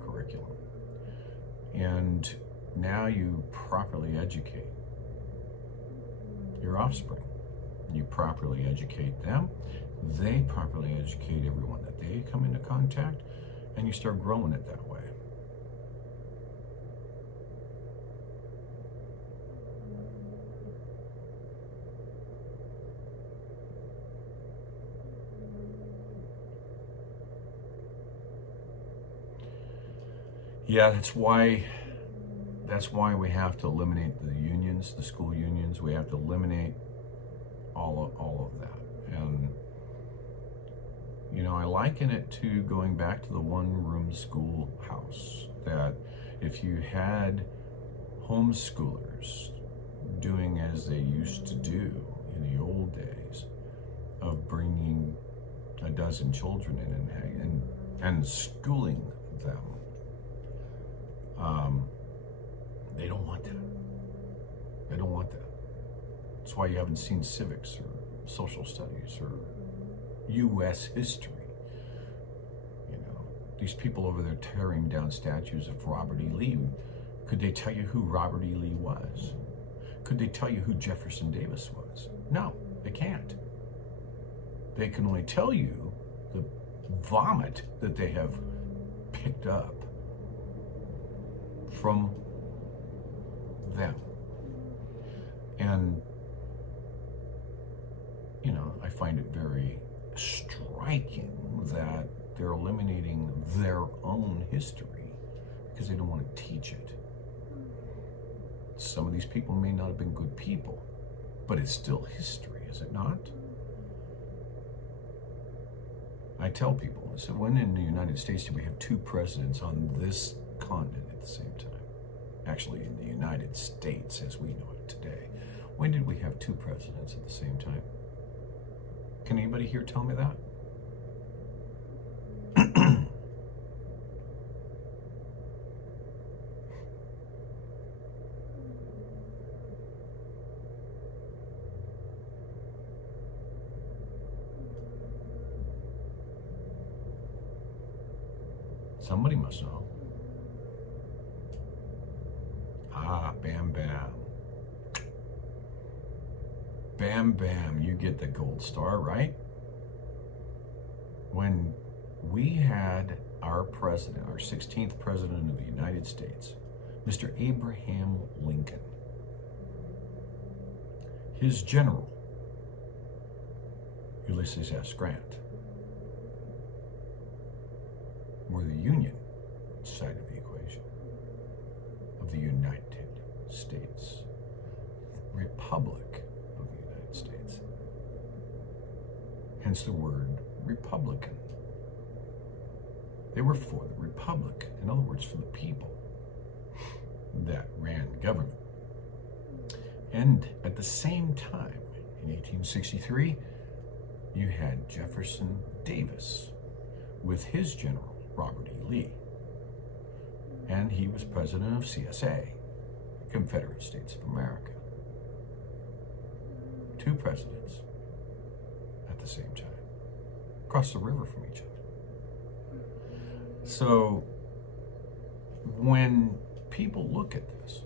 curriculum. And now you properly educate your offspring. You properly educate them. They properly educate everyone that they come into contact, and you start growing it that way. Yeah, that's why we have to eliminate the unions, the school unions. We have to eliminate all of that. And you know, I liken it to going back to the one-room schoolhouse, that if you had homeschoolers doing as they used to do in the old days of bringing a dozen children in and schooling them. They don't want that. They don't want that. That's why you haven't seen civics or social studies or U.S. history. These people over there tearing down statues of Robert E. Lee. Could they tell you who Robert E. Lee was? Could they tell you who Jefferson Davis was? No, they can't. They can only tell you the vomit that they have picked up from them. And, I find it very striking that they're eliminating their own history because they don't want to teach it. Some of these people may not have been good people, but it's still history, is it not? I tell people, I said, when in the United States do we have two presidents on this continent at the same time? Actually, in the United States as we know it today. When did we have two presidents at the same time? Can anybody here tell me that? Somebody must know. Bam, bam. Bam, bam, you get the gold star, right? When we had our president, our 16th president of the United States, Mr. Abraham Lincoln, his general, Ulysses S. Grant, were the Union side of the equation of the United States, Republic of the United States. Hence the word Republican. They were for the Republic, in other words, for the people that ran government. And at the same time, in 1863, you had Jefferson Davis with his general, Robert E. Lee. And he was president of CSA, Confederate States of America. Two presidents at the same time, across the river from each other. So when people look at this,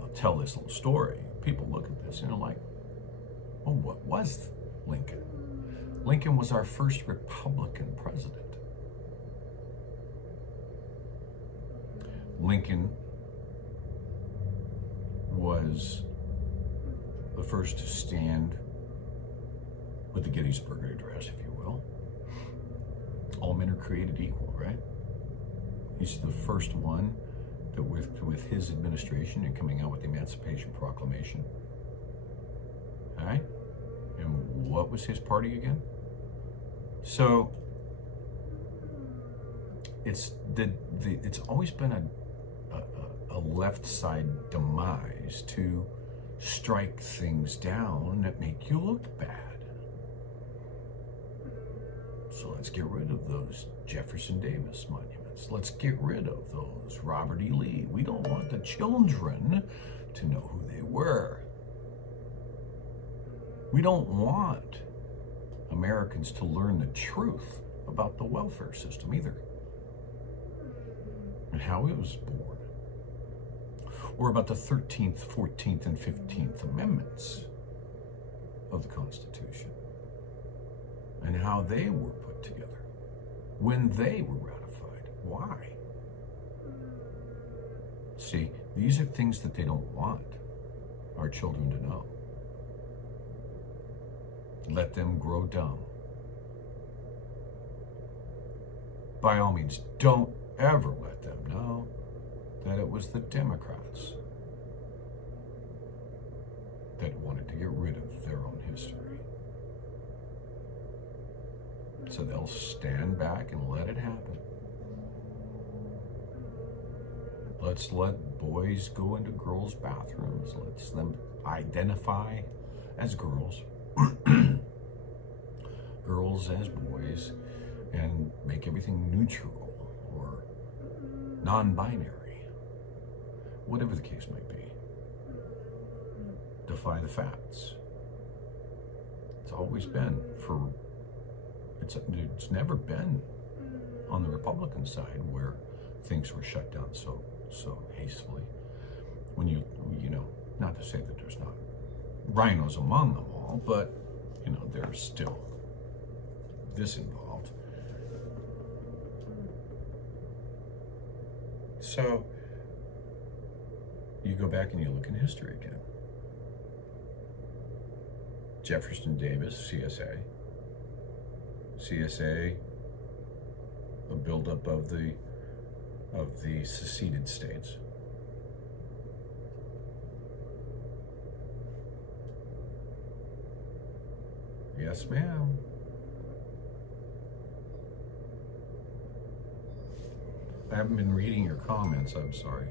I'll tell this little story, people look at this and they're like, well, what was Lincoln? Lincoln was our first Republican president. Lincoln was the first to stand with the Gettysburg Address, if you will. All men are created equal, right? He's the first one that with his administration and coming out with the Emancipation Proclamation. All right? And what was his party again? So it's always been a left side demise to strike things down that make you look bad. So let's get rid of those Jefferson Davis monuments. Let's get rid of those Robert E. Lee. We don't want the children to know who they were. We don't want Americans to learn the truth about the welfare system either, and how it was born, or about the 13th, 14th, and 15th Amendments of the Constitution, and how they were put together, when they were ratified. Why? See, these are things that they don't want our children to know. Let them grow dumb. By all means, don't ever let them know that it was the Democrats that wanted to get rid of their own history. So they'll stand back and let it happen. Let's let boys go into girls' bathrooms. Let's them identify as girls, girls as boys, and make everything neutral or non-binary, whatever the case might be. Defy the facts. It's always been it's never been on the Republican side where things were shut down so hastily. When you know, not to say that there's not rhinos among them all, but you know, there's still this involved. So you go back and you look in history again. Jefferson Davis, CSA, a buildup of the seceded states. Yes, ma'am. I haven't been reading your comments, I'm sorry.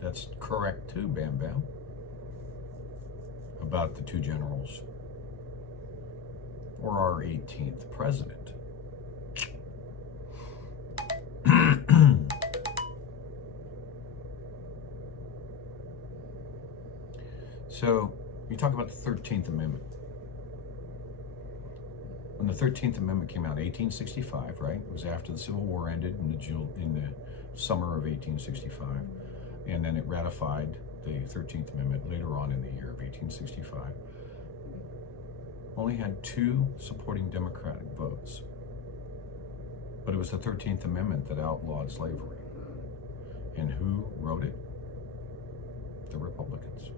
That's correct too, Bam Bam. About the two generals. Or our 18th president. So, you talk about the 13th Amendment. When the 13th Amendment came out in 1865, right? It was after the Civil War ended in the summer of 1865. And then it ratified the 13th Amendment later on in the year of 1865. Only had 2 supporting Democratic votes. But it was the 13th Amendment that outlawed slavery. And who wrote it? The Republicans.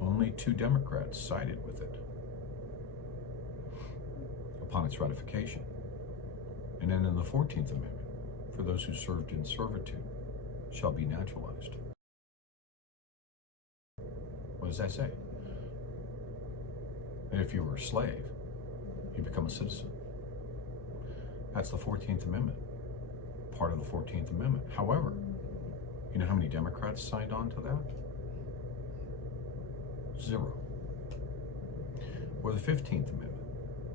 Only 2 Democrats sided with it upon its ratification. And then in the 14th Amendment, for those who served in servitude shall be naturalized. What does that say? And if you were a slave, you become a citizen. That's the 14th Amendment, part of the 14th Amendment. However, you know how many Democrats signed on to that? 0. Or the 15th Amendment,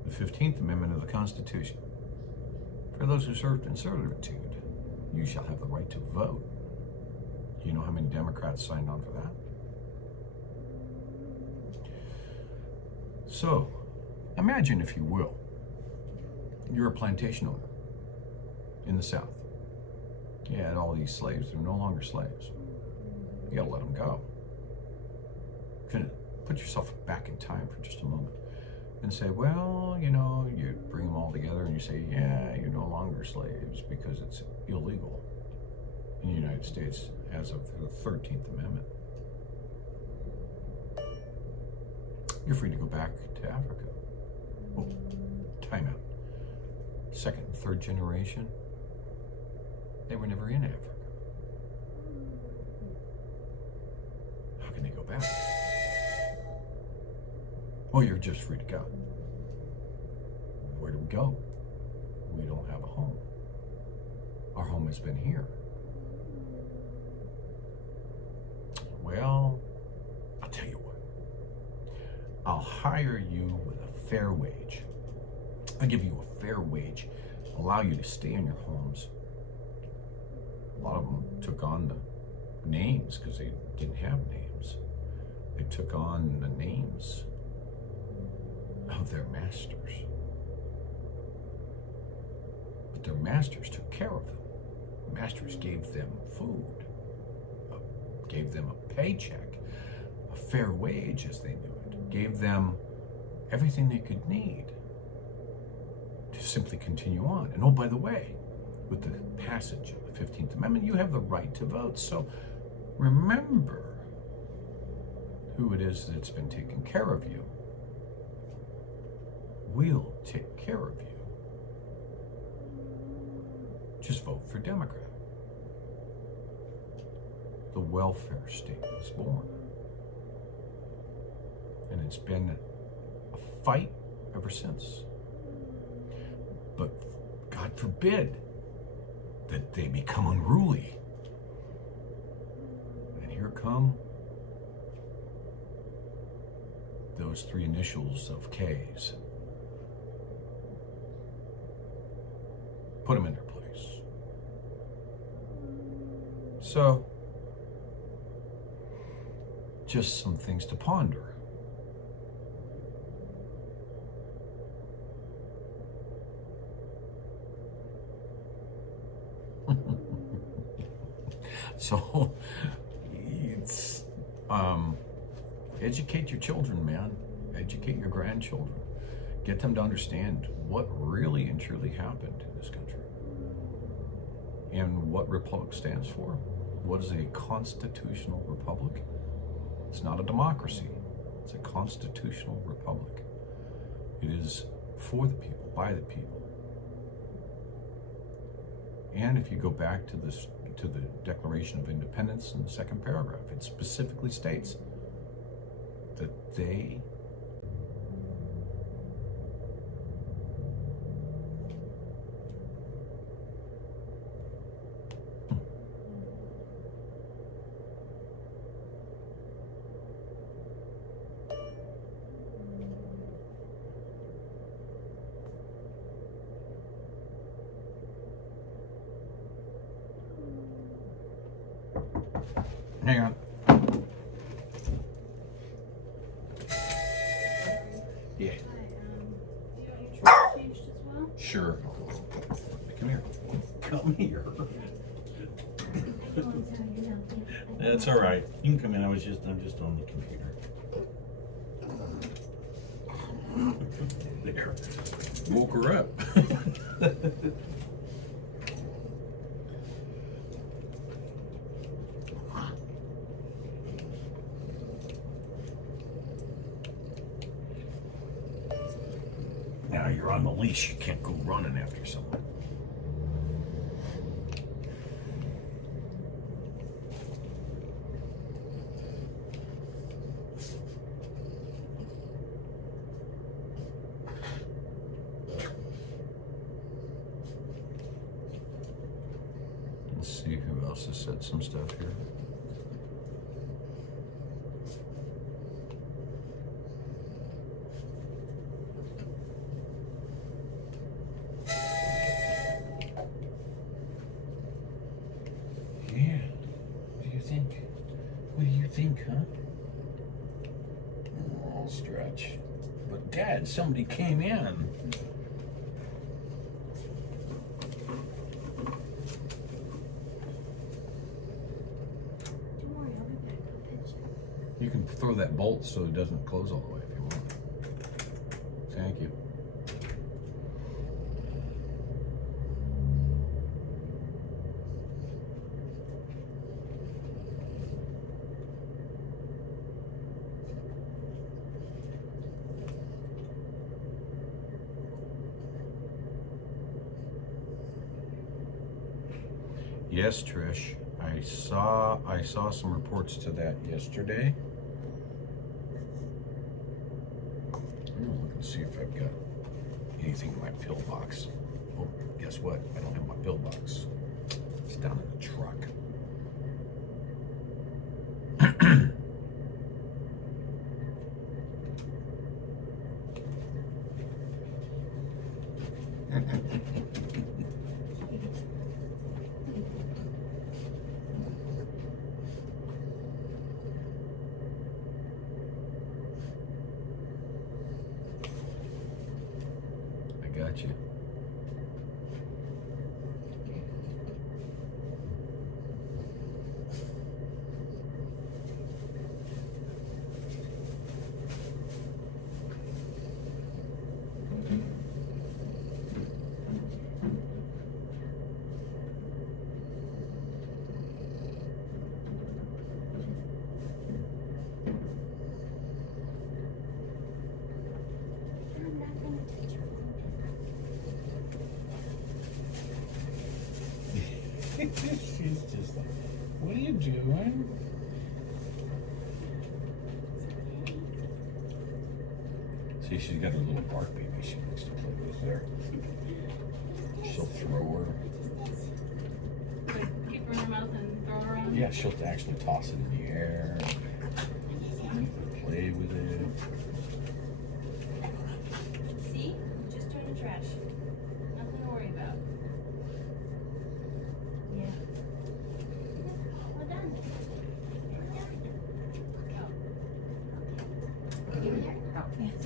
the 15th Amendment of the Constitution. For those who served in servitude, you shall have the right to vote. You know how many Democrats signed on for that? So, imagine, if you will, you're a plantation owner in the South. You had all these slaves. They're no longer slaves. You gotta let them go. Put yourself back in time for just a moment and say, well, you know, you bring them all together and you say, yeah, you're no longer slaves because it's illegal in the United States as of the 13th Amendment. You're free to go back to Africa. Oh, time out. Second and third generation, they were never in Africa. How can they go back? Well, you're just free to go. Where do we go? We don't have a home. Our home has been here. Well, I'll tell you what. I'll hire you with a fair wage. I'll give you a fair wage, allow you to stay in your homes. A lot of them took on the names because they didn't have names. They took on the names of their masters. But their masters took care of them. Masters gave them food, gave them a paycheck, a fair wage as they knew it, gave them everything they could need to simply continue on. And oh, by the way, with the passage of the 15th Amendment, you have the right to vote. So remember who it is that's been taking care of you. We'll take care of you. Just vote for Democrat. The welfare state is born. And it's been a fight ever since. But God forbid that they become unruly. And here come those three initials of K's. Put them in their place. So, just some things to ponder. So, it's, educate your children, man. Educate your grandchildren. Get them to understand what really and truly happened in this country. And what republic stands for. What is a constitutional republic? It's not a democracy. It's a constitutional republic. It is for the people, by the people. And if you go back to this, to the Declaration of Independence in the second paragraph, it specifically states that they hang on. Yeah. Hi, do you want your truck changed as well? Sure. Come here. Come here. That's all right. You can come in. I'm just on the computer. There. Woke her up. Now you're on the leash. You can't go running after someone. Let's see who else has said some stuff here. Yeah. What do you think? What do you think, huh? I'll stretch. But Dad, somebody came in. Don't worry, I'll be back. I'll pinch it. You can throw that bolt so it doesn't close all the way if you want. Thank you. Yes, Trish. I saw some reports to that yesterday. I'm gonna look and see if I've got anything in my pillbox. Oh, guess what? I don't have my pillbox. It's down in the truck. I got you. I'm not gonna touch your She's just like, what are you doing? See, she's got her little bark baby she likes to play with there. She'll throw her. Like, keep her in her mouth and throw her around? Yeah, she'll actually toss it in the air. Play with it. See? Just turn the trash. Nothing to worry about. Yeah. Well done.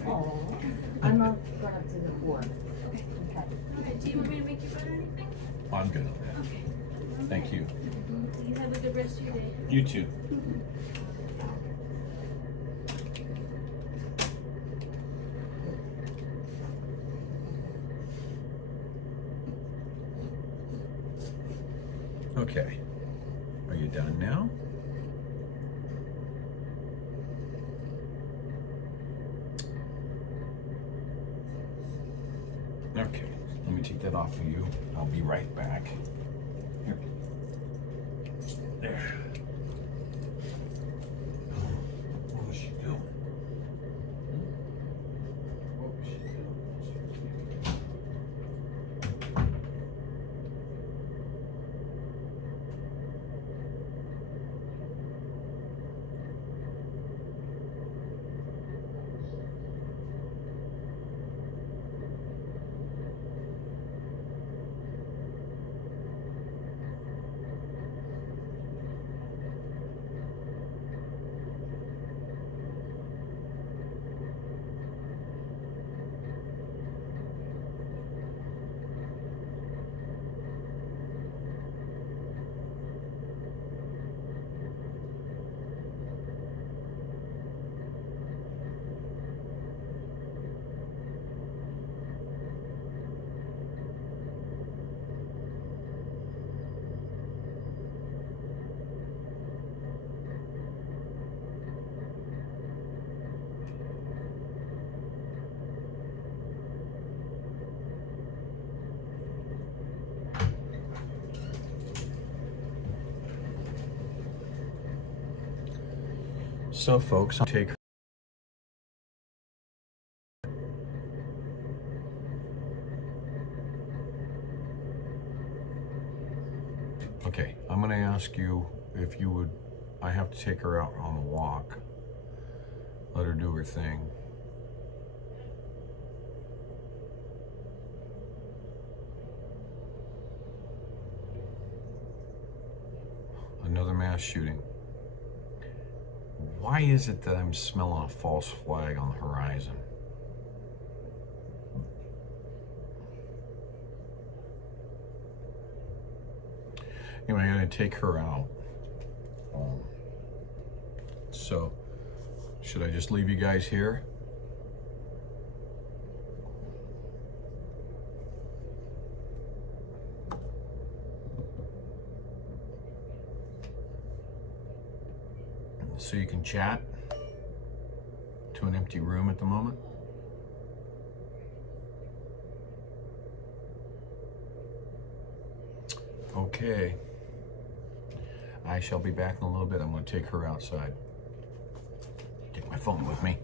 Oh, I'm not going up to the floor. Okay. Okay. Okay, do you want me to make you butter or anything? I'm good on that. Okay. Thank you. You have a good rest of your day. You too. Okay. Are you done now? Okay. Let me take that off of you. I'll be right back. Here. There. What was she doing? What was she doing? So folks, I'll take Okay, I'm going to ask you if you would, I have to take her out on a walk. Let her do her thing. Another mass shooting. Why is it that I'm smelling a false flag on the horizon? Anyway, I'm going to take her out. So, should I just leave you guys here? So you can chat to an empty room at the moment? Okay. I shall be back in a little bit. I'm going to take her outside. Take my phone with me.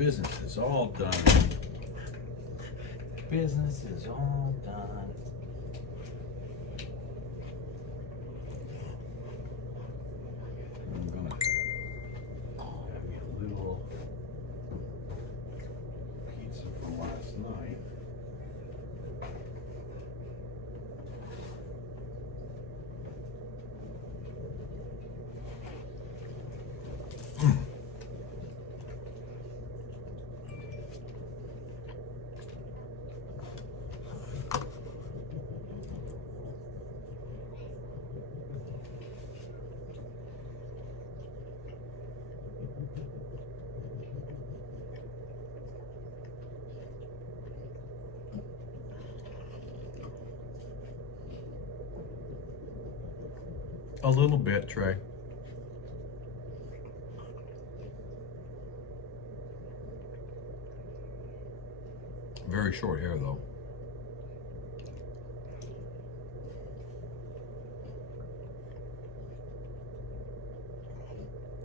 business is all done. Business is all done. I'm gonna have me a little pizza from last night. A little bit, Trey. Very short hair, though.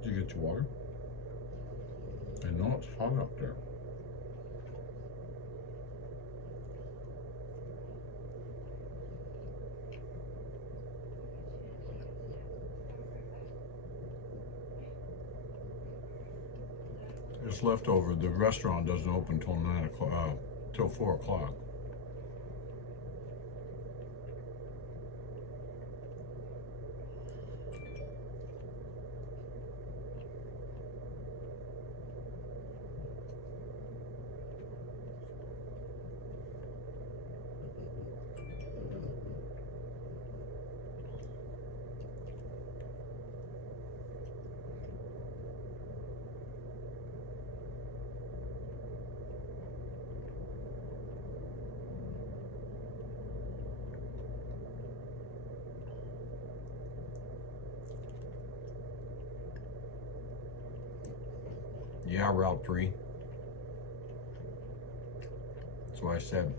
Did you get your water? I know it's hot up there. It's leftover. The restaurant doesn't open till 9 o'clock, till 4 o'clock. Yeah, Route 3. That's why I said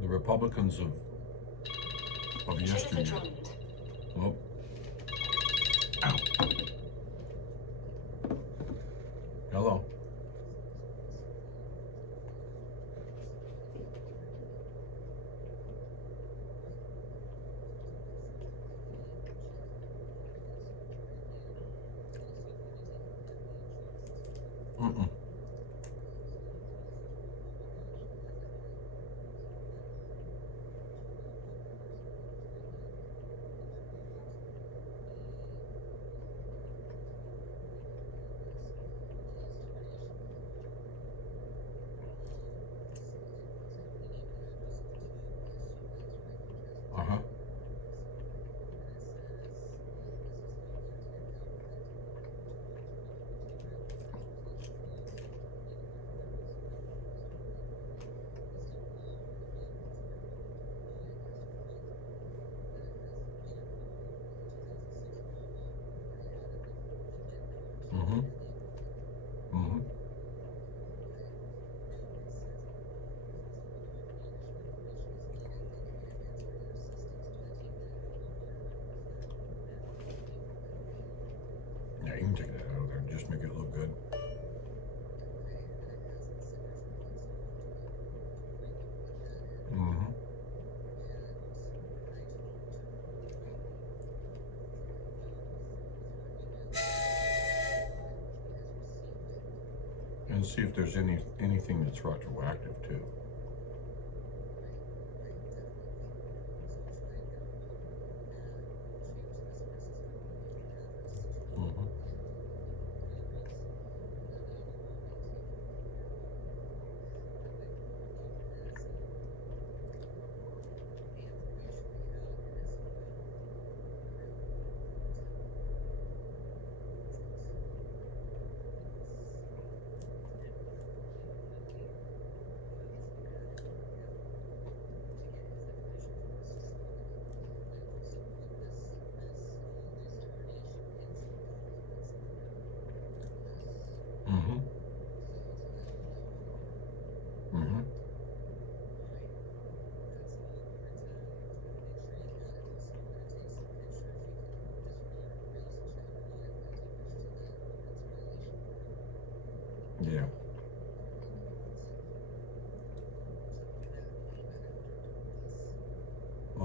the Republicans of yesterday. Oh. Ow. Hello. Mm-mm. Uh-huh. Mm-hmm. Mm-hmm. Yeah, you can take that out of there and just make it look good. Mm-hmm. And see if there's anything that's retroactive too. Mm-hmm.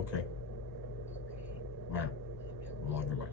Okay. All right. Love you. Bye.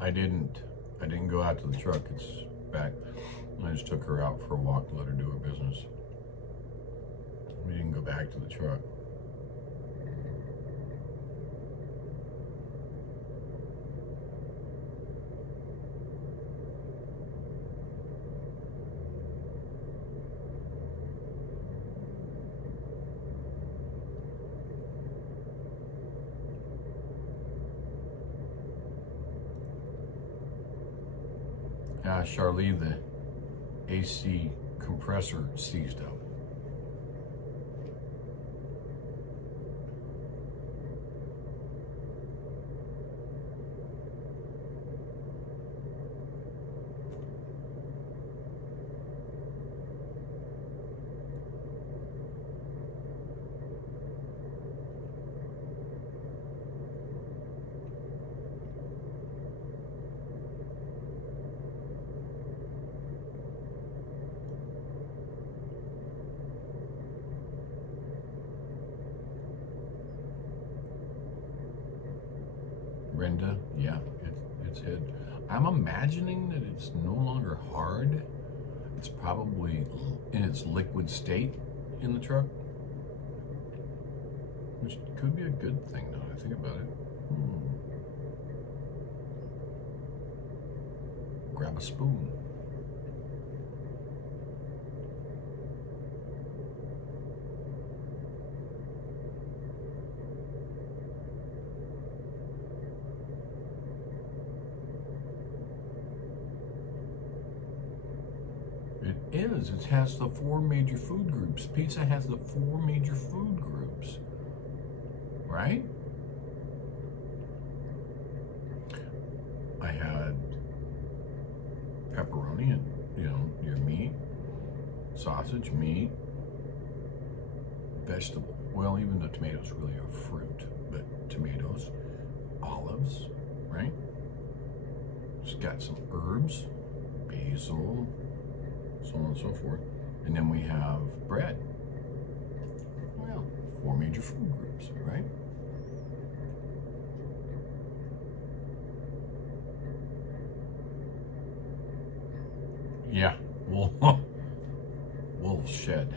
I didn't go out to the truck. It's back. I just took her out for a walk to let her do her business. We didn't go back to the truck. Charlie, the AC compressor seized up. Brenda, yeah, it's hit. I'm imagining that it's no longer hard. It's probably in its liquid state in the truck, which could be a good thing now that I think about it. Grab a spoon. It has the 4 major food groups. Pizza has the 4 major food groups, right? I had pepperoni and, your meat, sausage, meat, vegetable. Well, even the tomatoes really are fruit, but tomatoes, olives, right? It's got some herbs, basil, so on and so forth. And then we have bread. Well, 4 major food groups, right? Yeah, wolf shed.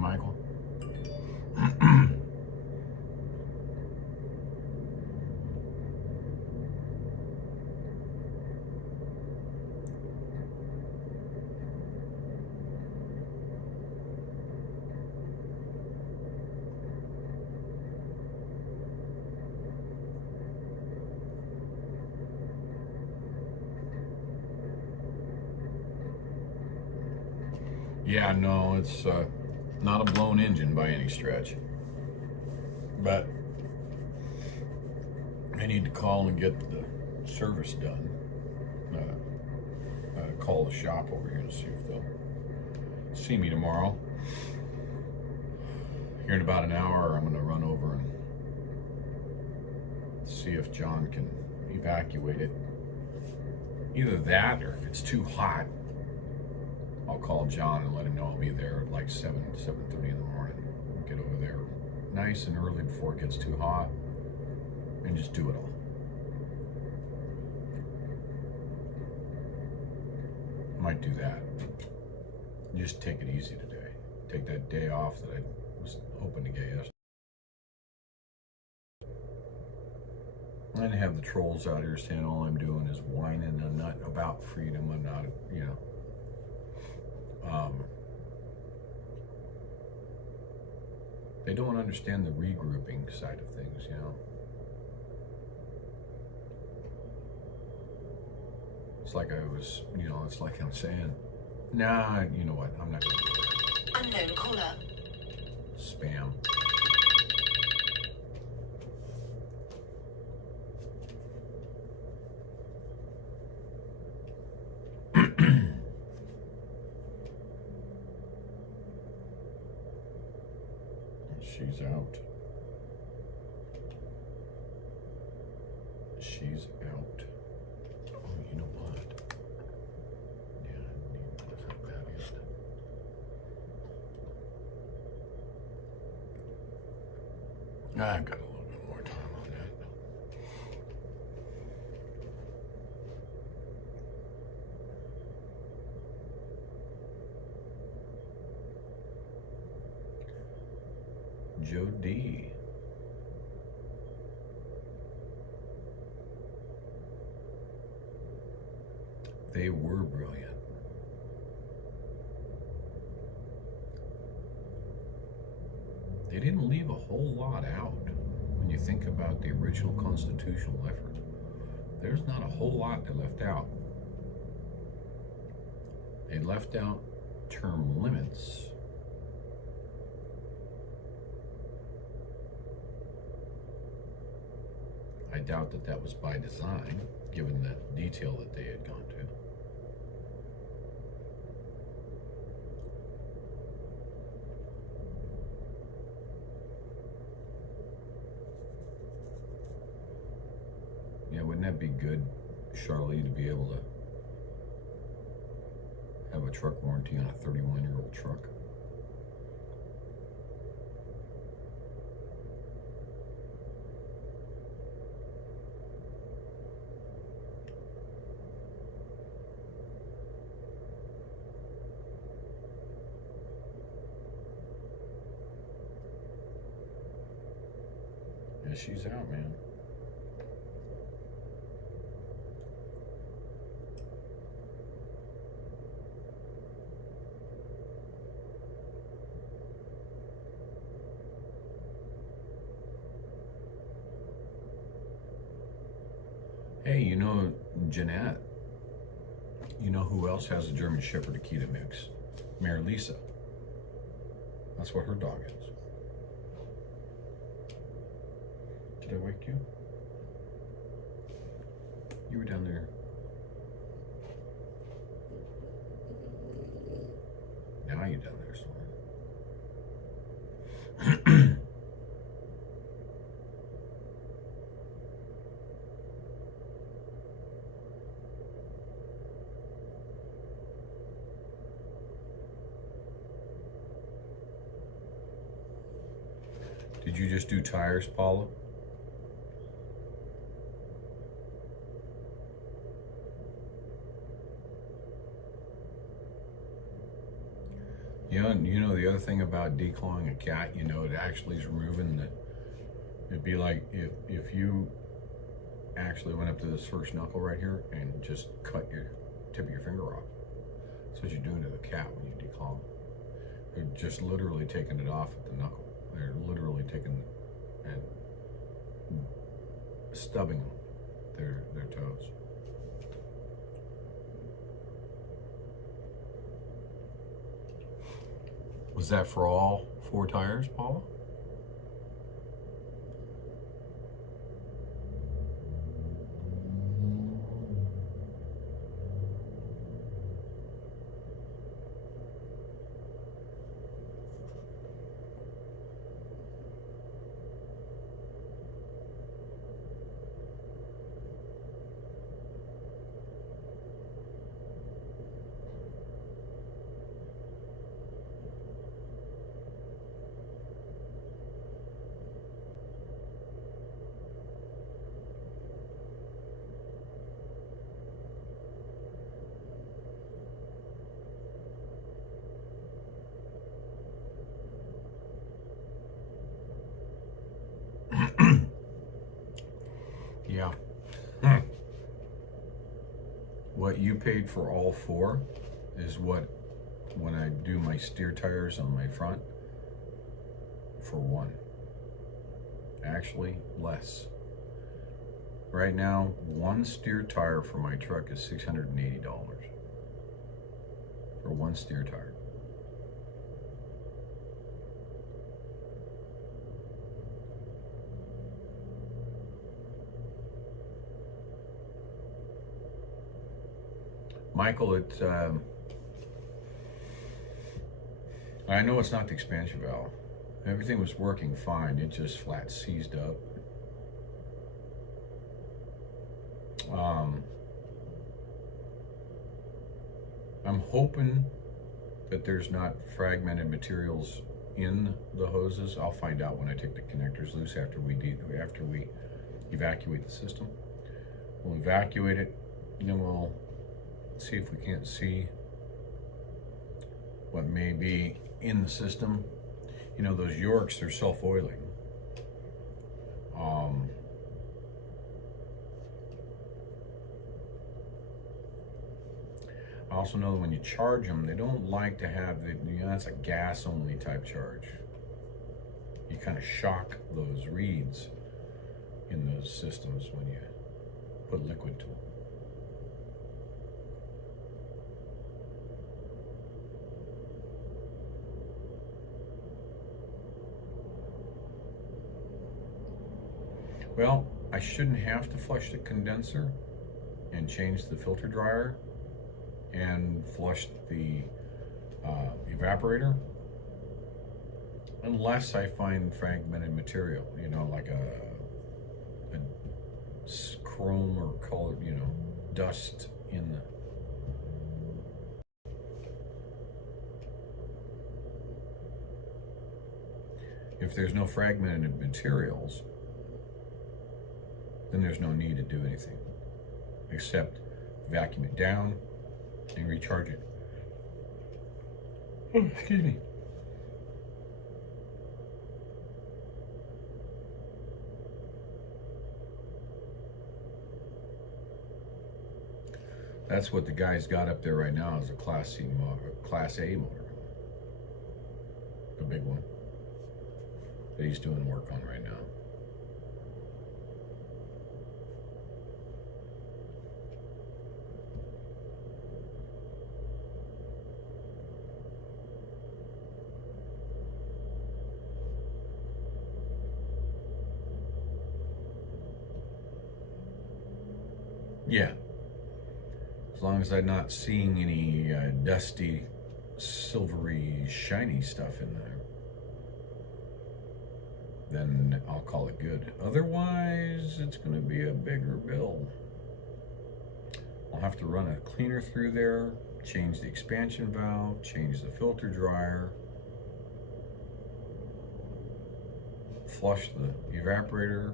Michael. Yeah, no, it's not a blown engine by any stretch. But I need to call and get the service done. Call the shop over here and see if they'll see me tomorrow. Here in about an hour, I'm going to run over and see if John can evacuate it. Either that, or if it's too hot, I'll call John and let him know I'll be there at like 7:30 in the morning. Get over there nice and early before it gets too hot, and just do it all. Might do that. Just take it easy today. Take that day off that I was hoping to get yesterday. And have the trolls out here saying all I'm doing is whining. I'm not about freedom. I'm not, you know. They don't understand the regrouping side of things, you know. It's like I was, you know, it's like I'm saying, nah, you know what, I'm not gonna do that. Unknown caller. Spam. She's out. She's out. Oh, you know what? Yeah, I need to put that in. I've got a little bit more time on that. Joe D. They were brilliant. They didn't leave a whole lot out when you think about the original constitutional effort. There's not a whole lot they left out. They left out term limits. I doubt that that was by design, given the detail that they had gone to. Yeah, wouldn't that be good, Charlie, to be able to have a truck warranty on a 31-year-old truck? Yeah, she's out, man. Hey, you know, Jeanette, you know who else has a German Shepherd Akita mix? Mary Lisa. That's what her dog is. Did I wake you? You were down there. Now you're down there somewhere. Did you just do tires, Paula? You know the other thing about declawing a cat, you know, it actually is removing the. It'd be like if you actually went up to this first knuckle right here and just cut your tip of your finger off. That's what you're doing to the cat when you declaw them. They're just literally taking it off at the knuckle. They're literally taking and stubbing their toes. Was that for all 4 tires, Paula? Yeah. What you paid for all 4 is what, when I do my steer tires on my front, for 1. Actually, less. Right now, 1 steer tire for my truck is $680 for 1 steer tire. Michael, it's, I know it's not the expansion valve. Everything was working fine. It just flat seized up. I'm hoping that there's not fragmented materials in the hoses. I'll find out when I take the connectors loose after we evacuate the system. We'll evacuate it, and then we'll see if we can't see what may be in the system. You know, those Yorks, they're self-oiling. I also know that when you charge them, they don't like to have the, you know, that's a gas only type charge. You kind of shock those reeds in those systems when you put liquid to them. Well, I shouldn't have to flush the condenser and change the filter dryer and flush the evaporator unless I find fragmented material, you know, like a chrome or color, you know, dust in the. If there's no fragmented materials, then there's no need to do anything except vacuum it down and recharge it. Oh, excuse me. That's what the guy's got up there right now, is a Class C motor, Class A motor, the big one that he's doing work on right now. Yeah, as long as I'm not seeing any dusty, silvery, shiny stuff in there, then I'll call it good. Otherwise, it's going to be a bigger bill. I'll have to run a cleaner through there, change the expansion valve, change the filter dryer, flush the evaporator,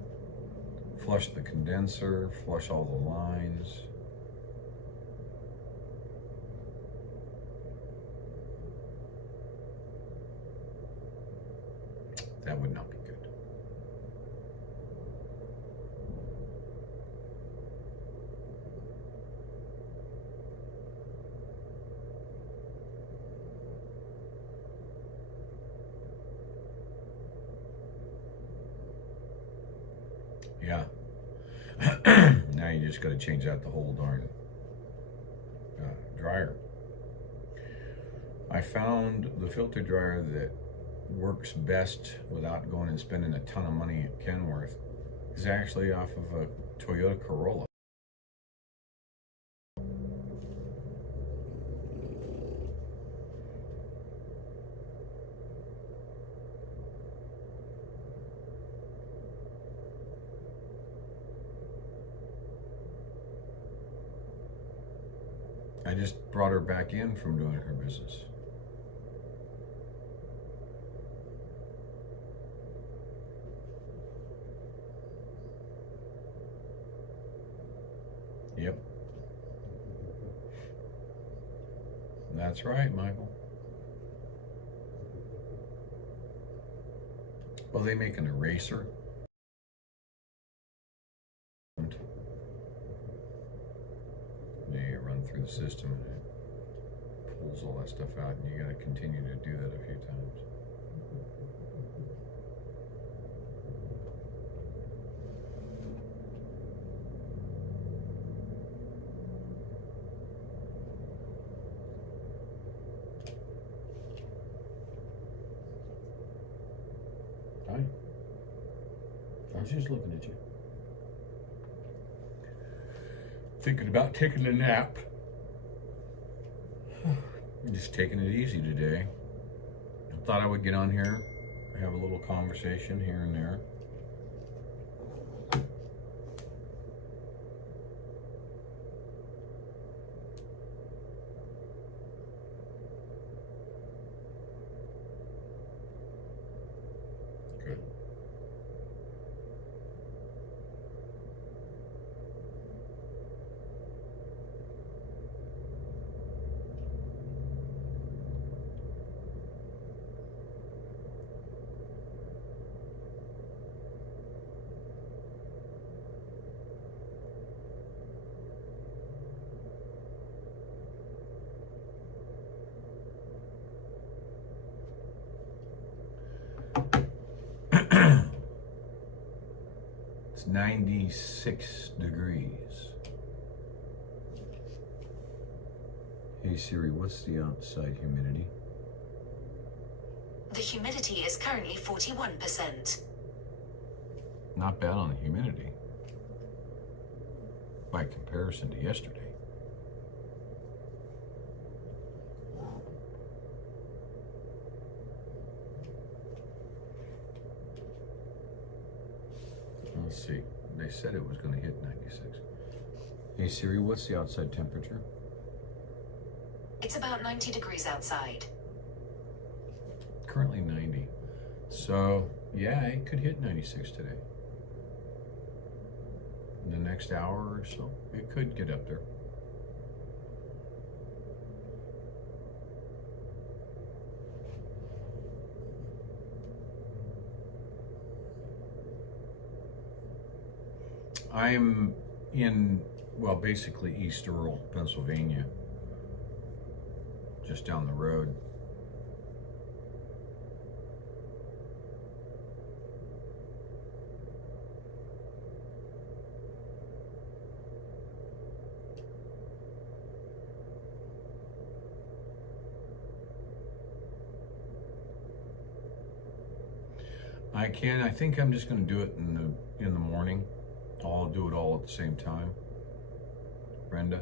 flush the condenser, flush all the lines. That would not be good. Yeah. Now you just got to change out the whole darn dryer. I found the filter dryer that works best without going and spending a ton of money at Kenworth is actually off of a Toyota Corolla. I just brought her back in from doing her business. Yep. That's right, Michael. Well, they make an eraser. You run through the system and it pulls all that stuff out, and you got to continue to do that a few times. Hi. I was just looking at you. Thinking about taking a nap. I'm just taking it easy today. I thought I would get on here, have a little conversation here and there. Good. It's 96 degrees. Hey Siri, what's the outside humidity? The humidity is currently 41%. Not bad on the humidity by comparison to yesterday. Let's see. They said it was going to hit 96. Hey Siri, what's the outside temperature? It's about 90 degrees outside. Currently 90. So, yeah, it could hit 96 today. In the next hour or so, it could get up there. I'm in, well, basically East Earl, Pennsylvania, just down the road. I think I'm just going to do it in the morning. I'll do it all at the same time. Brenda.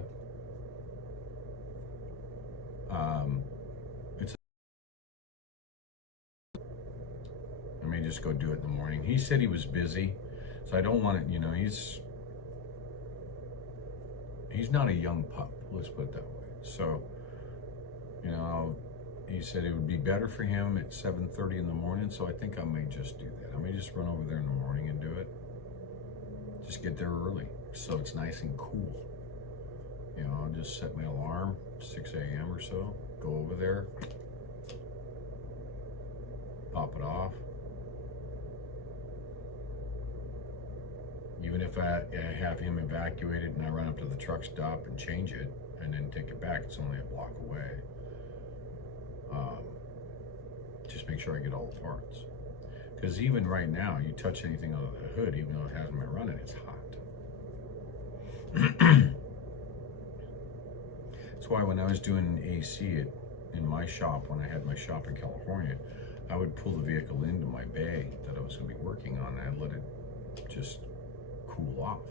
I may just go do it in the morning. He said he was busy, so I don't want it, you know, he's not a young pup, let's put it that way. So, you know, he said it would be better for him at 7:30 in the morning, so I think I may just do that. I may just run over there in the morning and do it. Just get there early, so it's nice and cool. You know, I'll just set my alarm, 6 a.m. or so, go over there, pop it off, if I have him evacuated and I run up to the truck stop and change it and then take it back, it's only a block away. Just make sure I get all the parts. Because even right now, you touch anything under the hood, even though it hasn't been running, it's hot. That's why when I was doing AC in my shop, when I had my shop in California, I would pull the vehicle into my bay that I was going to be working on, and I'd let it just cool off.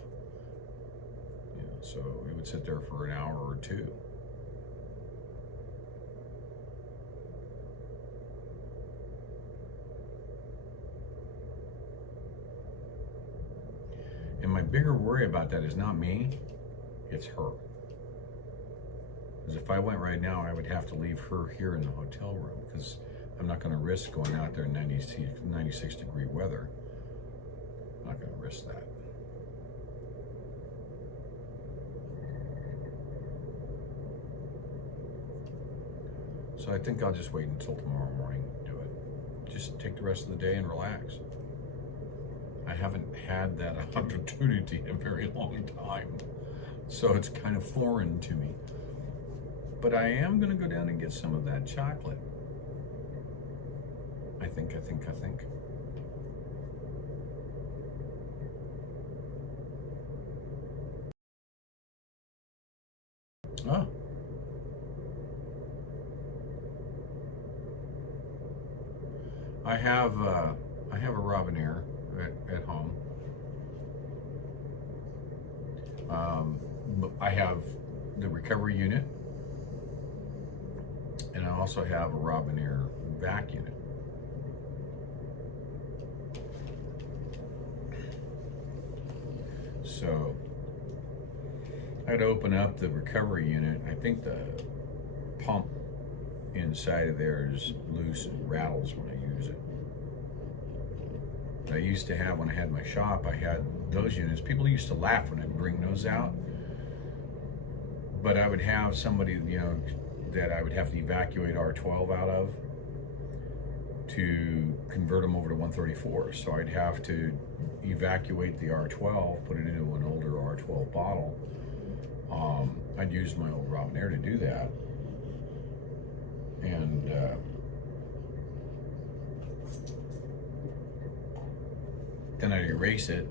You know, so it would sit there for an hour or two. And my bigger worry about that is not me, it's her. Because if I went right now, I would have to leave her here in the hotel room, because I'm not going to risk going out there in 96 degree weather. I'm not going to risk that. So I think I'll just wait until tomorrow morning to do it. Just take the rest of the day and relax. I haven't had that opportunity in a very long time, so it's kind of foreign to me. But I am going to go down and get some of that chocolate. I think. Oh. I have a Robinair at home. I have the recovery unit, and I also have a Robinair vac unit. So I'd open up the recovery unit. I think the pump inside of there is loose and rattles when I use it. I used to have, when I had my shop, I had those units. People used to laugh when I'd bring those out, but I would have somebody, you know, that I would have to evacuate R12 out of to convert them over to 134. So I'd have to evacuate the R12, put it into an older R12 bottle. I'd use my old Robinair to do that. And then I'd erase it,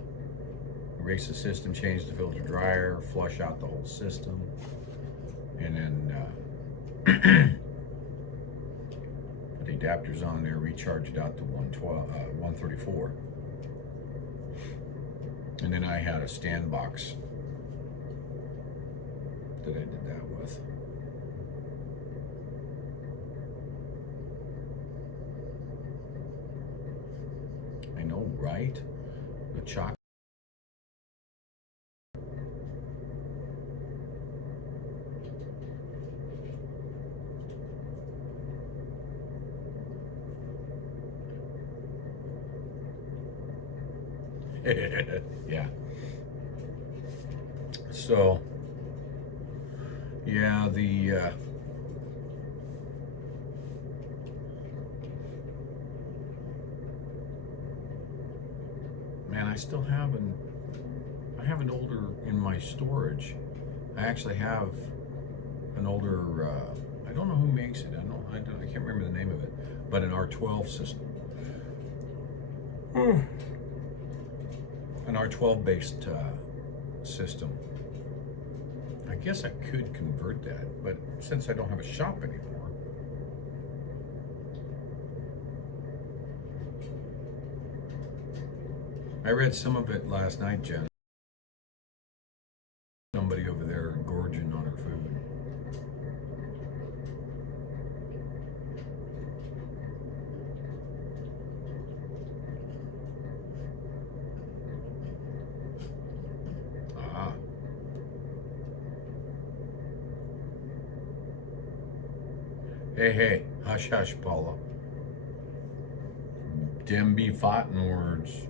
erase the system, change the filter dryer, flush out the whole system, and then put the adapters on there, recharge it out to 134. And then I had a stand box that I did that with. I know, right? The chocolate. Yeah. So, yeah, man, I still have I have an older in my storage. I actually have an older, I don't know who makes it. I can't remember the name of it, but an R12 system. An R12 based system. I guess I could convert that, but since I don't have a shop anymore, I read some of it last night, Jen. Somebody over there gorging on her food. Hey, hush, hush, Paula. Dem be fighting words.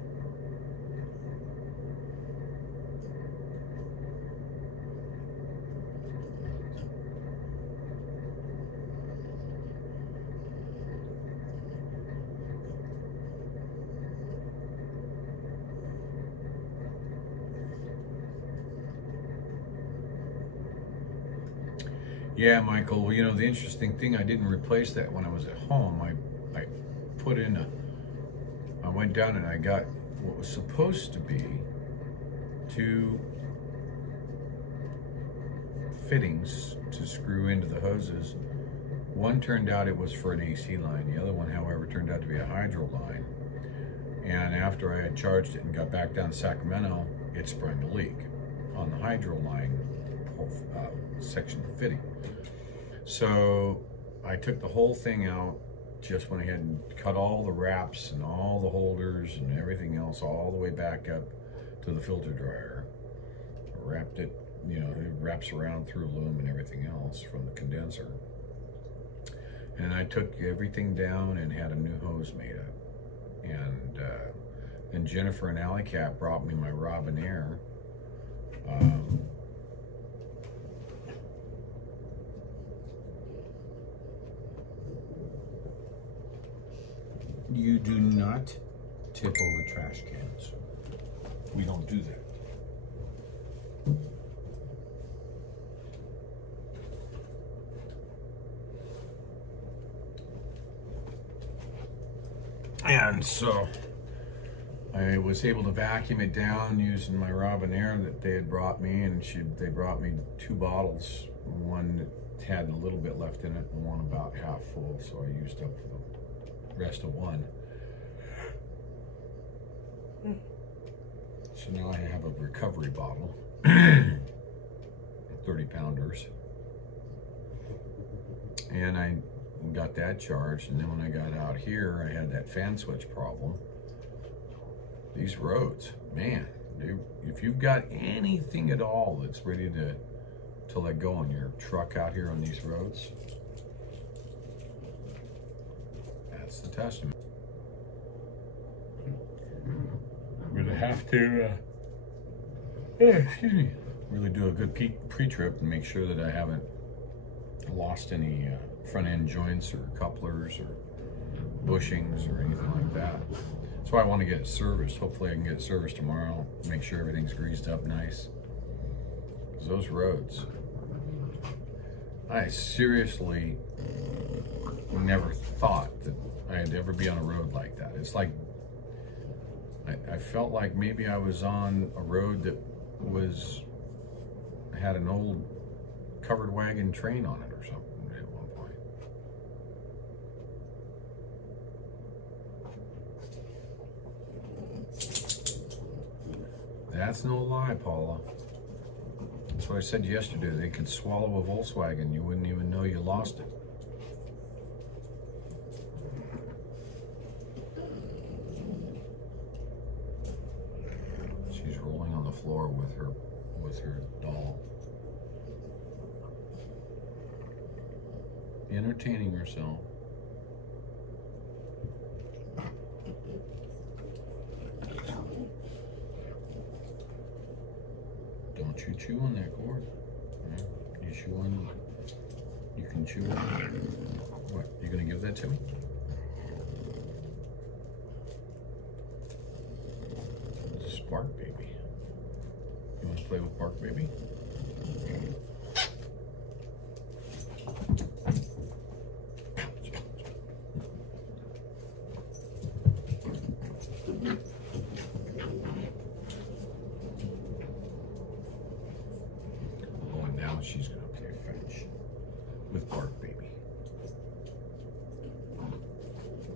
Yeah, Michael. Well, you know, the interesting thing, I didn't replace that when I was at home. I put in I went down and I got what was supposed to be 2 fittings to screw into the hoses. One turned out it was for an AC line. The other one, however, turned out to be a hydro line. And after I had charged it and got back down to Sacramento, it sprung a leak on the hydro line section of the fitting. So I took the whole thing out, just went ahead and cut all the wraps and all the holders and everything else all the way back up to the filter dryer. Wrapped it, you know, it wraps around through loom and everything else from the condenser. And I took everything down and had a new hose made up. And then Jennifer and Alley Cat brought me my Robinair. You do not tip over trash cans. We don't do that. And so I was able to vacuum it down using my Robinair that they had brought me, and they brought me 2 bottles, one that had a little bit left in it and one about half full, so I used up the rest of one. So now I have a recovery bottle, 30 pounders, and I got that charged. And then when I got out here, I had that fan switch problem. These roads, man, if you've got anything at all that's ready to let go on your truck out here on these roads, that's the testament. I'm gonna have to excuse me, really do a good pre-trip and make sure that I haven't lost any front end joints or couplers or bushings or anything like that. That's why I want to get it serviced. Hopefully I can get it serviced tomorrow, make sure everything's greased up nice. Because those roads, I seriously never thought that I'd ever be on a road like that. It's like, I felt like maybe I was on a road that had an old covered wagon train on it or something at one point. That's no lie, Paula. That's what I said yesterday. They could swallow a Volkswagen. You wouldn't even know you lost it. She's rolling on the floor with her doll, entertaining herself. Don't you chew on that cord. Yeah. You chew on, you can chew on. What, you gonna give that to me? It's a Spark Baby. You wanna play with Bark Baby? She's gonna play fetch with Bark Baby.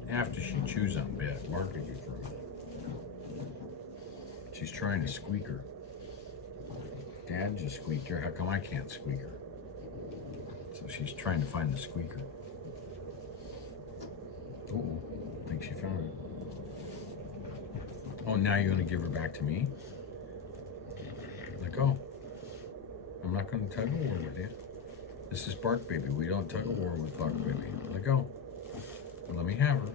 After she chews on bed, Bark Baby for a minute. She's trying to squeak her. Dad just squeaked her. How come I can't squeak her? So she's trying to find the squeaker. Oh, I think she found it. Oh, now you're gonna give her back to me? Let go. I'm not going to tug a war with you. This is Bark Baby. We don't tug a war with Bark Baby. Let go. Let me have her.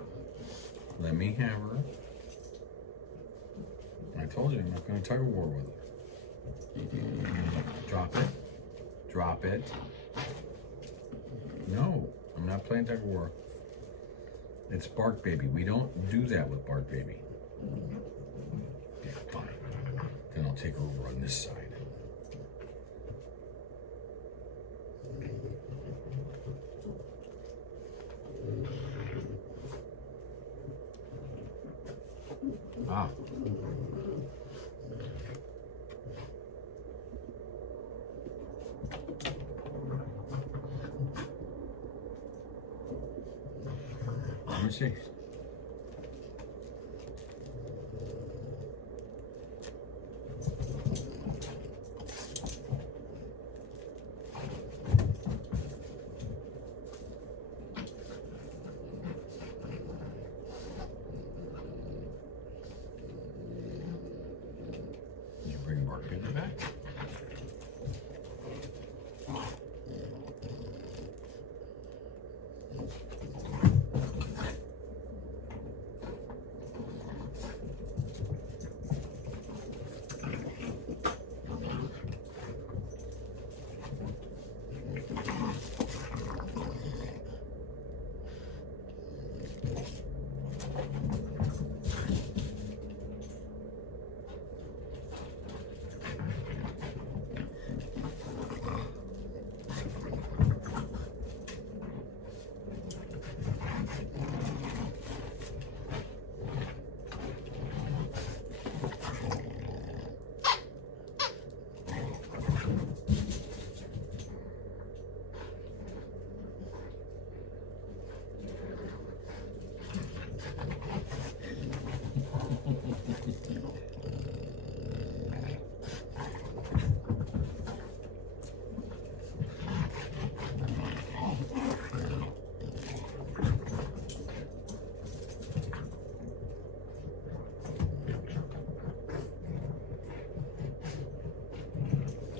Let me have her. I told you I'm not going to tug a war with her. Drop it. Drop it. No, I'm not playing tug of war. It's Bark Baby. We don't do that with Bark Baby. Yeah, fine. Then I'll take her over on this side. Ah. Let me see. You bring Mark in the back?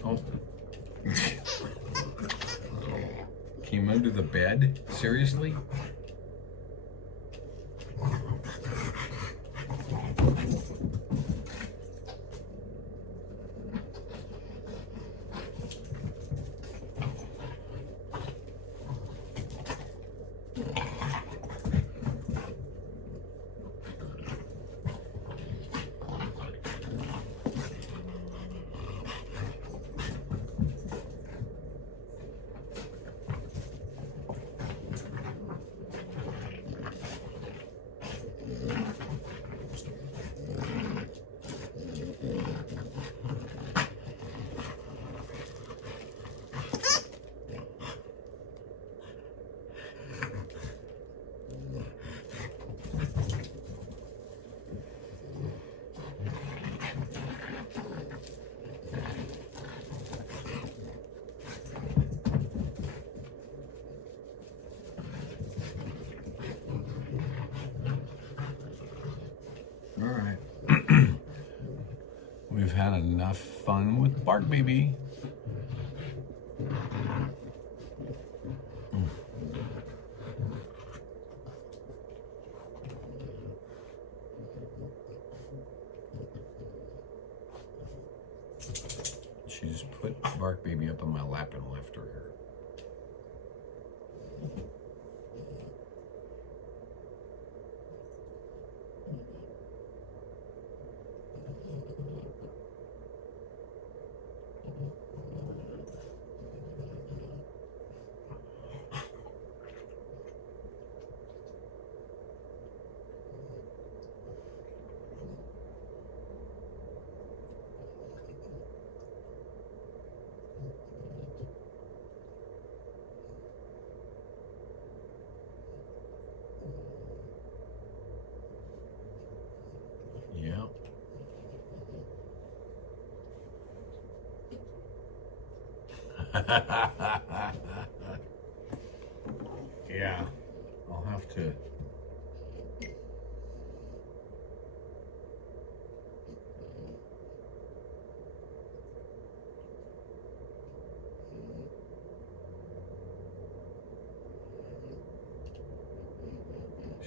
Oh. Came under the bed? Seriously? All right. We've had enough fun with Bark Baby. She's put Bark Baby up on my lap and left her here. Yeah. Yeah, I'll have to.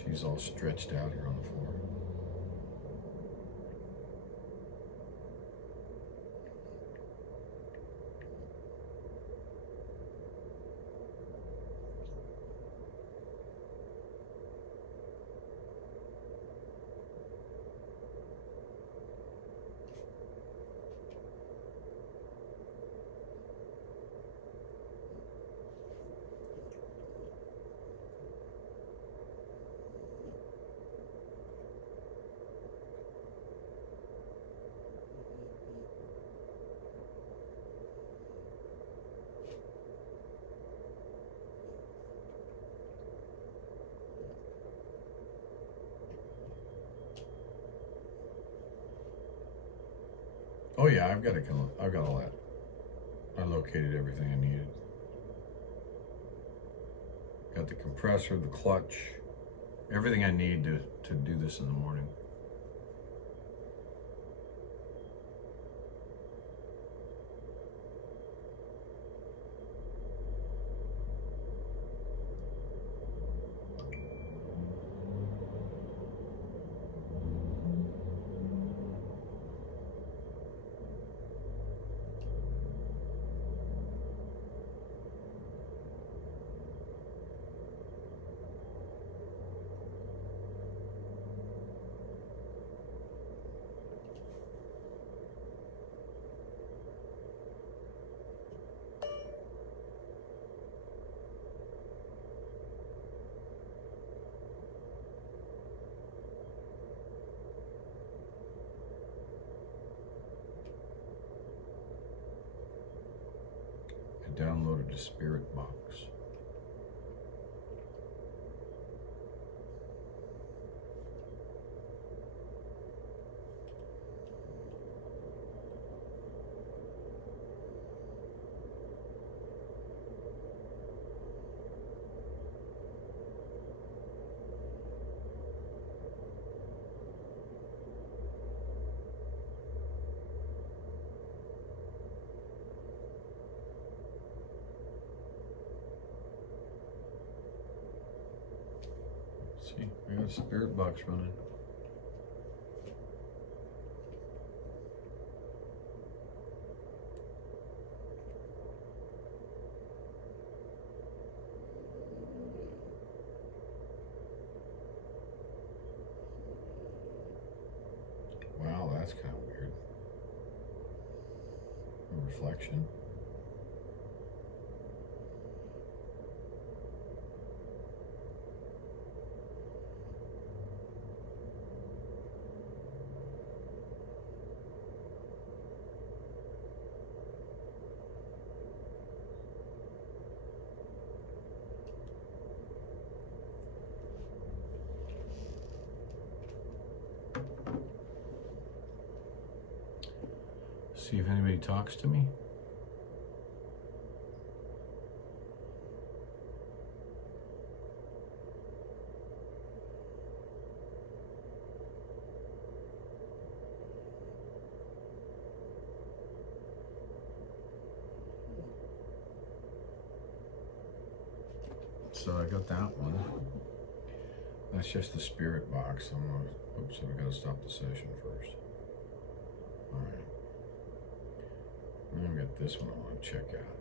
She's all stretched out here on the floor. Oh yeah, I've got all that. I located everything I needed. Got the compressor, the clutch, everything I need to do this in the morning. I downloaded a spirit box. See, I got a spirit box running. Wow, that's kind of weird. A reflection. See if anybody talks to me. So I got that one. That's just the spirit box. Oops, I gotta stop the session first. All right. Then I've got this one I want to check out.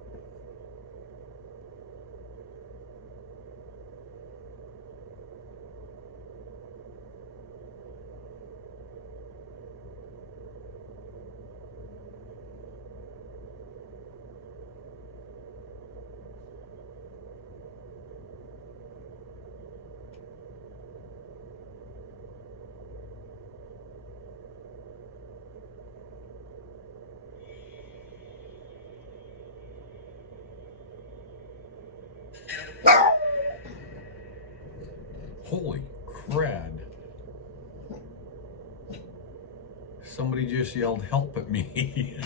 Holy crud. Somebody just yelled help at me.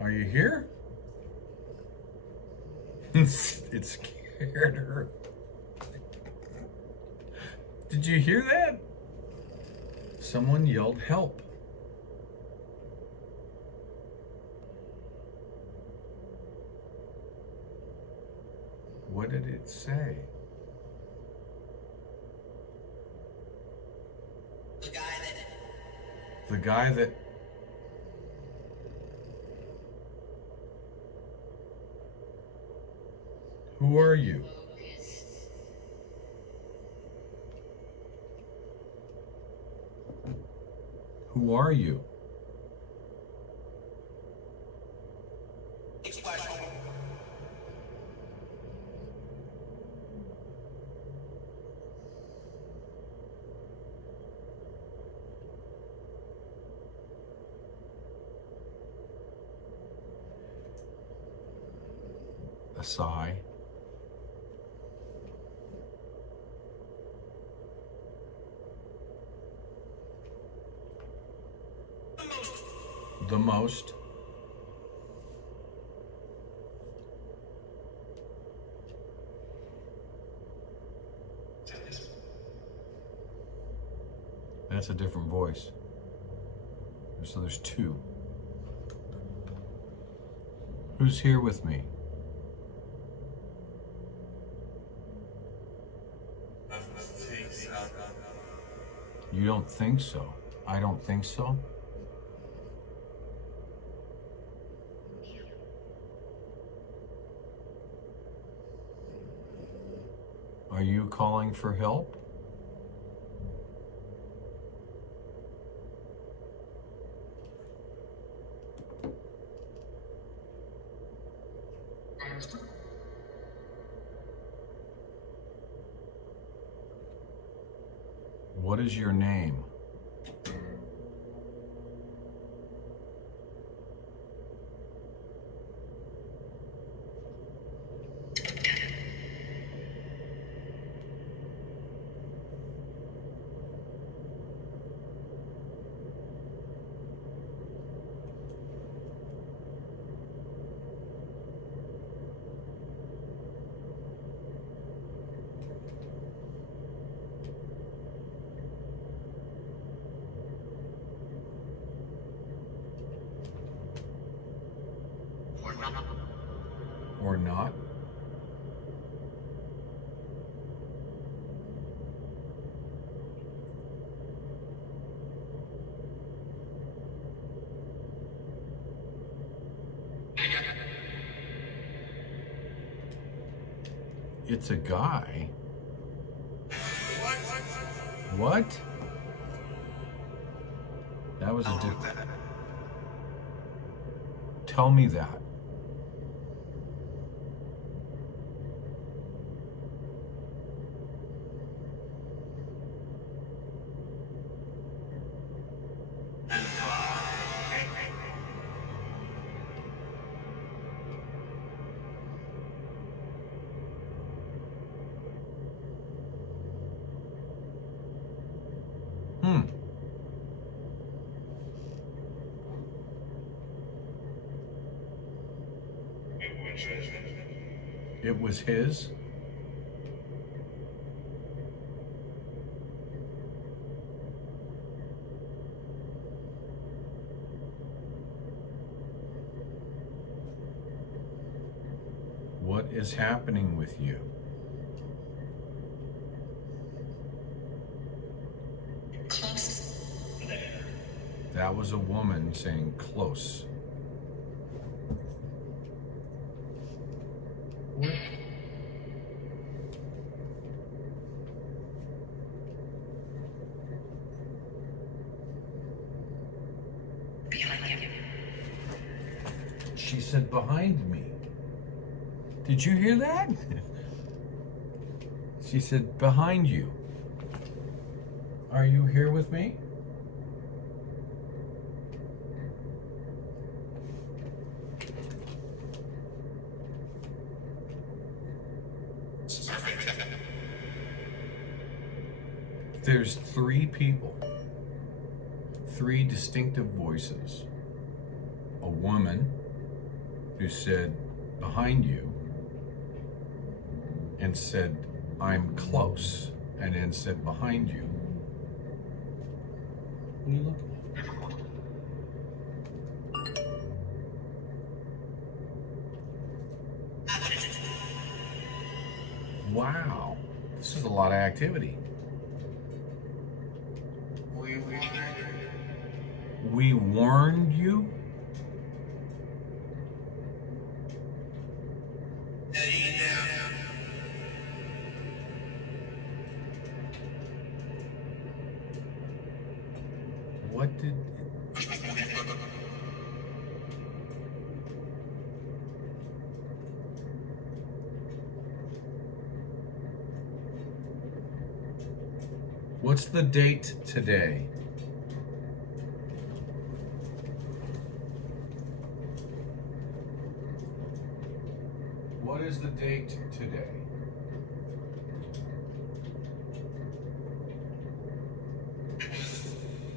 Are you here? It scared her. Did you hear that? Someone yelled help. What did it say? The guy that Who are you? Who are you? A sigh. The most. That's a different voice. So there's two. Who's here with me? You don't think so? I don't think so? Are you calling for help? What is your name? Or not? It's a guy. What? That was a different. Tell me that. It was his? What is happening with you? That was a woman saying close. What? She said behind me. Did you hear that? She said behind you. Are you here with me? There's three people, three distinctive voices. A woman who said behind you and said, I'm close, and then said behind you. What are you looking at? Wow, this is a lot of activity. We warned you? What did... What's the date today? What is the date today?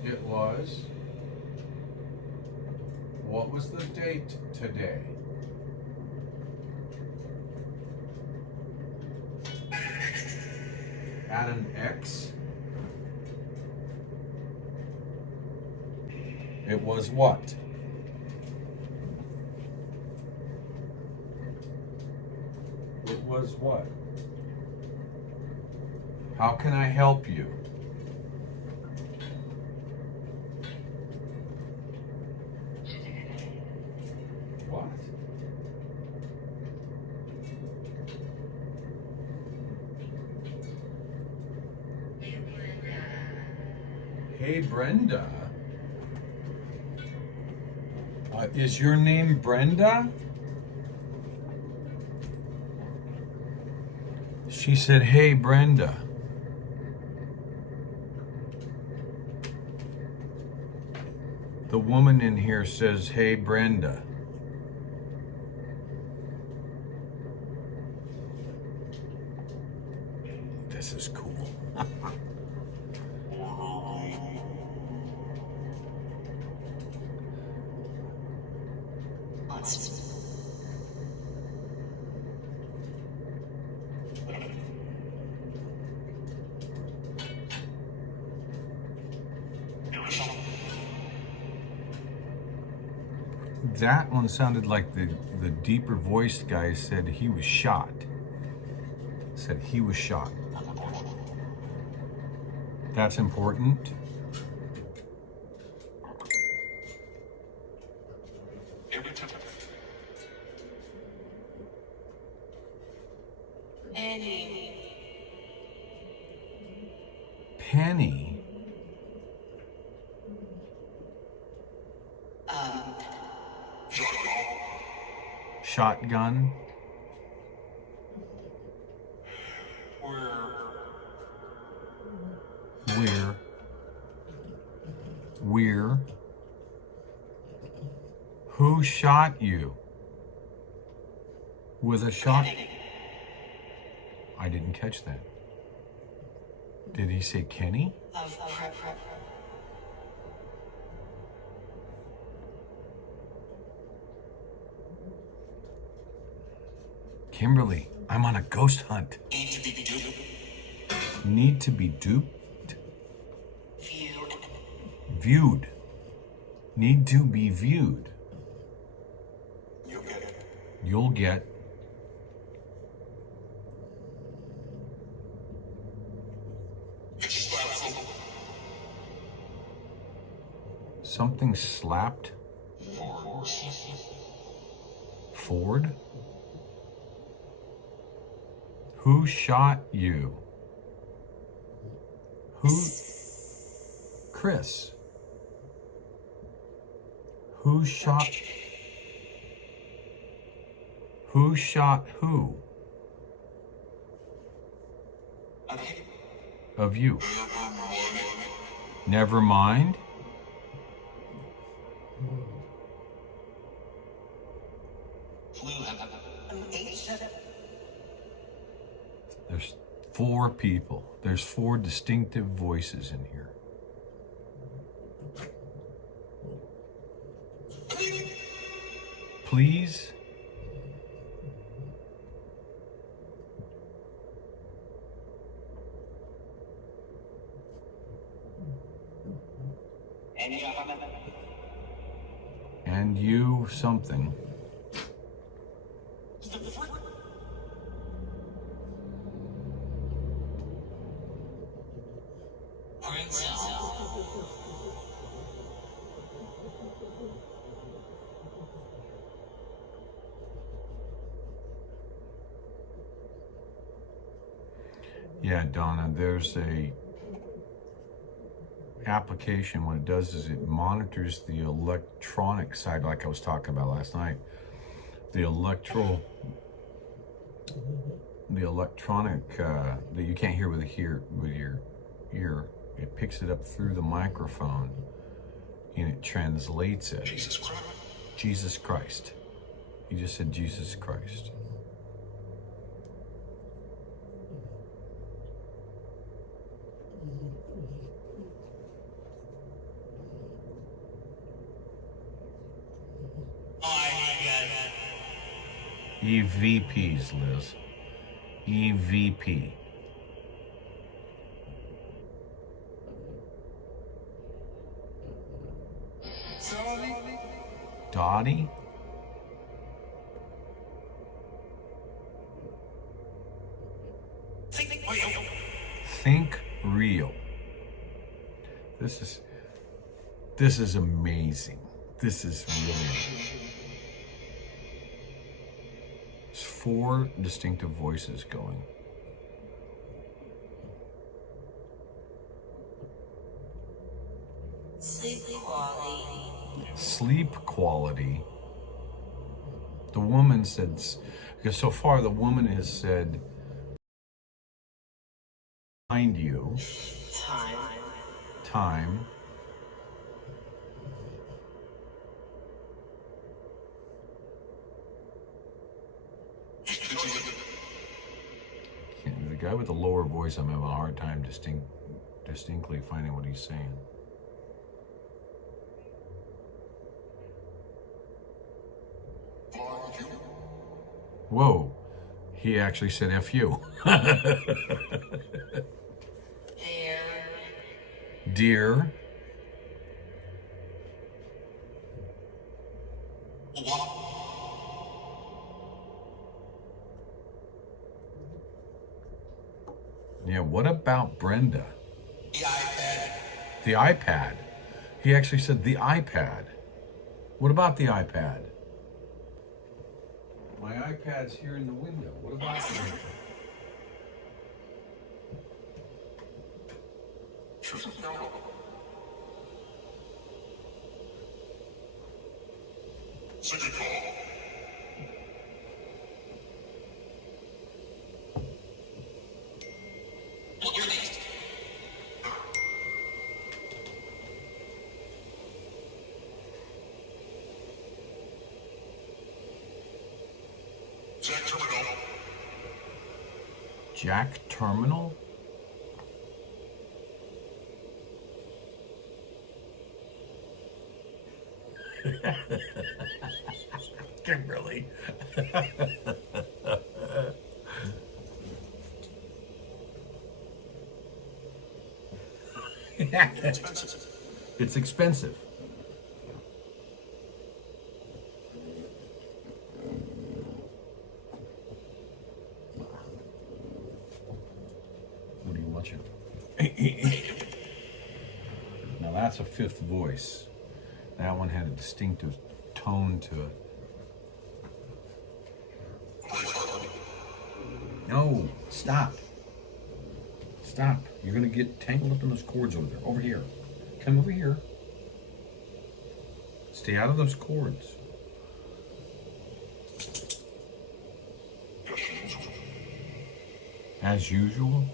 It was was the date today? Add an X. It was what? It was what? How can I help you? What? Hey, Brenda. Is your name Brenda? She said, hey, Brenda. The woman in here says, hey, Brenda. This is cool. That one sounded like the deeper voiced guy said he was shot. Said he was shot. That's important. Penny. Shotgun. We're. Who shot you? With a shot? I didn't catch that. Did he say Kenny? Kimberly, I'm on a ghost hunt. Need to be duped? Viewed. Need to be viewed. You'll get. Something slapped? Ford? Who shot you? Who? Chris. Who shot? Who shot who? Of you. Never mind. There's 4 people. There's 4 distinctive voices in here. Please? And you something. Yeah, Donna, there's a application. What it does is it monitors the electronic side, like I was talking about last night. The electronic that you can't hear with your ear. It picks it up through the microphone and it translates it. Jesus Christ. Jesus Christ. You just said Jesus Christ. EVPs, Liz. EVP. Dottie? Think real. This is amazing. This is really. There's 4 distinctive voices going. Sleep quality. Sleep quality. The woman said, because so far the woman has said, behind you, time. The guy with the lower voice, I'm having a hard time distinctly finding what he's saying. Whoa, he actually said F you. Dear. Yeah, what about Brenda? The iPad. The iPad. He actually said the iPad. What about the iPad? My iPad's here in the window. What about the iPad? Jack Terminal? Kimberly. It's expensive. What are you watching? Now that's a 5th voice. That one had a distinctive tone to it. No, stop. Stop. You're gonna get tangled up in those cords over there. Over here. Come over here. Stay out of those cords. As usual.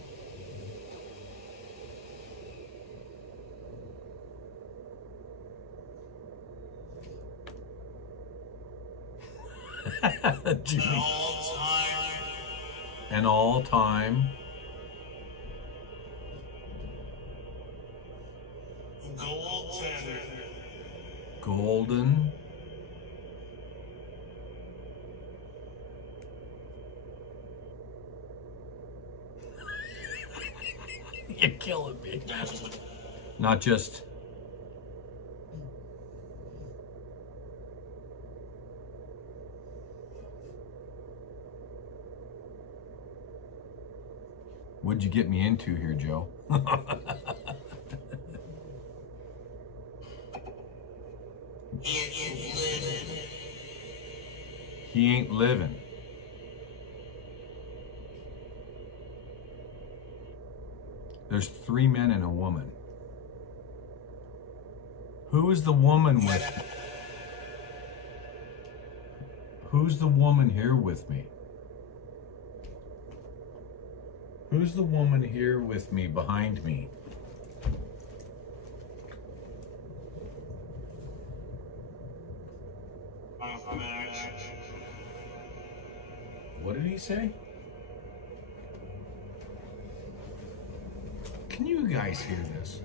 Jimmy. An all time. Golden. You're killing me. Not just. What'd you get me into here, Joe? He ain't living. There's 3 men and a woman. Who is the woman with? Who's the woman here with me? Who's the woman here with me, behind me? What did he say? Can you guys hear this?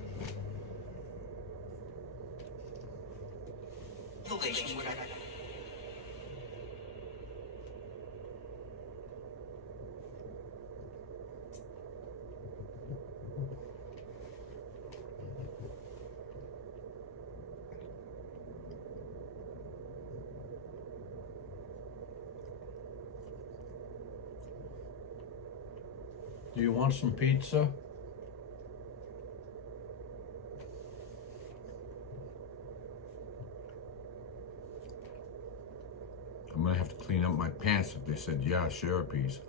Do you want some pizza? I'm gonna have to clean up my pants if they said, yeah, sure, peas.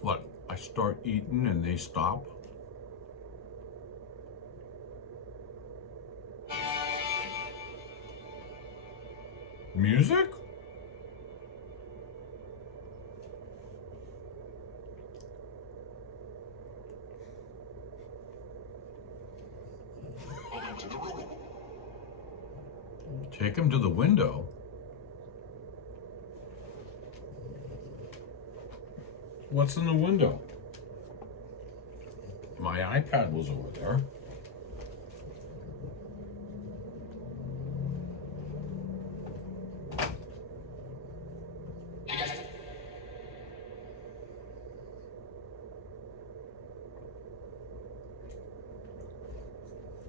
What, I start eating and they stop? Music? Take him to the window. What's in the window? My iPad was over there.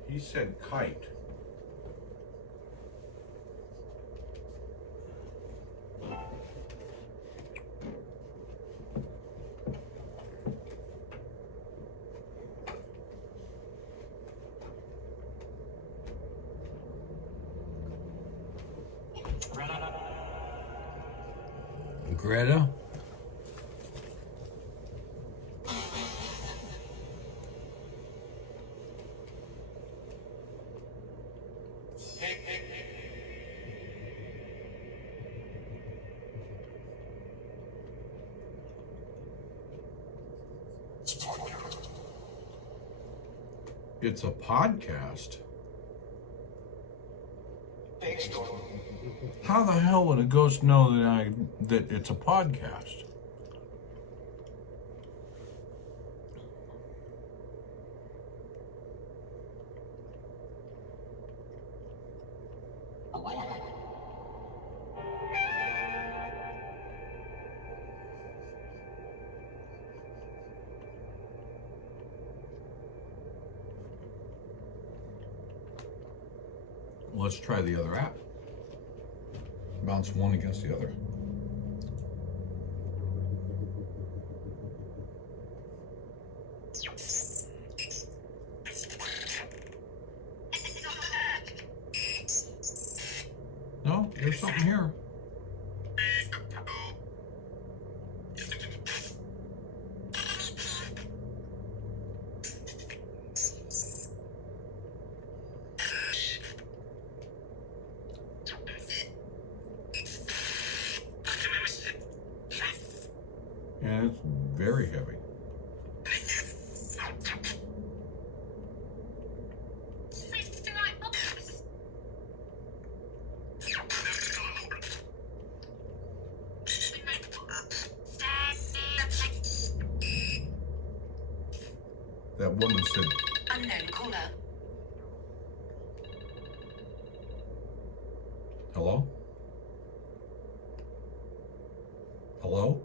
He said kite. Greta? It's a podcast. How the hell would a ghost know that it's a podcast? Let's try the other app. Bounce one against the other. No, there's something here. And it's very heavy. That woman said, Unknown caller. hello? Hello?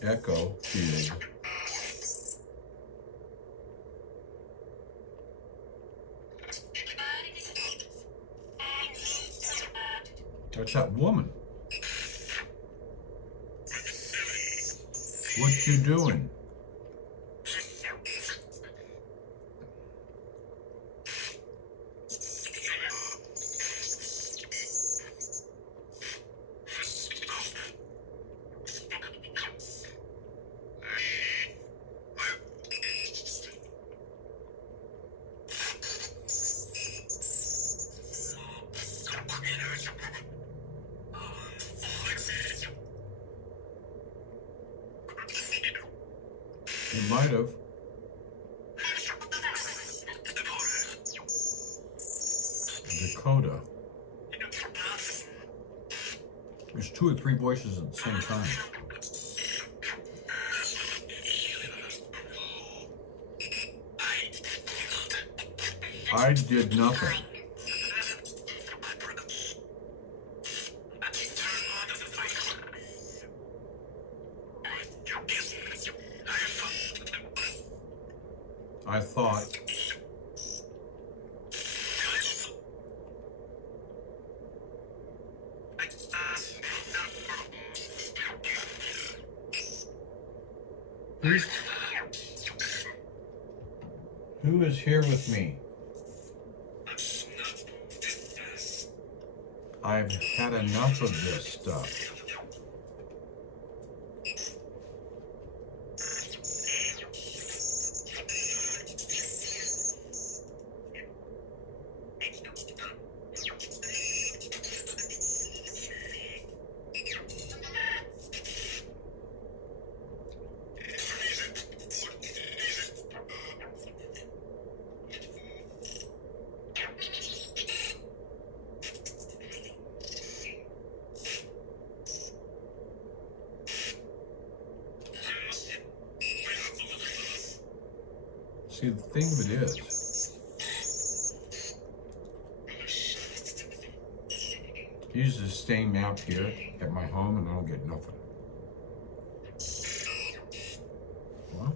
Echo field. That's that woman. What you doing? You might have. Dakota. There's 2 or 3 voices at the same time. I did nothing. I thought who is here with me? I've had enough of this stuff. See, the thing of it is, use the same map here at my home and I don't get nothing. What?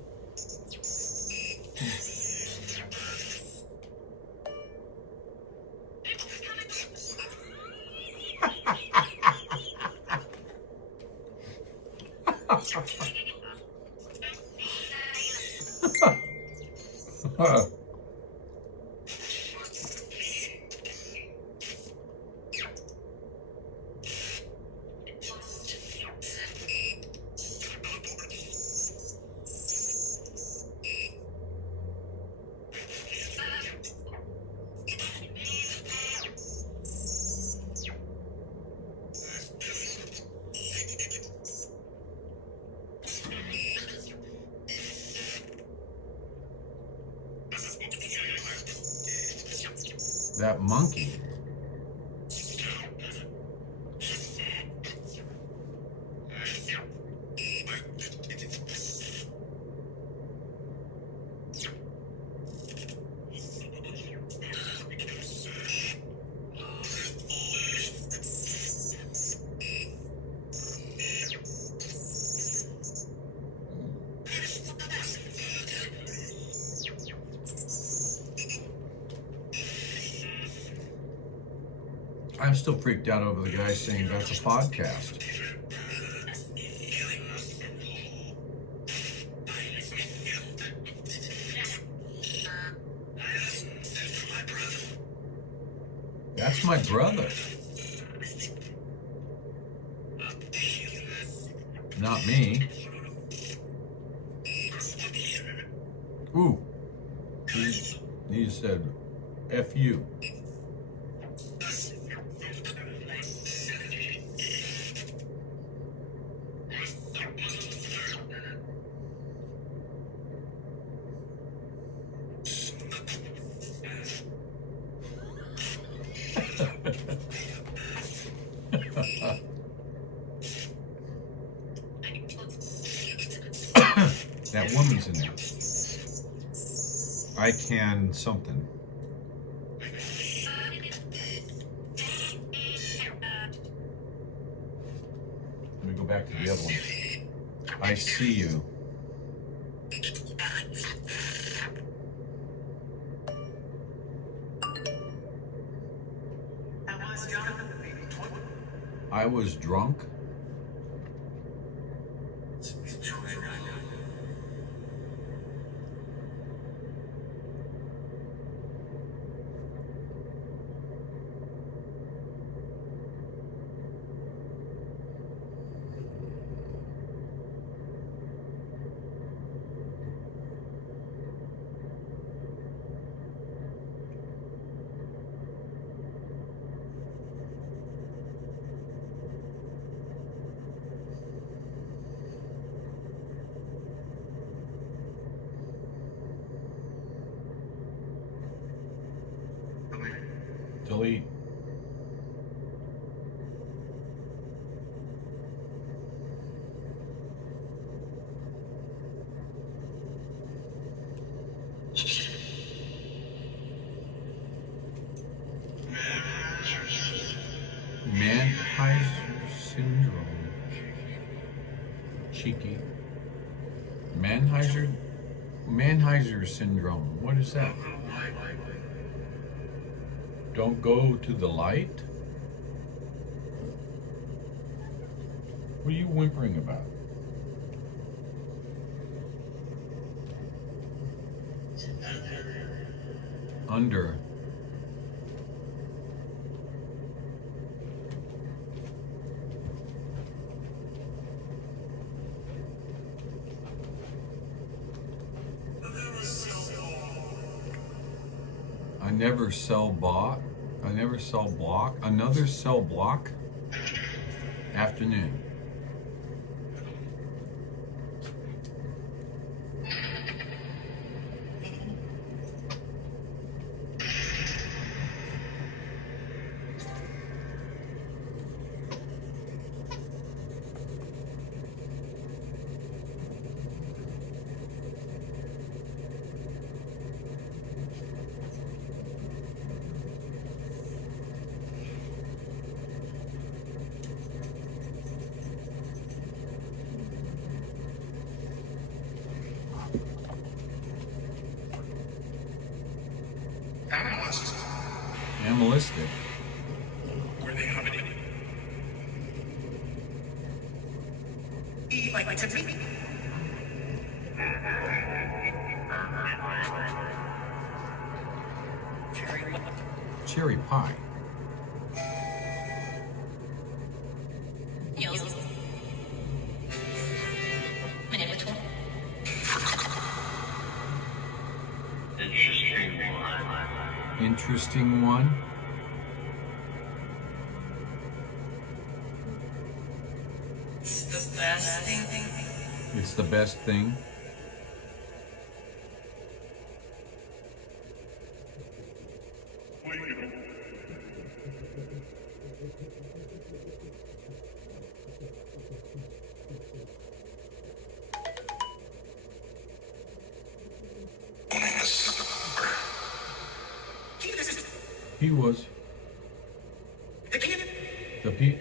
That monkey. I'm still freaked out over the guy saying that's a podcast. That's my brother. Not me. Ooh. He said, F you. That woman's in there. I can something. Let me go back to the other one. I see you. I was drunk. Delete. Manheiser syndrome. What is that? Don't go to the light? What are you whimpering about? Under. I never sell block. Another cell block. Afternoon. Animalistic. Where they have it. Cherry pie. Interesting one. It's the best thing. He was. The Pete.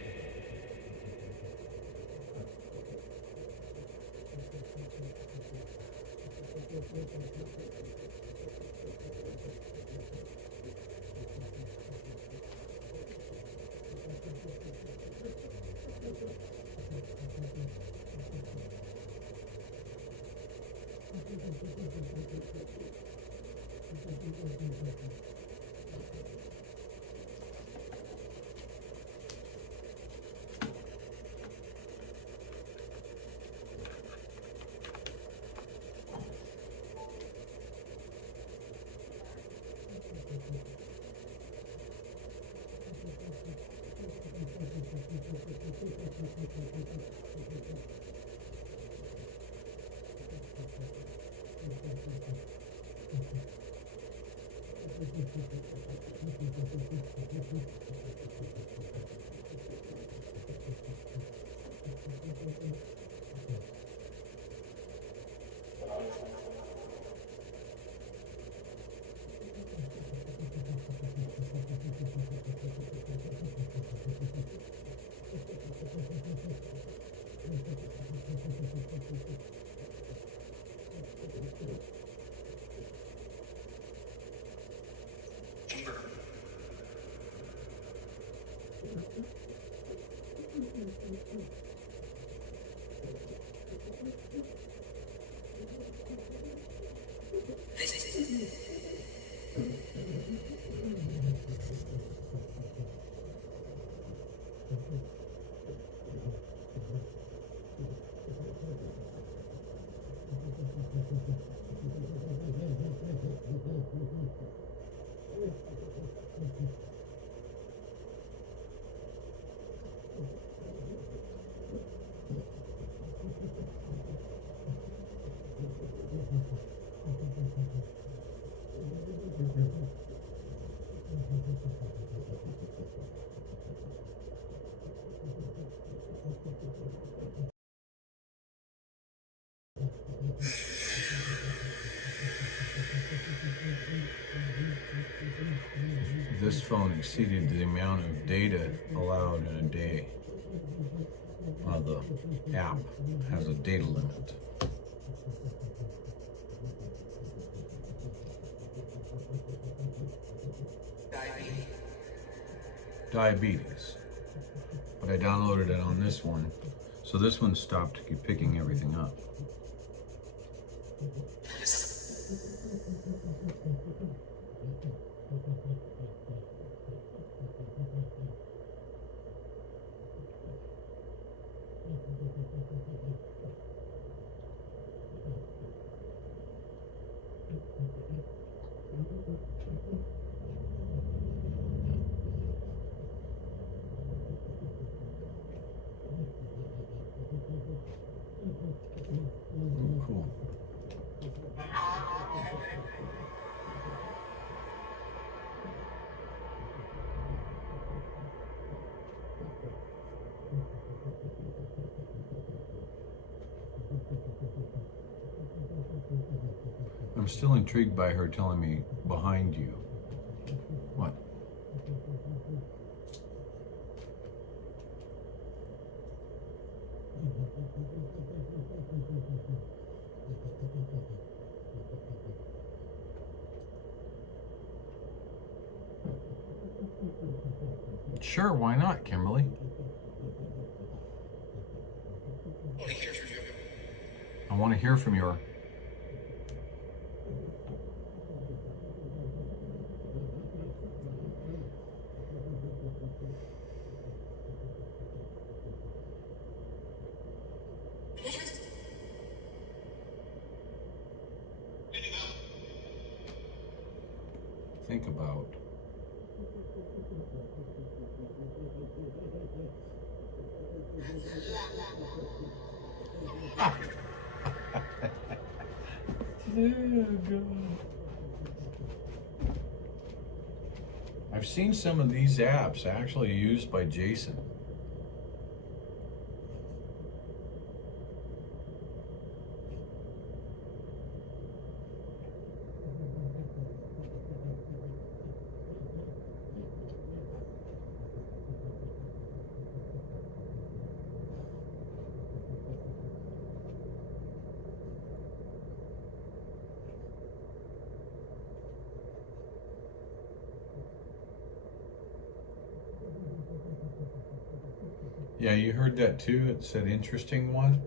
This phone exceeded the amount of data allowed in a day. The app has a data limit. diabetes, but I downloaded it on this one, so this one stopped picking everything up. Oh, cool. I'm still intrigued by her telling me behind you. What? Sure, why not, Kimberly? I want to hear from you. Think about. I've seen some of these apps actually used by Jason. Yeah, you heard that too? It said interesting one.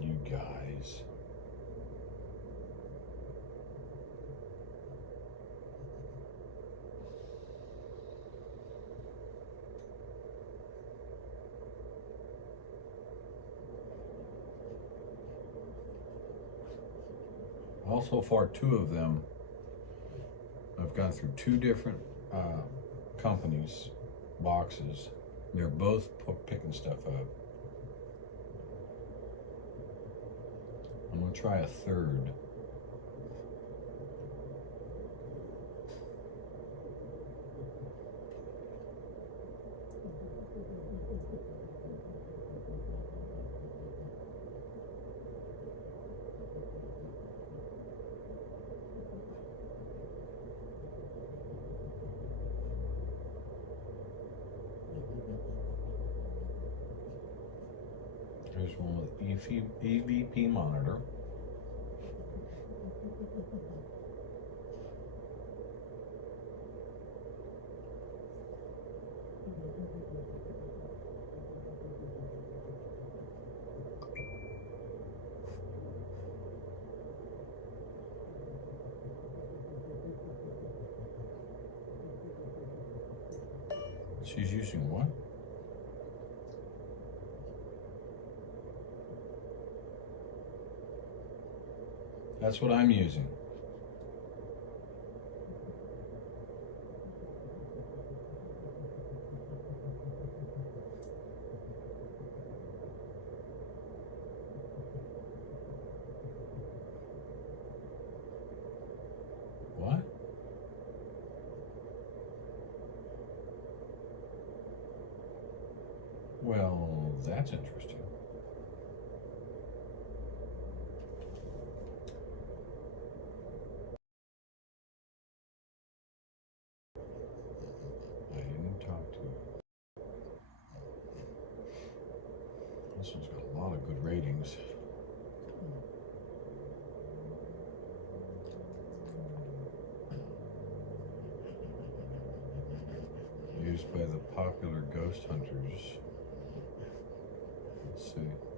You guys. So far, two of them, I've gone through two different companies' boxes. They're both picking stuff up. I'm gonna try a third. There's one with EVP monitor. She's using what? That's what I'm using. Well, that's interesting. I didn't talk to her. This one's got a lot of good ratings. Used by the popular ghost hunters. Let's see.